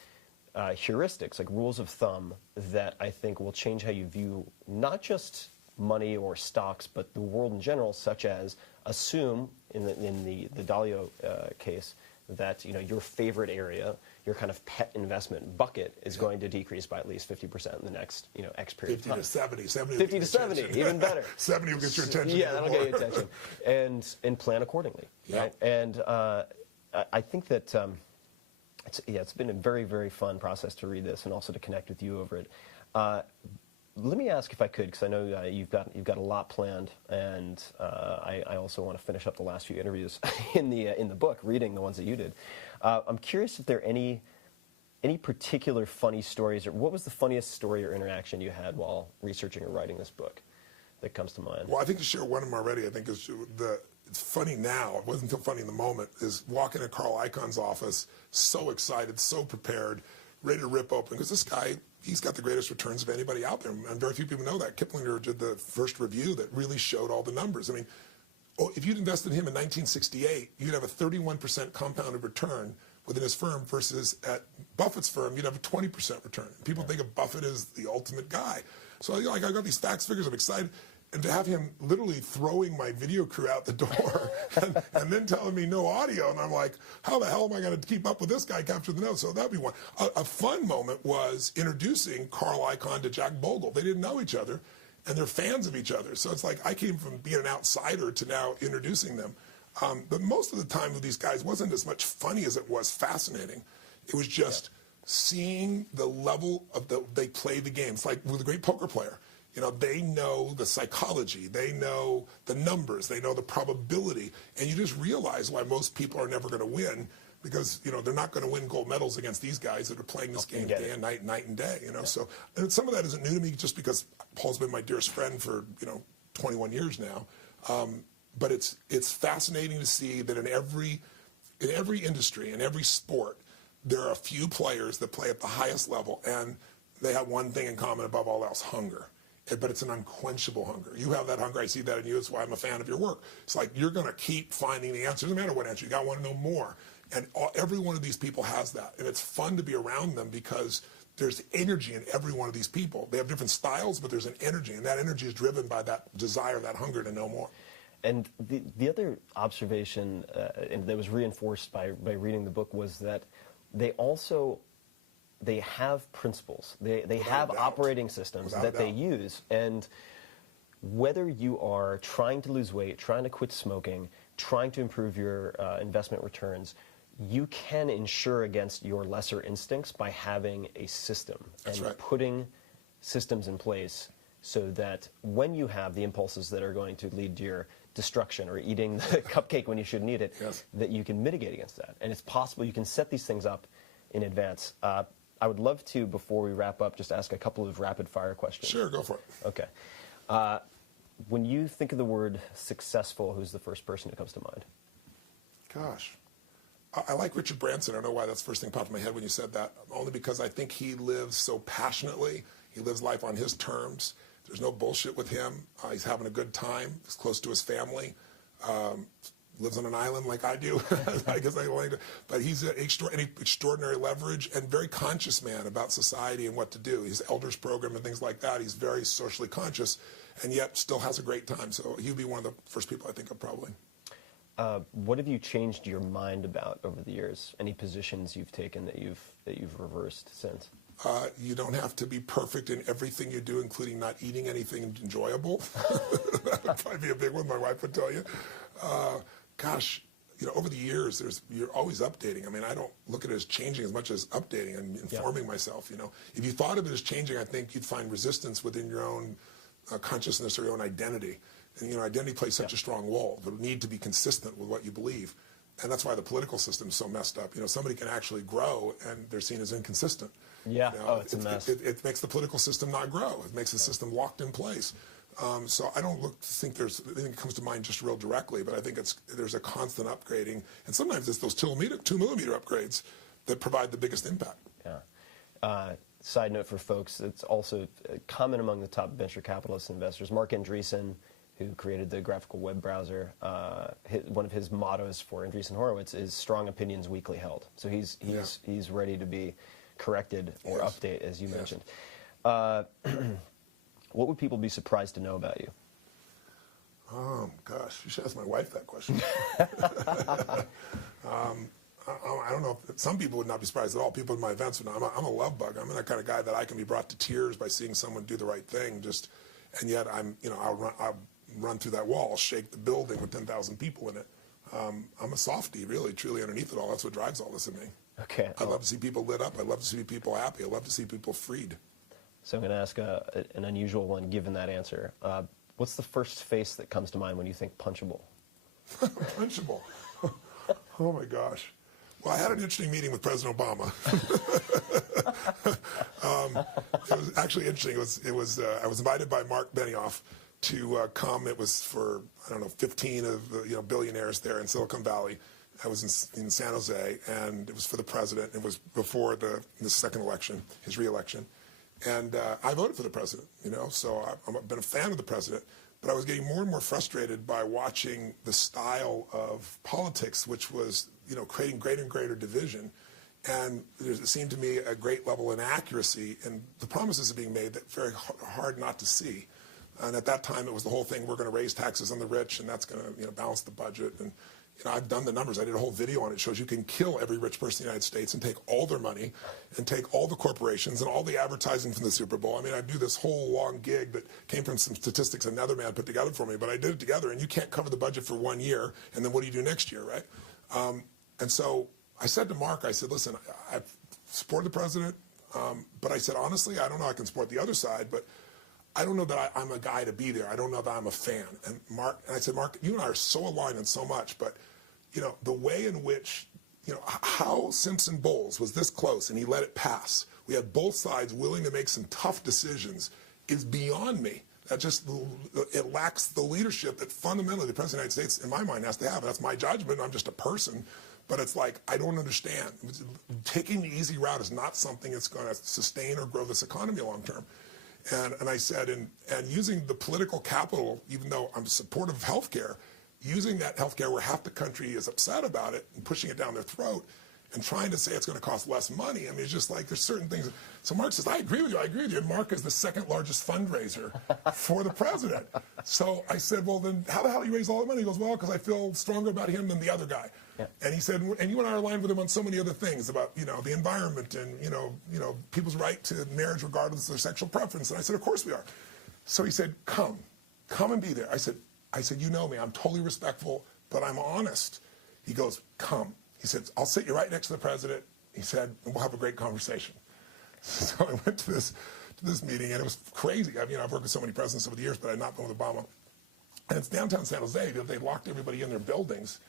heuristics, like rules of thumb, that I think will change how you view not just money or stocks, but the world in general, such as assume, in the Dalio case, that your favorite area, your kind of pet investment bucket, is going to decrease by at least 50% in the next X period of time. 50 to 70. 50 to 70, even better. 70 will get your attention. Yeah, that'll get your attention. And plan accordingly. Yeah. Right? And I think that it's been a very, very fun process to read this and also to connect with you over it. Let me ask, if I could, because I know you've got a lot planned, and I also want to finish up the last few interviews in the book, reading the ones that you did. I'm curious if there are any particular funny stories, or what was the funniest story or interaction you had while researching or writing this book that comes to mind? Well, I think you shared one of them already. I think it's funny now. It wasn't until funny in the moment. Is walking in Carl Icahn's office, so excited, so prepared, ready to rip open, because this guy, he's got the greatest returns of anybody out there, and very few people know that. Kiplinger did the first review that really showed all the numbers. I mean, if you'd invested in him in 1968, you'd have a 31% compounded return within his firm, versus at Buffett's firm, you'd have a 20% return. People think of Buffett as the ultimate guy. So I got these facts, figures, I'm excited. And to have him literally throwing my video crew out the door and then telling me no audio, and I'm like, how the hell am I going to keep up with this guy capture the notes? So that'd be one. A fun moment was introducing Carl Icahn to Jack Bogle. They didn't know each other, and they're fans of each other. So it's like I came from being an outsider to now introducing them. But most of the time with these guys wasn't as much funny as it was fascinating. It was just seeing the level of they play the game. It's like with a great poker player. They know the psychology, they know the numbers, they know the probability, and you just realize why most people are never going to win, because, they're not going to win gold medals against these guys that are playing this game day and night and day, So, and some of that isn't new to me just because Paul's been my dearest friend for, 21 years now. But it's fascinating to see that in every industry, in every sport, there are a few players that play at the highest level, and they have one thing in common above all else: hunger. But it's an unquenchable hunger. You have that hunger. I see that in you. That's why I'm a fan of your work. It's like you're going to keep finding the answer. Doesn't matter what answer. You got to want to know more. And every one of these people has that. And it's fun to be around them because there's energy in every one of these people. They have different styles, but there's an energy. And that energy is driven by that desire, that hunger to know more. And the other observation and that was reinforced by reading the book was that they have principles. They have operating systems that they use. And whether you are trying to lose weight, trying to quit smoking, trying to improve your investment returns, you can insure against your lesser instincts by having a system. That's and right. putting systems in place so that when you have the impulses that are going to lead to your destruction or eating the cupcake when you shouldn't eat it, Yes. that you can mitigate against that. And it's possible you can set these things up in advance. I would love to, before we wrap up, just ask a couple of rapid-fire questions. Sure, go for it. Okay. When you think of the word successful, who's the first person who comes to mind? Gosh. I like Richard Branson. I don't know why that's the first thing popped in my head when you said that, only because I think he lives so passionately. He lives life on his terms. There's no bullshit with him. He's having a good time. He's close to his family. Lives on an island like I do. I guess I like to, but he's an extraordinary leverage and very conscious man about society and what to do. His elders program and things like that. He's very socially conscious, and yet still has a great time. So he'd be one of the first people I think of probably. What have you changed your mind about over the years? Any positions you've taken that you've reversed since? You don't have to be perfect in everything you do, including not eating anything enjoyable. That would probably be a big one, my wife would tell you. Gosh, over the years, you're always updating. I mean, I don't look at it as changing as much as updating and informing myself, If you thought of it as changing, I think you'd find resistance within your own consciousness or your own identity. And, identity plays such a strong role. The need to be consistent with what you believe. And that's why the political system is so messed up. Somebody can actually grow, and they're seen as inconsistent. Yeah, it's a mess. It makes the political system not grow. It makes the system locked in place. So I don't think there's anything that comes to mind just real directly, but I think there's a constant upgrading. And sometimes it's those 2 millimeter upgrades that provide the biggest impact. Yeah. Side note for folks, it's also common among the top venture capitalist investors. Mark Andreessen, who created the graphical web browser, one of his mottos for Andreessen Horowitz is "strong opinions weakly held." So he's ready to be corrected or update, as you mentioned. What would people be surprised to know about you? Oh gosh, you should ask my wife that question. I don't know. Some people would not be surprised at all. People in my events would not. I'm a love bug. I'm the kind of guy that I can be brought to tears by seeing someone do the right thing. And yet I'll run through that wall, shake the building with 10,000 people in it. I'm a softie, really, truly underneath it all. That's what drives all this in me. Okay. I love to see people lit up. I love to see people happy. I love to see people freed. So I'm going to ask an unusual one, given that answer. What's the first face that comes to mind when you think punchable? Punchable. Oh my gosh. Well, I had an interesting meeting with President Obama. It was actually interesting. I was invited by Mark Benioff to come. It was for 15 of the billionaires there in Silicon Valley. I was in San Jose, and it was for the president. It was before the second election, his re-election. And I voted for the president, so I've been a fan of the president. But I was getting more and more frustrated by watching the style of politics, which was, creating greater and greater division. And it seemed to me a great level of inaccuracy in the promises that are being made that very hard not to see. And at that time, it was the whole thing, we're going to raise taxes on the rich, and that's going to balance the budget. And I've done the numbers. I did a whole video on it. It shows you can kill every rich person in the United States and take all their money and take all the corporations and all the advertising from the Super Bowl. I mean, I do this whole long gig that came from some statistics another man put together for me, but I did it together, and you can't cover the budget for 1 year, and then what do you do next year, right? And so I said to Mark, I said, listen, I support the president, but I said, honestly, I don't know I can support the other side, but I don't know that I'm a guy to be there. I don't know that I'm a fan. And I said, Mark, you and I are so aligned in so much, but the way in which, how Simpson Bowles was this close and he let it pass. We had both sides willing to make some tough decisions is beyond me. It lacks the leadership that fundamentally the President of the United States, in my mind, has to have. That's my judgment. I'm just a person. But it's like, I don't understand. Taking the easy route is not something that's going to sustain or grow this economy long term. And I said, and using the political capital, even though I'm supportive of health care, using that health care where half the country is upset about it and pushing it down their throat and trying to say it's going to cost less money. I mean, it's just like there's certain things. So Mark says, I agree with you. And Mark is the second largest fundraiser for the president. So I said, well, then how the hell do you raise all the money? He goes, well, because I feel stronger about him than the other guy. Yeah. And he said, and you and I are aligned with him on so many other things about, the environment and, people's right to marriage regardless of their sexual preference. And I said, of course we are. So he said, come and be there. I said, you know me, I'm totally respectful, but I'm honest. He goes, come. He said, I'll sit you right next to the president. He said, and we'll have a great conversation. So I went to to this meeting, and it was crazy. I mean, I've worked with so many presidents over the years, but I've not been with Obama. And it's downtown San Jose. They locked everybody in their buildings.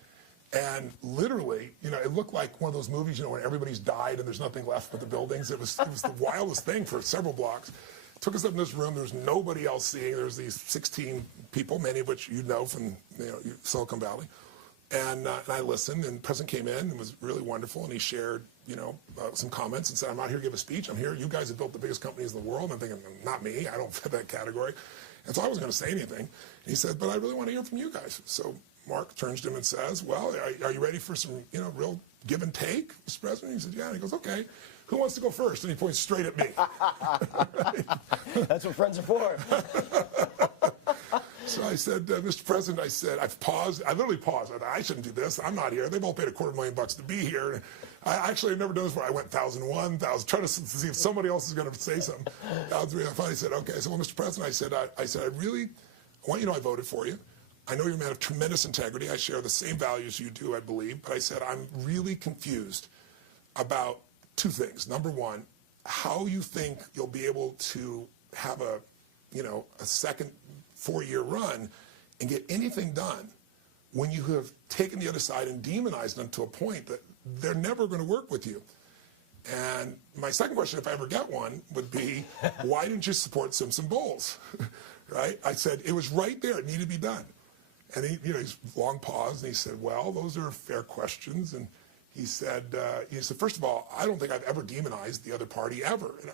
And literally, it looked like one of those movies, where everybody's died and there's nothing left but the buildings. It was the wildest thing for several blocks. Took us up in this room. There was nobody else seeing. There was these 16 people, many of which you know from Silicon Valley. And I listened, and the president came in and was really wonderful, and he shared, some comments and said, I'm not here to give a speech. I'm here. You guys have built the biggest companies in the world. I'm thinking, not me. I don't fit that category. And so I wasn't going to say anything. And he said, but I really want to hear from you guys. So Mark turns to him and says, well, are you ready for some, real give and take, Mr. President? He said, yeah. And he goes, okay. Who wants to go first? And he points straight at me. That's what friends are for. So I said, Mr. President, I've paused. I literally paused. I shouldn't do this. I'm not here. They've all paid $250,000 to be here. I actually have never done this before. I went 1,001, 1,000, trying to see if somebody else is going to say something. 1,003. I finally said, okay. So, well, Mr. President, I said, I want you to know I voted for you. I know you're a man of tremendous integrity. I share the same values you do, I believe. But I said, I'm really confused about two things. Number one, how you think you'll be able to have a second 4-year run and get anything done when you have taken the other side and demonized them to a point that they're never going to work with you. And my second question, if I ever get one, would be, why didn't you support Simpson Bowles? Right? I said, it was right there. It needed to be done. And he's long paused, and he said, well, those are fair questions. And he said, first of all, I don't think I've ever demonized the other party ever. And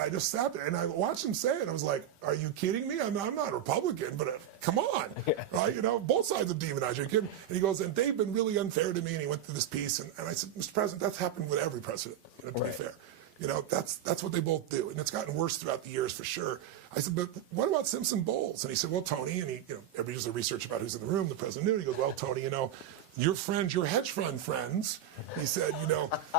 I just sat there, and I watched him say it. I was like, are you kidding me? I'm not a Republican, but come on. Yeah. Right? Both sides have demonized you. And he goes, and they've been really unfair to me. And he went through this piece. And I said, Mr. President, that's happened with every president, to be fair. That's what they both do. And it's gotten worse throughout the years for sure. I said, but what about Simpson Bowles? And he said, well, Tony, and everybody does a research about who's in the room. The president knew. And he goes, well, Tony, your friends, your hedge fund friends, he said,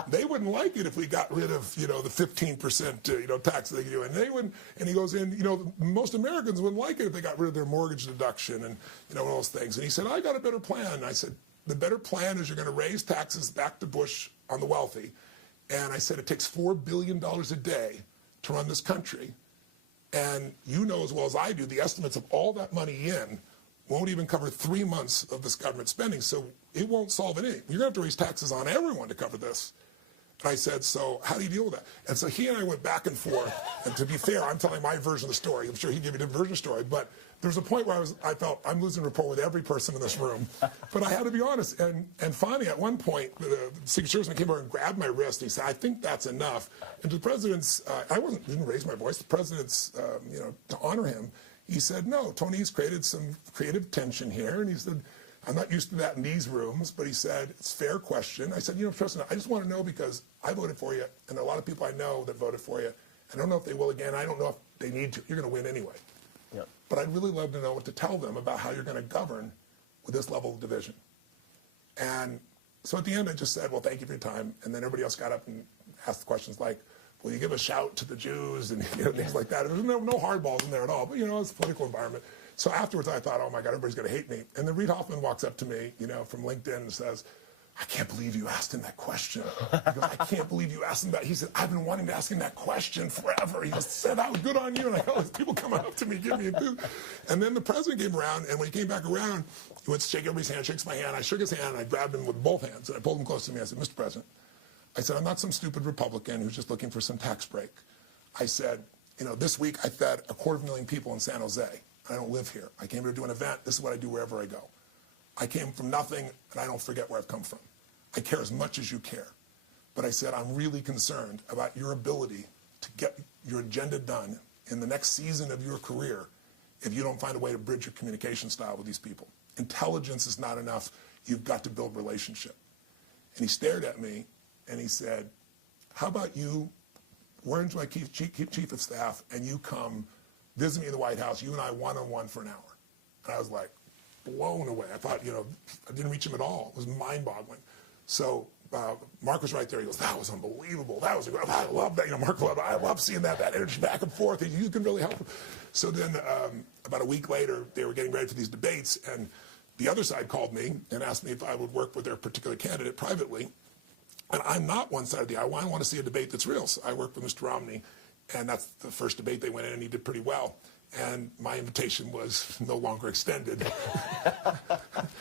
they wouldn't like it if we got rid of, the 15%, tax they do. And they wouldn't, and he goes in, most Americans wouldn't like it if they got rid of their mortgage deduction and, all those things. And he said, I got a better plan. And I said, the better plan is you're going to raise taxes back to Bush on the wealthy. And I said, it takes $4 billion a day to run this country. And you know as well as I do, the estimates of all that money in won't even cover 3 months of this government spending. So it won't solve anything. You're going to have to raise taxes on everyone to cover this. And I said, so how do you deal with that? And so he and I went back and forth. And to be fair, I'm telling my version of the story. I'm sure he'd give you a different version of the story. But there's a point where I felt I'm losing rapport with every person in this room. But I had to be honest. And finally, at one point, the Secret Serviceman came over and grabbed my wrist. And he said, I think that's enough. And to the president's, didn't raise my voice. The president's, to honor him, he said, no, Tony's created some creative tension here. And he said, I'm not used to that in these rooms. But he said, it's a fair question. I said, President, I just want to know because I voted for you. And there are a lot of people I know that voted for you. I don't know if they will again. I don't know if they need to. You're going to win anyway. Yep. But I'd really love to know what to tell them about how you're going to govern with this level of division. And so at the end, I just said, well, thank you for your time. And then everybody else got up and asked questions like, will you give a shout to the Jews and things like that. There's no hardballs in there at all. But, it's a political environment. So afterwards, I thought, oh, my God, everybody's going to hate me. And then Reid Hoffman walks up to me, from LinkedIn and says, I can't believe you asked him that question. He goes, I can't believe you asked him that. He said, I've been wanting to ask him that question forever. He just said, that was good on you. And I got all these people coming up to me, giving me a boost. And then the president came around, and when he came back around, he went to shake everybody's hand, shakes my hand. I shook his hand, and I grabbed him with both hands, and I pulled him close to me. I said, Mr. President, I said, I'm not some stupid Republican who's just looking for some tax break. I said, this week I fed 250,000 people in San Jose. I don't live here. I came here to do an event. This is what I do wherever I go. I came from nothing, and I don't forget where I've come from. I care as much as you care. But I said, I'm really concerned about your ability to get your agenda done in the next season of your career if you don't find a way to bridge your communication style with these people. Intelligence is not enough. You've got to build relationship. And he stared at me, and he said, how about you, we're into my chief of staff, and you come visit me in the White House, you and I one-on-one for an hour. And I was like, blown away. I thought, I didn't reach him at all. It was mind-boggling. So Mark was right there. He goes, that was unbelievable. That was, I love that. Mark loved it. I love seeing that energy back and forth. You can really help him. So then about a week later, they were getting ready for these debates, and the other side called me and asked me if I would work with their particular candidate privately. And I'm not one side of the aisle. I want to see a debate that's real. So I worked with Mr. Romney, And that's the first debate they went in, and he did pretty well. And my invitation was no longer extended.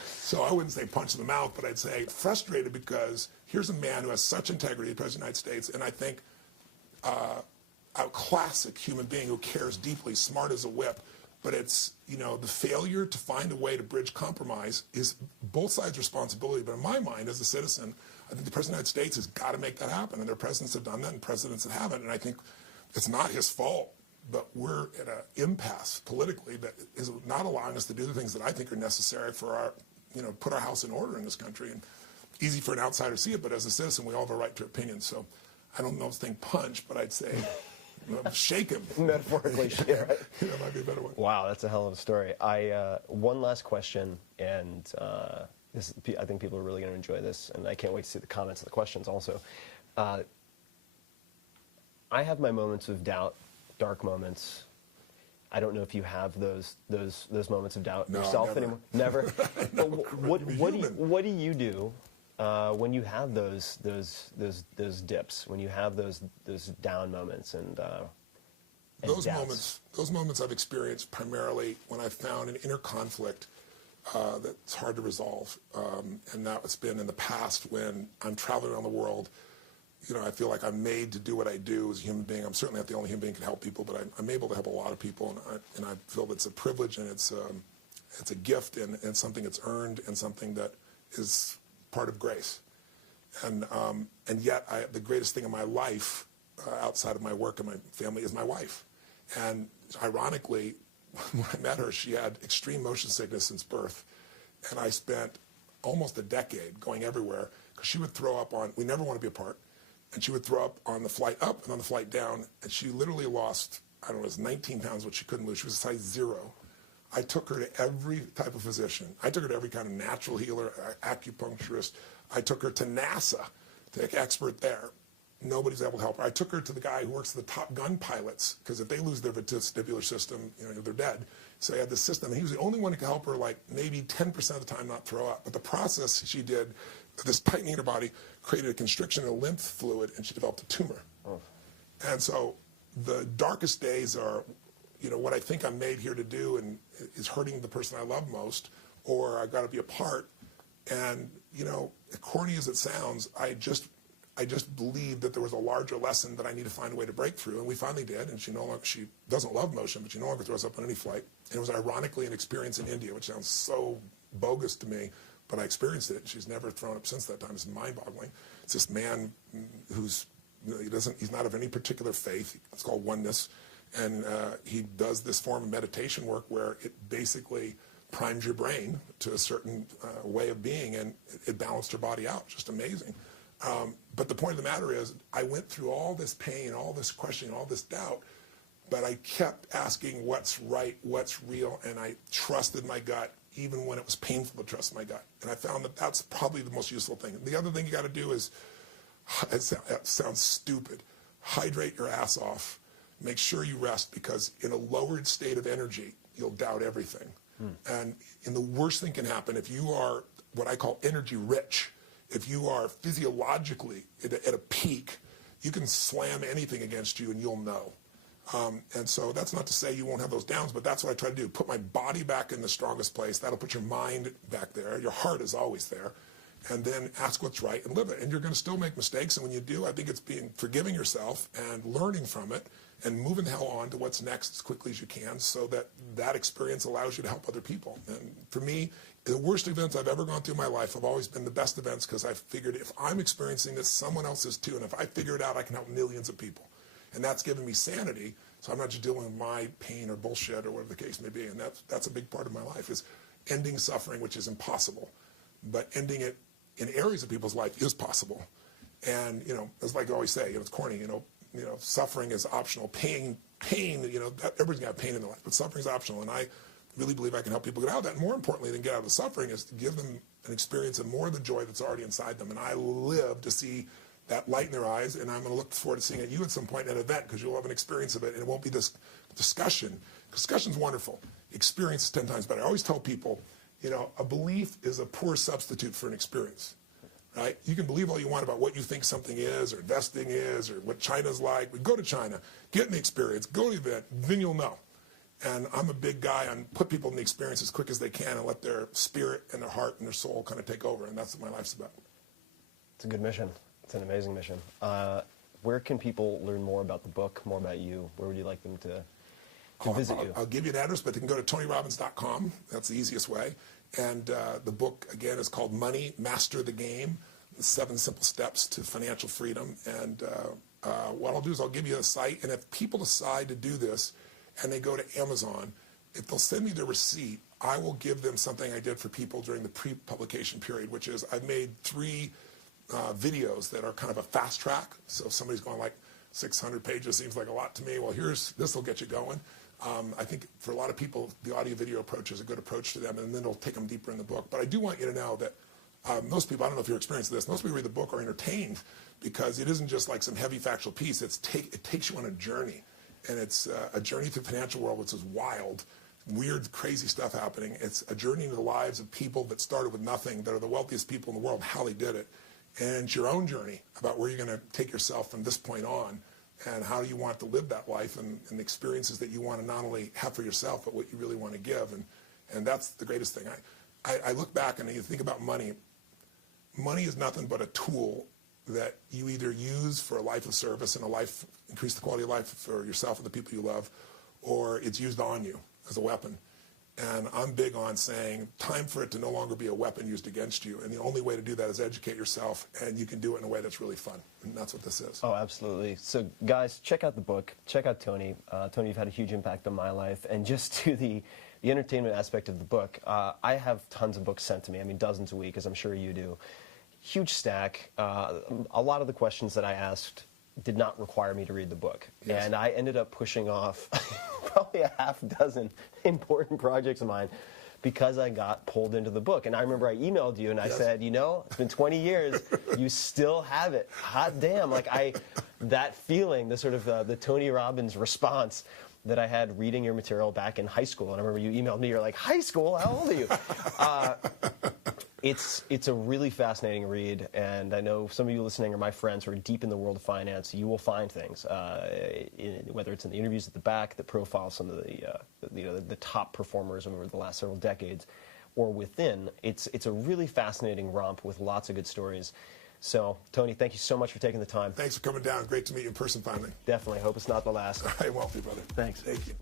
So I wouldn't say punch in the mouth, but I'd say frustrated because here's a man who has such integrity, the President of the United States, and I think a classic human being who cares deeply, smart as a whip. But it's, the failure to find a way to bridge compromise is both sides' responsibility. But in my mind, as a citizen, I think the President of the United States has got to make that happen. And their presidents have done that and presidents that haven't. And I think it's not his fault, but we're at an impasse politically that is not allowing us to do the things that I think are necessary for our, put our house in order in this country. And easy for an outsider to see it, but as a citizen, we all have a right to opinion. So I don't know if it's thing punch, but I'd say shake him. Metaphorically, yeah, right? That might be a better one. Wow, that's a hell of a story. One last question, and I think people are really going to enjoy this, and I can't wait to see the comments and the questions also. I have my moments of doubt, dark moments. I don't know if you have those moments of doubt yourself never. anymore. Never. No, what do you do when you have those dips, when you have those down moments and those doubts? moments I've experienced primarily when I've found an inner conflict that's hard to resolve, and that's been in the past when I'm traveling around the world. I feel like I'm made to do what I do as a human being. I'm certainly not the only human being who can help people, but I'm able to help a lot of people, and I feel it's a privilege and it's a gift and something that's earned and something that is part of grace. And yet the greatest thing in my life, outside of my work and my family, is my wife. And ironically, when I met her, she had extreme motion sickness since birth, and I spent almost a decade going everywhere because she would throw up we never want to be apart. And she would throw up on the flight up and on the flight down. And she literally lost, I don't know, it was 19 pounds, which she couldn't lose. She was a size 0. I took her to every type of physician. I took her to every kind of natural healer, acupuncturist. I took her to NASA, the expert there. Nobody's able to help her. I took her to the guy who works for the Top Gun pilots, because if they lose their vestibular system, they're dead. So he had this system. And he was the only one who could help her, like maybe 10% of the time not throw up. But the process she did, this tightening in her body, created a constriction in the lymph fluid, and she developed a tumor. Oh. And so the darkest days are, what I think I'm made here to do and is hurting the person I love most, or I've got to be apart. And, corny as it sounds, I just believed that there was a larger lesson that I need to find a way to break through, and we finally did. And she doesn't love motion, but she no longer throws up on any flight. And it was ironically an experience in India, which sounds so bogus to me, but I experienced it. She's never thrown up since that time. It's mind-boggling. It's this man who's he's not of any particular faith. It's called oneness, and he does this form of meditation work where it basically primes your brain to a certain way of being, and it balanced her body out. Just amazing. But the point of the matter is, I went through all this pain, all this questioning, all this doubt, but I kept asking what's right, what's real, and I trusted my gut, even when it was painful to trust my gut. And I found that that's probably the most useful thing. The other thing you got to do is, it sounds stupid, hydrate your ass off. Make sure you rest, because in a lowered state of energy, you'll doubt everything. And the worst thing can happen if you are what I call energy rich. If you are physiologically at a peak, you can slam anything against you and you'll know. And so that's not to say you won't have those downs, but that's what I try to do. Put my body back in the strongest place. That'll put your mind back there. Your heart is always there. And then ask what's right and live it. And you're going to still make mistakes. And when you do, I think it's forgiving yourself and learning from it and moving the hell on to what's next as quickly as you can, so that experience allows you to help other people. And for me, the worst events I've ever gone through in my life have always been the best events, because I figured if I'm experiencing this, someone else is too. And if I figure it out, I can help millions of people. And that's given me sanity. So I'm not just dealing with my pain or bullshit or whatever the case may be. And that's a big part of my life, is ending suffering, which is impossible. But ending it in areas of people's life is possible. And, as like I always say, it's corny, suffering is optional. Pain, everybody's going to have pain in their life, but suffering is optional. And I really believe I can help people get out of that. And more importantly than get out of the suffering is to give them an experience of more of the joy that's already inside them. And I live to see that light in their eyes, and I'm going to look forward to seeing it you at some point at an event, because you'll have an experience of it, and it won't be this discussion. Discussion's wonderful. Experience is 10 times better. I always tell people, a belief is a poor substitute for an experience. right? You can believe all you want about what you think something is, or investing is, or what China's like. Go to China, get in the experience, go to the event, then you'll know. And I'm a big guy on put people in the experience as quick as they can and let their spirit and their heart and their soul kind of take over. And that's what my life's about. It's a good mission. It's an amazing mission. Where can people learn more about the book, more about you? Where would you like them to visit you? I'll give you an address, but they can go to TonyRobbins.com. That's the easiest way. And the book, again, is called Money, Master the Game, the 7 Simple Steps to Financial Freedom. And what I'll do is I'll give you a site, and if people decide to do this and they go to Amazon, if they'll send me the receipt, I will give them something I did for people during the pre-publication period, which is I've made 3 videos that are kind of a fast track. So if somebody's going like 600 pages seems like a lot to me, well, this will get you going. I think for a lot of people, the audio-video approach is a good approach to them, and then it'll take them deeper in the book. But I do want you to know that most people, I don't know if you're experiencing this, most people read the book are entertained because it isn't just like some heavy factual piece. It takes you on a journey, and it's a journey through the financial world, which is wild, weird, crazy stuff happening. It's a journey into the lives of people that started with nothing, that are the wealthiest people in the world, how they did it. And it's your own journey about where you're going to take yourself from this point on, and how you want to live that life, and the experiences that you want to not only have for yourself, but what you really want to give. And that's the greatest thing. I look back and you think about money. Money is nothing but a tool that you either use for a life of service and increase the quality of life for yourself and the people you love, or it's used on you as a weapon. And I'm big on saying, time for it to no longer be a weapon used against you. And the only way to do that is educate yourself, and you can do it in a way that's really fun. And that's what this is. Oh, absolutely. So, guys, check out the book. Check out Tony. Tony, you've had a huge impact on my life. And just to the entertainment aspect of the book, I have tons of books sent to me. I mean, dozens a week, as I'm sure you do. Huge stack. A lot of the questions that I asked did not require me to read the book. Yes. And I ended up pushing off probably a half dozen important projects of mine because I got pulled into the book. And I remember I emailed you and I said, you know, it's been 20 years, you still have it. Hot damn. Like that feeling, the sort of the Tony Robbins response that I had reading your material back in high school. And I remember you emailed me, you're like, high school? How old are you? It's a really fascinating read, and I know some of you listening are my friends who are deep in the world of finance. You will find things, whether it's in the interviews at the back that profile some of the top performers over the last several decades, or within. It's a really fascinating romp with lots of good stories. So, Tony, thank you so much for taking the time. Thanks for coming down. Great to meet you in person finally. Definitely. Hope it's not the last. I won't be, brother. Thanks. Thank you.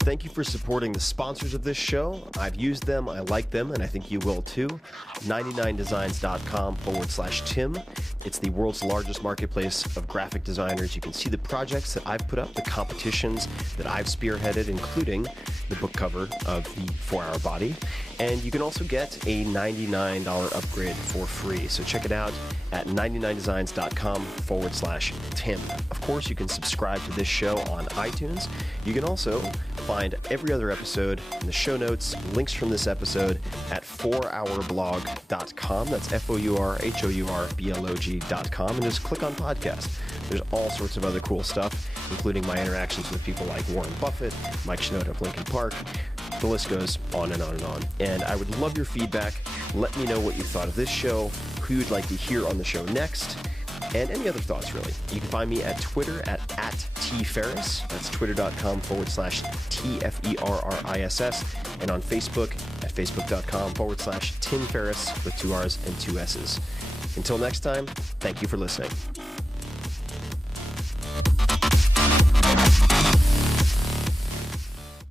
Thank you for supporting the sponsors of this show. I've used them, I like them, and I think you will too. 99designs.com/Tim. It's the world's largest marketplace of graphic designers. You can see the projects that I've put up, the competitions that I've spearheaded, including the book cover of the 4-Hour Body. And you can also get a $99 upgrade for free. So check it out at 99designs.com/Tim. Of course, you can subscribe to this show on iTunes. You can also find every other episode in the show notes, links from this episode at 4hourblog.com. That's FOURHOURBLOG.com. And just click on podcast. There's all sorts of other cool stuff, including my interactions with people like Warren Buffett, Mike Shinoda of Lincoln Park. The list goes on and on and on. And I would love your feedback. Let me know what you thought of this show, who you'd like to hear on the show next, and any other thoughts, really. You can find me at Twitter at @TFerriss. That's twitter.com/TFERRISS. And on Facebook at facebook.com/Tim Ferriss with 2 R's and 2 S's. Until next time, thank you for listening.